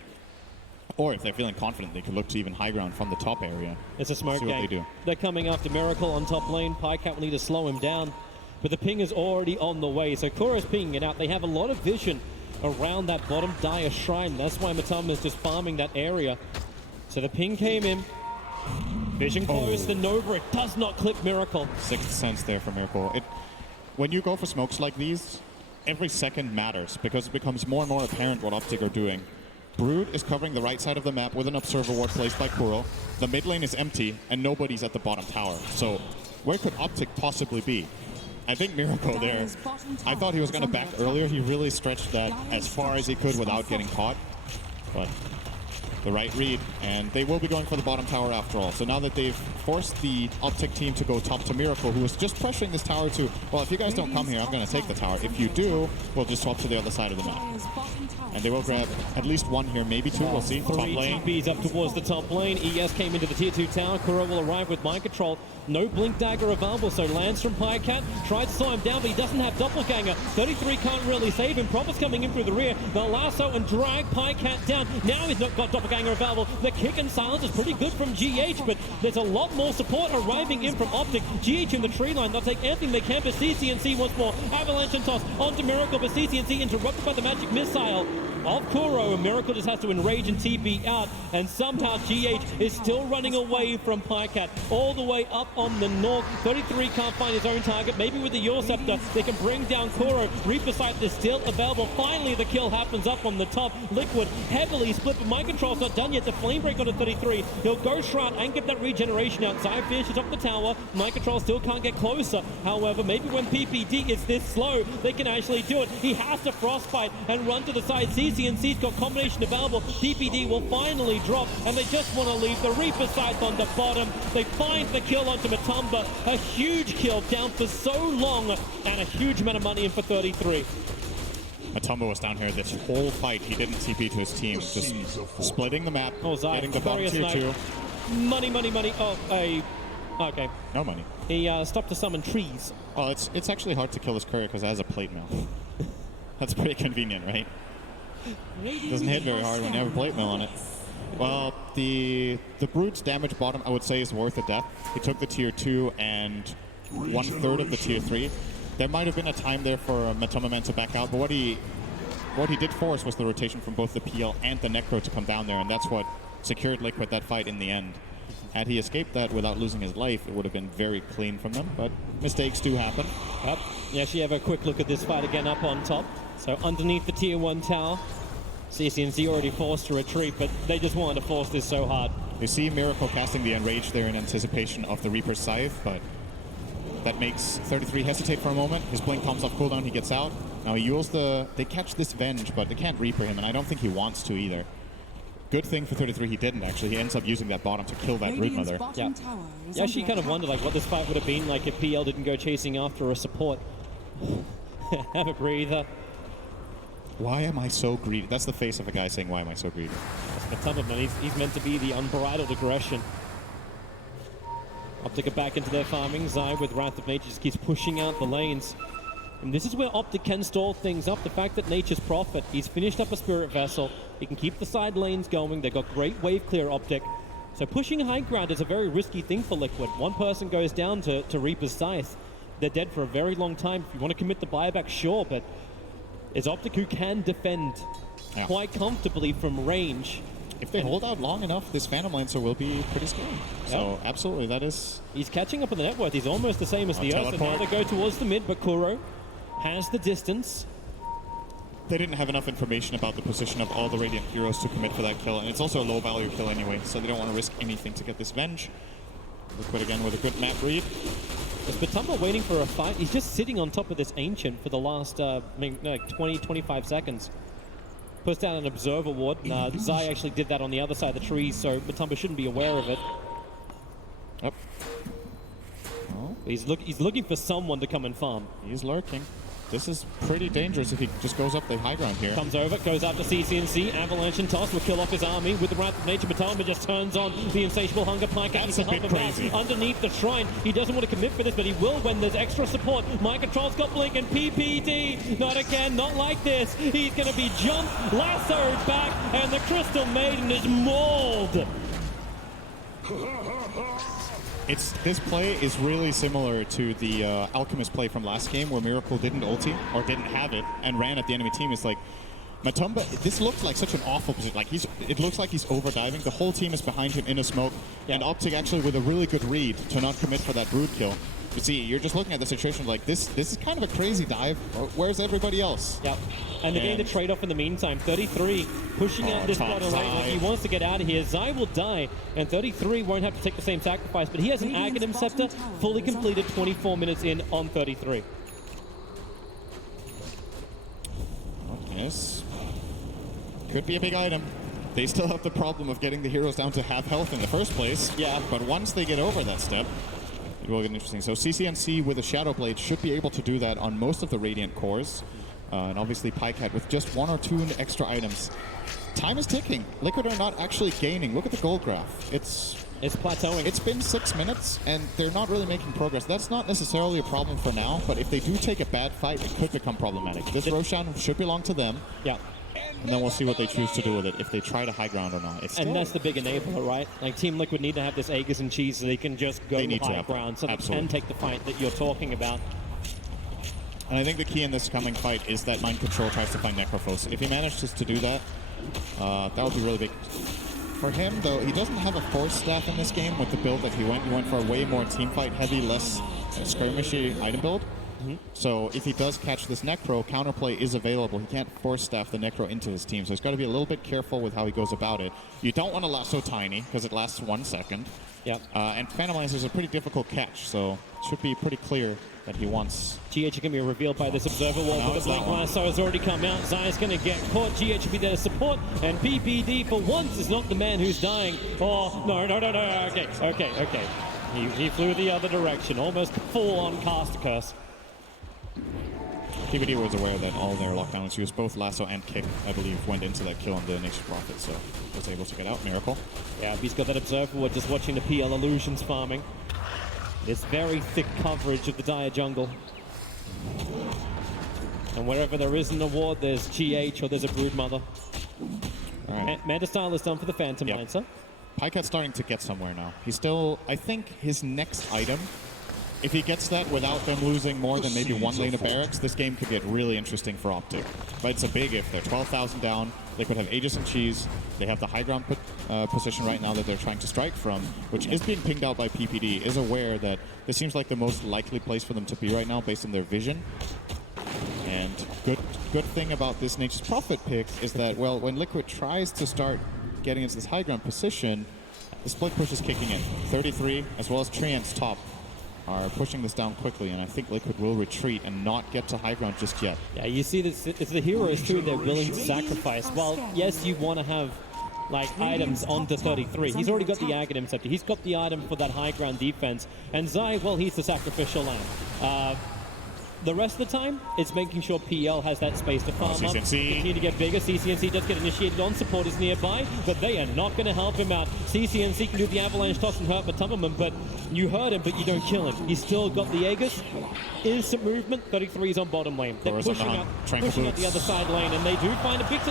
Or if they're feeling confident, they could look to even high ground from the top area. It's a smoke See what they do. They're coming after Miracle on top lane. Pycat will need to slow him down. But the ping is already on the way. So Kuro's pinging it out. They have a lot of vision around that bottom Dire Shrine. That's why Matumba is just farming that area. So the ping came in. Vision closed, the Nova. It does not clip Miracle. Sixth sense there for Miracle. when you go for smokes like these, every second matters because it becomes more and more apparent what Optic are doing. Brood is covering the right side of the map with an observer ward placed by Kuro. The mid lane is empty, and nobody's at the bottom tower. So where could Optic possibly be? I think Miracle there, I thought he was going to back earlier. He really stretched that as far as he could without getting caught. But the right read, and they will be going for the bottom tower after all. So now that they've forced the Optic team to go top to Miracle, who was just pressuring this tower to, well, if you guys don't come here, I'm going to take the tower. If you do, we'll just swap to the other side of the map. And they will grab at least one here, maybe two, we'll see. Top lane. TPs up towards the top lane. ES came into the tier 2 tower. Kuro will arrive with mind control. No blink dagger available, so lands from Pycat. Tries to slow him down, but he doesn't have doppelganger. 33 can't really save him. Prophet's coming in through the rear. They'll lasso and drag Pycat down. Now he's not got doppelganger available. The kick and silence is pretty good from GH, but there's a lot more support arriving in from Optic. GH in the tree line. They'll take anything they can, but CCNC once more. Avalanche and toss onto Miracle, but CCNC interrupted by the magic missile of Kuro. Miracle just has to enrage and TP out, and somehow GH is still running away from Pycat all the way up on the north. 33 can't find his own target. Maybe with the Yor Scepter they can bring down Kuro. Reaper Sight is still available. Finally the kill happens up on the top. Liquid heavily split, but mind control's not done yet. The flame break on a 33. He'll go Shroud and get that regeneration out. Zai finishes up the tower. Mind control still can't get closer. However, maybe when PPD is this slow, they can actually do it. He has to frostbite and run to the side. CCNC's got combination available. PPD will finally drop, and they just want to leave the Reaper Scythe on the bottom. They find the kill onto Matumba. A huge kill, down for so long, and a huge amount of money in for 33. Matumba was down here this whole fight. He didn't TP to his team. Just splitting the map, getting the bottom tier 2. Money, money, money. Oh, okay. No money. He stopped to summon trees. Well, it's actually hard to kill this courier because it has a plate mill. That's pretty convenient, right? Doesn't hit very hard when you have a plate mill on it. Well, the Brood's damage bottom, I would say, is worth a death. He took the tier 2 and 1/3 of the tier 3. There might have been a time there for Matumba Man to back out, but what he did force was the rotation from both the PL and the Necro to come down there, and that's what secured Liquid that fight in the end. Had he escaped that without losing his life, it would have been very clean from them, but mistakes do happen. Yep. Yeah, actually have a quick look at this fight again up on top. So underneath the tier 1 tower, CCNC already forced to retreat, but they just wanted to force this so hard. You see Miracle casting the Enrage there in anticipation of the Reaper's Scythe, but that makes 33 hesitate for a moment. His blink comes off cooldown, he gets out. Now he used they catch this Venge, but they can't Reaper him, and I don't think he wants to either. Good thing for 33, he didn't actually. He ends up using that bottom to kill that Broodmother. Yeah. You actually kind of wonder like what this fight would have been like if PL didn't go chasing after a support. Have a breather. Why am I so greedy? That's the face of a guy saying, why am I so greedy? That's Matumba, man. He's meant to be the unbridled aggression. Optic are back into their farming. Zai with Wrath of Nature just keeps pushing out the lanes. And this is where Optic can stall things up. The fact that Nature's Prophet, he's finished up a Spirit Vessel. He can keep the side lanes going. They've got great wave clear Optic. So pushing high ground is a very risky thing for Liquid. One person goes down to Reaper's Scythe. They're dead for a very long time. If you want to commit the buyback, sure, but it's Optic who can defend quite comfortably from range. If they hold out long enough, this Phantom Lancer will be pretty scary. So absolutely, that is... He's catching up on the net worth. He's almost the same as the Earth. Now they go towards the mid, but Kuro has the distance. They didn't have enough information about the position of all the Radiant heroes to commit for that kill, and it's also a low-value kill anyway, so they don't want to risk anything to get this Venge. Liquid again with a good map read. Is Matumba waiting for a fight? He's just sitting on top of this Ancient for the last 20-25 seconds. Puts down an Observer Ward. Zai actually did that on the other side of the trees, so Matumba shouldn't be aware of it. Yep. Oh. He's looking for someone to come and farm. He's lurking. This is pretty dangerous if he just goes up the high ground here. Comes over, goes up to CCNC. Avalanche and Toss will kill off his army with the Wrath of Nature. Matumba just turns on the Insatiable Hunger Pyke. That's a bit crazy. Underneath the shrine. He doesn't want to commit for this, but he will when there's extra support. Mind Control's got Blink and PPD. Not again, not like this. He's going to be jumped, lassoed back, and the Crystal Maiden is mauled. This play is really similar to the Alchemist play from last game where Miracle didn't ulti or didn't have it and ran at the enemy team. It's like Matumba, this looks like such an awful position. Like it looks like he's overdiving. The whole team is behind him in a smoke, and Optic actually with a really good read to not commit for that Brood kill. But see, you're just looking at the situation like this. This is kind of a crazy dive. Where's everybody else? Yep. And they're getting the trade-off in the meantime. 33 pushing out this bottom lane. Like he wants to get out of here. Zai will die, and 33 won't have to take the same sacrifice. But he has an Abaddon Scepter fully completed 24 minutes in on 33. Yes. Could be a big item. They still have the problem of getting the heroes down to half health in the first place. Yeah. But once they get over that step, it will get interesting. So CCNC with a Shadow Blade should be able to do that on most of the Radiant cores. And obviously Pycat with just 1 or 2 extra items. Time is ticking. Liquid are not actually gaining. Look at the gold graph. It's plateauing. It's been 6 minutes, and they're not really making progress. That's not necessarily a problem for now, but if they do take a bad fight, it could become problematic. This Roshan should belong to them. Yeah. And then we'll see what they choose to do with it, if they try to high ground or not. And that's the big enabler, right? Like Team Liquid need to have this Aegis and cheese so they can just go high ground, so they can take the fight that you're talking about. And I think the key in this coming fight is that Mind Control tries to find Necrophos. If he manages to do that, that would be really big. For him, though, he doesn't have a Force Staff in this game with the build that he went. He went for a way more teamfight heavy, less skirmishy item build. So if he does catch this Necro, counterplay is available. He can't Force Staff the Necro into his team, so he's got to be a little bit careful with how he goes about it. You don't want to lasso Tiny, because it lasts 1 second. Yep. And Phantom Lance is a pretty difficult catch, so it should be pretty clear that he wants. GH can be revealed by this Observer Wall, but the Blink Lasso has already come out. Zai's going to get caught. GH will be there to support, and PPD for once is not the man who's dying. Oh, no. Okay. He flew the other direction, almost full on Caster Curse. PPD was aware that all their lockdowns used, both lasso and kick, I believe, went into that kill on the Nature's Prophet, so was able to get out. Miracle. Yeah, he's got that Observer Wall, just watching the PL Illusions farming. This very thick coverage of the Dire jungle. And wherever there is an award, there's GH or there's a Broodmother. Right. Manta Style is done for the Phantom Lancer. Pycat's starting to get somewhere now. He's still, I think his next item, if he gets that without them losing more than maybe 1 lane of barracks, this game could get really interesting for Optic. But it's a big if. They're 12,000 down. Liquid have Aegis and Cheese. They have the high ground position right now that they're trying to strike from, which is being pinged out by PPD, is aware that this seems like the most likely place for them to be right now based on their vision. And good thing about this Nature's Prophet pick is that, well, when Liquid tries to start getting into this high ground position, the split push is kicking in. 33, as well as Treant's top, are pushing this down quickly, and I think Liquid will retreat and not get to high ground just yet. Yeah, you see this, it's the heroes too they're willing to sacrifice. Well, yes, you want to have like items onto 33. He's already got the Abaddon Scepter. He's got the item for that high ground defense. And Zai, well, he's the sacrificial lamb. The rest of the time, it's making sure PL has that space to farm up. Continue to get bigger. CCNC does get initiated on supporters nearby, but they are not going to help him out. CCNC can do the avalanche toss and hurt Matumberman, but you hurt him, but you don't kill him. He's still got the Aegis. Instant movement. 33 is on bottom lane. They're pushing out the other side lane, and they do find a big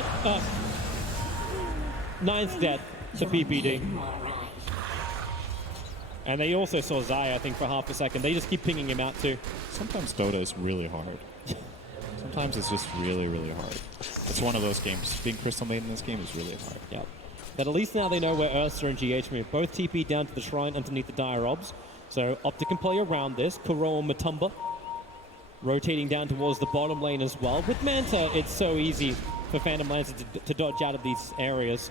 9th death to PPD. And they also saw Zai, I think, for half a second. They just keep pinging him out, too. Sometimes Dota is really hard. Sometimes it's just really, really hard. It's one of those games. Being Crystal Maiden in this game is really hard. Yep. But at least now they know where Ursa and GH move. Both TP down to the shrine underneath the Dire Obs. So Optic can play around this. Kuro and Matumba rotating down towards the bottom lane as well. With Manta, it's so easy for Phantom Lancer to dodge out of these areas.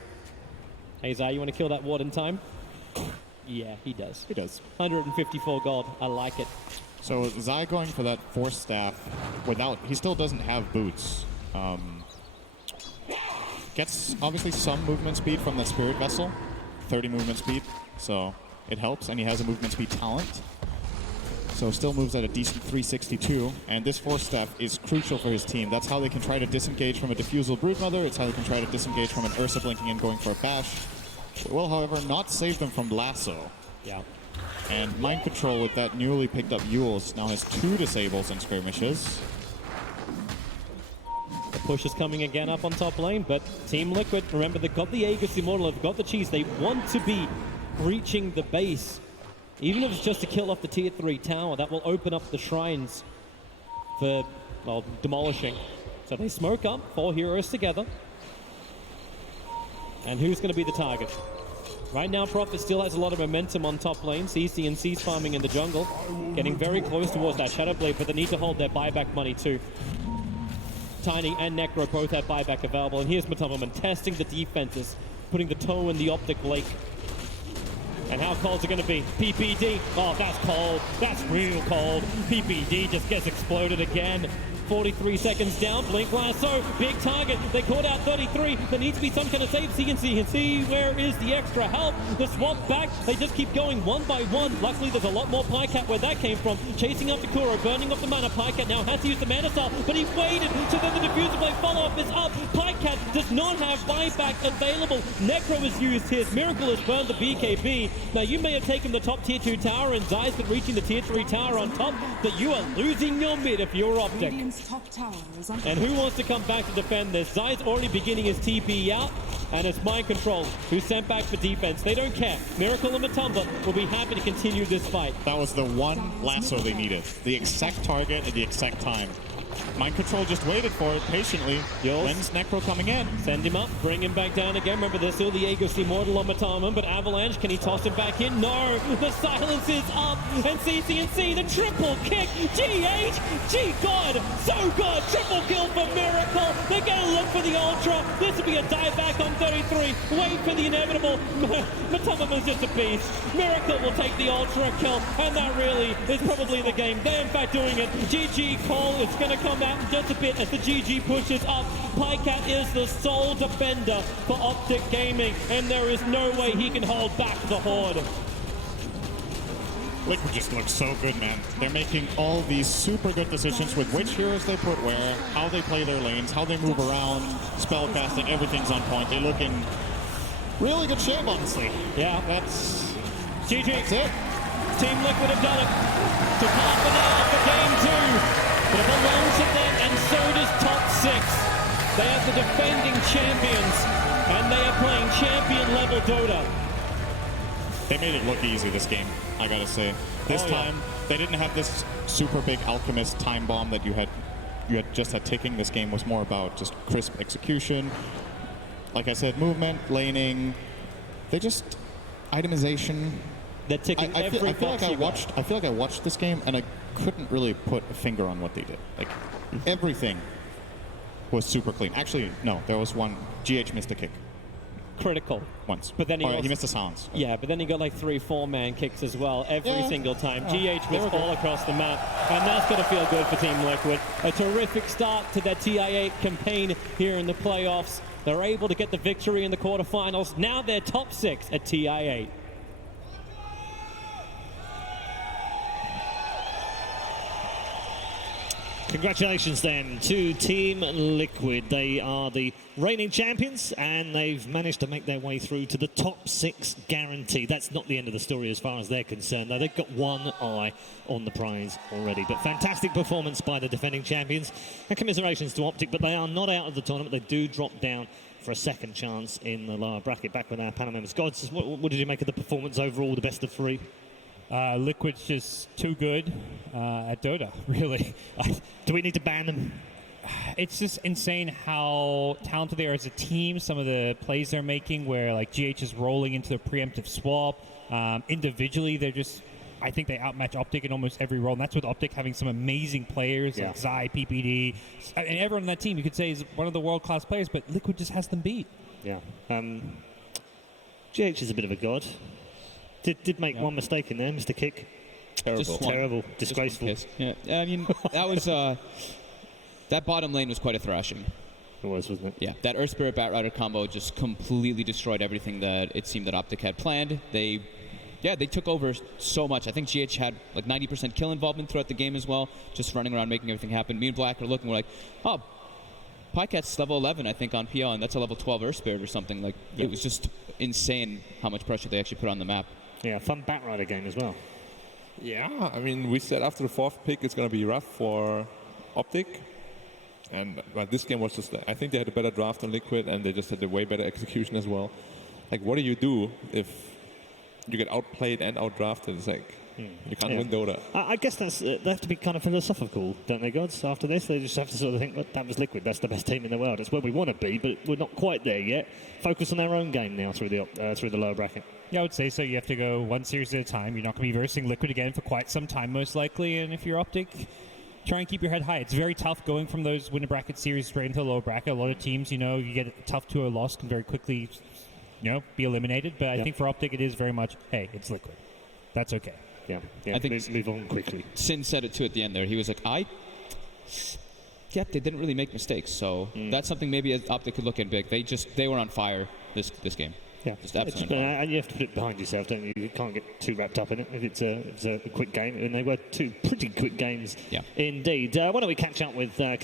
Hey, Zai, you want to kill that ward in time? Yeah, he does. He does. 154 gold. I like it. So Zai going for that Force Staff without... He still doesn't have boots. Gets, obviously, some movement speed from the Spirit Vessel. 30 movement speed. So it helps. And he has a movement speed talent. So still moves at a decent 362. And this Force Staff is crucial for his team. That's how they can try to disengage from a Diffusal Broodmother. It's how they can try to disengage from an Ursa blinking and going for a bash. It will, however, not save them from Lasso. Yeah. And Mind Control with that newly picked up Yules now has 2 disables and skirmishes. The push is coming again up on top lane, but Team Liquid, remember, they've got the Aegis Immortal, they've got the cheese. They want to be breaching the base. Even if it's just to kill off the tier 3 tower, that will open up the shrines for, well, demolishing. So they smoke up, 4 heroes together. And who's going to be the target? Right now, Prophet still has a lot of momentum on top lane. CC and C's farming in the jungle, getting very close towards that Shadow Blade, but they need to hold their buyback money too. Tiny and Necro both have buyback available, and here's Matumbaman testing the defenses, putting the toe in the Optic Lake. And how cold's it going to be? PPD. Oh, that's cold. That's real cold. PPD just gets exploded again. 43 seconds down. Blink Lasso. Big target. They caught out 33. There needs to be some kind of save. CNC. Where is the extra help? The swap back. They just keep going one by one. Luckily, there's a lot more Pycat where that came from. Chasing up to Kuro. Burning off the mana. Pycat now has to use the mana style, but he waited. So then the diffuser blade follow-up is up. Pycat does not have buyback available. Necro is used here. Miracle has burned the BKB. Now, you may have taken the top tier 2 tower, and Zai's been reaching the tier 3 tower on top, but you are losing your mid if you're Optic. Top tower is under And who wants to come back to defend this? Zai's already beginning his TP out, and it's Mind Control who's sent back for defense. They don't care. Miracle and Matumba will be happy to continue this fight. That was the one lasso they needed. The exact target at the exact time. Mind Control just waited for it patiently. When's Necro coming in? Send him up, bring him back down again. Remember, there's still the Aegis Immortal on Matumba, but Avalanche, can he toss him back in? No! The silence is up, and CCNC, the triple kick! GH! Gee God! So good! Triple kill for Miracle! They're gonna look for the Ultra! This will be a dive back on 33. Wait for the inevitable. Matumba's just a beast. Miracle will take the Ultra kill, and that really is probably the game. They're in fact doing it. GG Cole is gonna come out in just a bit as the GG pushes up. Pycat is the sole defender for Optic Gaming, and there is no way he can hold back the Horde. Liquid just looks so good, man. They're making all these super good decisions with which heroes they put where, how they play their lanes, how they move around, spell casting, everything's on point. They look in really good shape, honestly. Yeah. That's GG. That's it. Team Liquid have done it. To half an hour for game 2. But it belongs to them, and so does top 6. They are the defending champions, and they are playing champion-level Dota. They made it look easy this game, I gotta say. This time, they didn't have this super big Alchemist time bomb that you had just had ticking. This game was more about just crisp execution. Like I said, movement, laning. They just itemization. They're ticking I feel like I watched this game and I couldn't really put a finger on what they did. Like everything was super clean. Actually, no, there was one. GH missed a kick. Critical. Once. But then he missed a silence. Yeah, but then he got like 3 4-man kicks as well every single time. GH was all across the map, and that's going to feel good for Team Liquid. A terrific start to their TI8 campaign here in the playoffs. They're able to get the victory in the quarterfinals. Now they're top 6 at TI8. Congratulations then to Team Liquid. They are the reigning champions and they've managed to make their way through to the top 6 guarantee. That's not the end of the story as far as they're concerned, though. They've got one eye on the prize already. But fantastic performance by the defending champions. And commiserations to Optic, but they are not out of the tournament. They do drop down for a second chance in the lower bracket. Back with our panel members. Gods, what did you make of the performance overall, the best of 3? Liquid's just too good at Dota, really. Do we need to ban them? It's just insane how talented they are as a team. Some of the plays they're making where like GH is rolling into the preemptive swap. Individually, they're just, I think they outmatch Optic in almost every role. And that's with Optic having some amazing players like Zai, PPD. And everyone on that team you could say is one of the world-class players, but Liquid just has them beat. Yeah. GH is a bit of a god. Did make one mistake in there, Mr. Kick. Terrible. Terrible. Disgraceful. Yeah, I mean, that was that bottom lane was quite a thrashing. It was, wasn't it? Yeah, that Earth Spirit Batrider combo just completely destroyed everything that it seemed that Optic had planned. They took over so much. I think GH had like 90% kill involvement throughout the game as well, just running around making everything happen. Me and Black are looking, we're like, oh, Pycat's level 11, I think, on PL, and that's a level 12 Earth Spirit or something. Like, it was just insane how much pressure they actually put on the map. Yeah, fun Batrider game as well. Yeah, I mean, we said after the 4th pick it's going to be rough for Optic. But this game was just, I think they had a better draft than Liquid, and they just had a way better execution as well. Like, what do you do if you get outplayed and outdrafted? It's like, You can't win Dota. I guess that's they have to be kind of philosophical, don't they, gods? After this, they just have to sort of think, well, that was Liquid. That's the best team in the world. It's where we want to be, but we're not quite there yet. Focus on our own game now through the lower bracket. Yeah, I would say so. You have to go one series at a time. You're not going to be versing Liquid again for quite some time, most likely. And if you're Optic, try and keep your head high. It's very tough going from those winner bracket series straight into the lower bracket. A lot of teams, you get a tough 2-0 loss, can very quickly, be eliminated. But I think for Optic, it is very much, hey, it's Liquid. That's okay. Yeah. I think move on quickly. Sin said it too at the end there. He was like, they didn't really make mistakes. So that's something maybe Optic could look at big. They were on fire this game. Yeah, just absolutely. And you have to put it behind yourself, don't you? You can't get too wrapped up in it if it's a quick game. And they were two pretty quick games indeed. Why don't we catch up with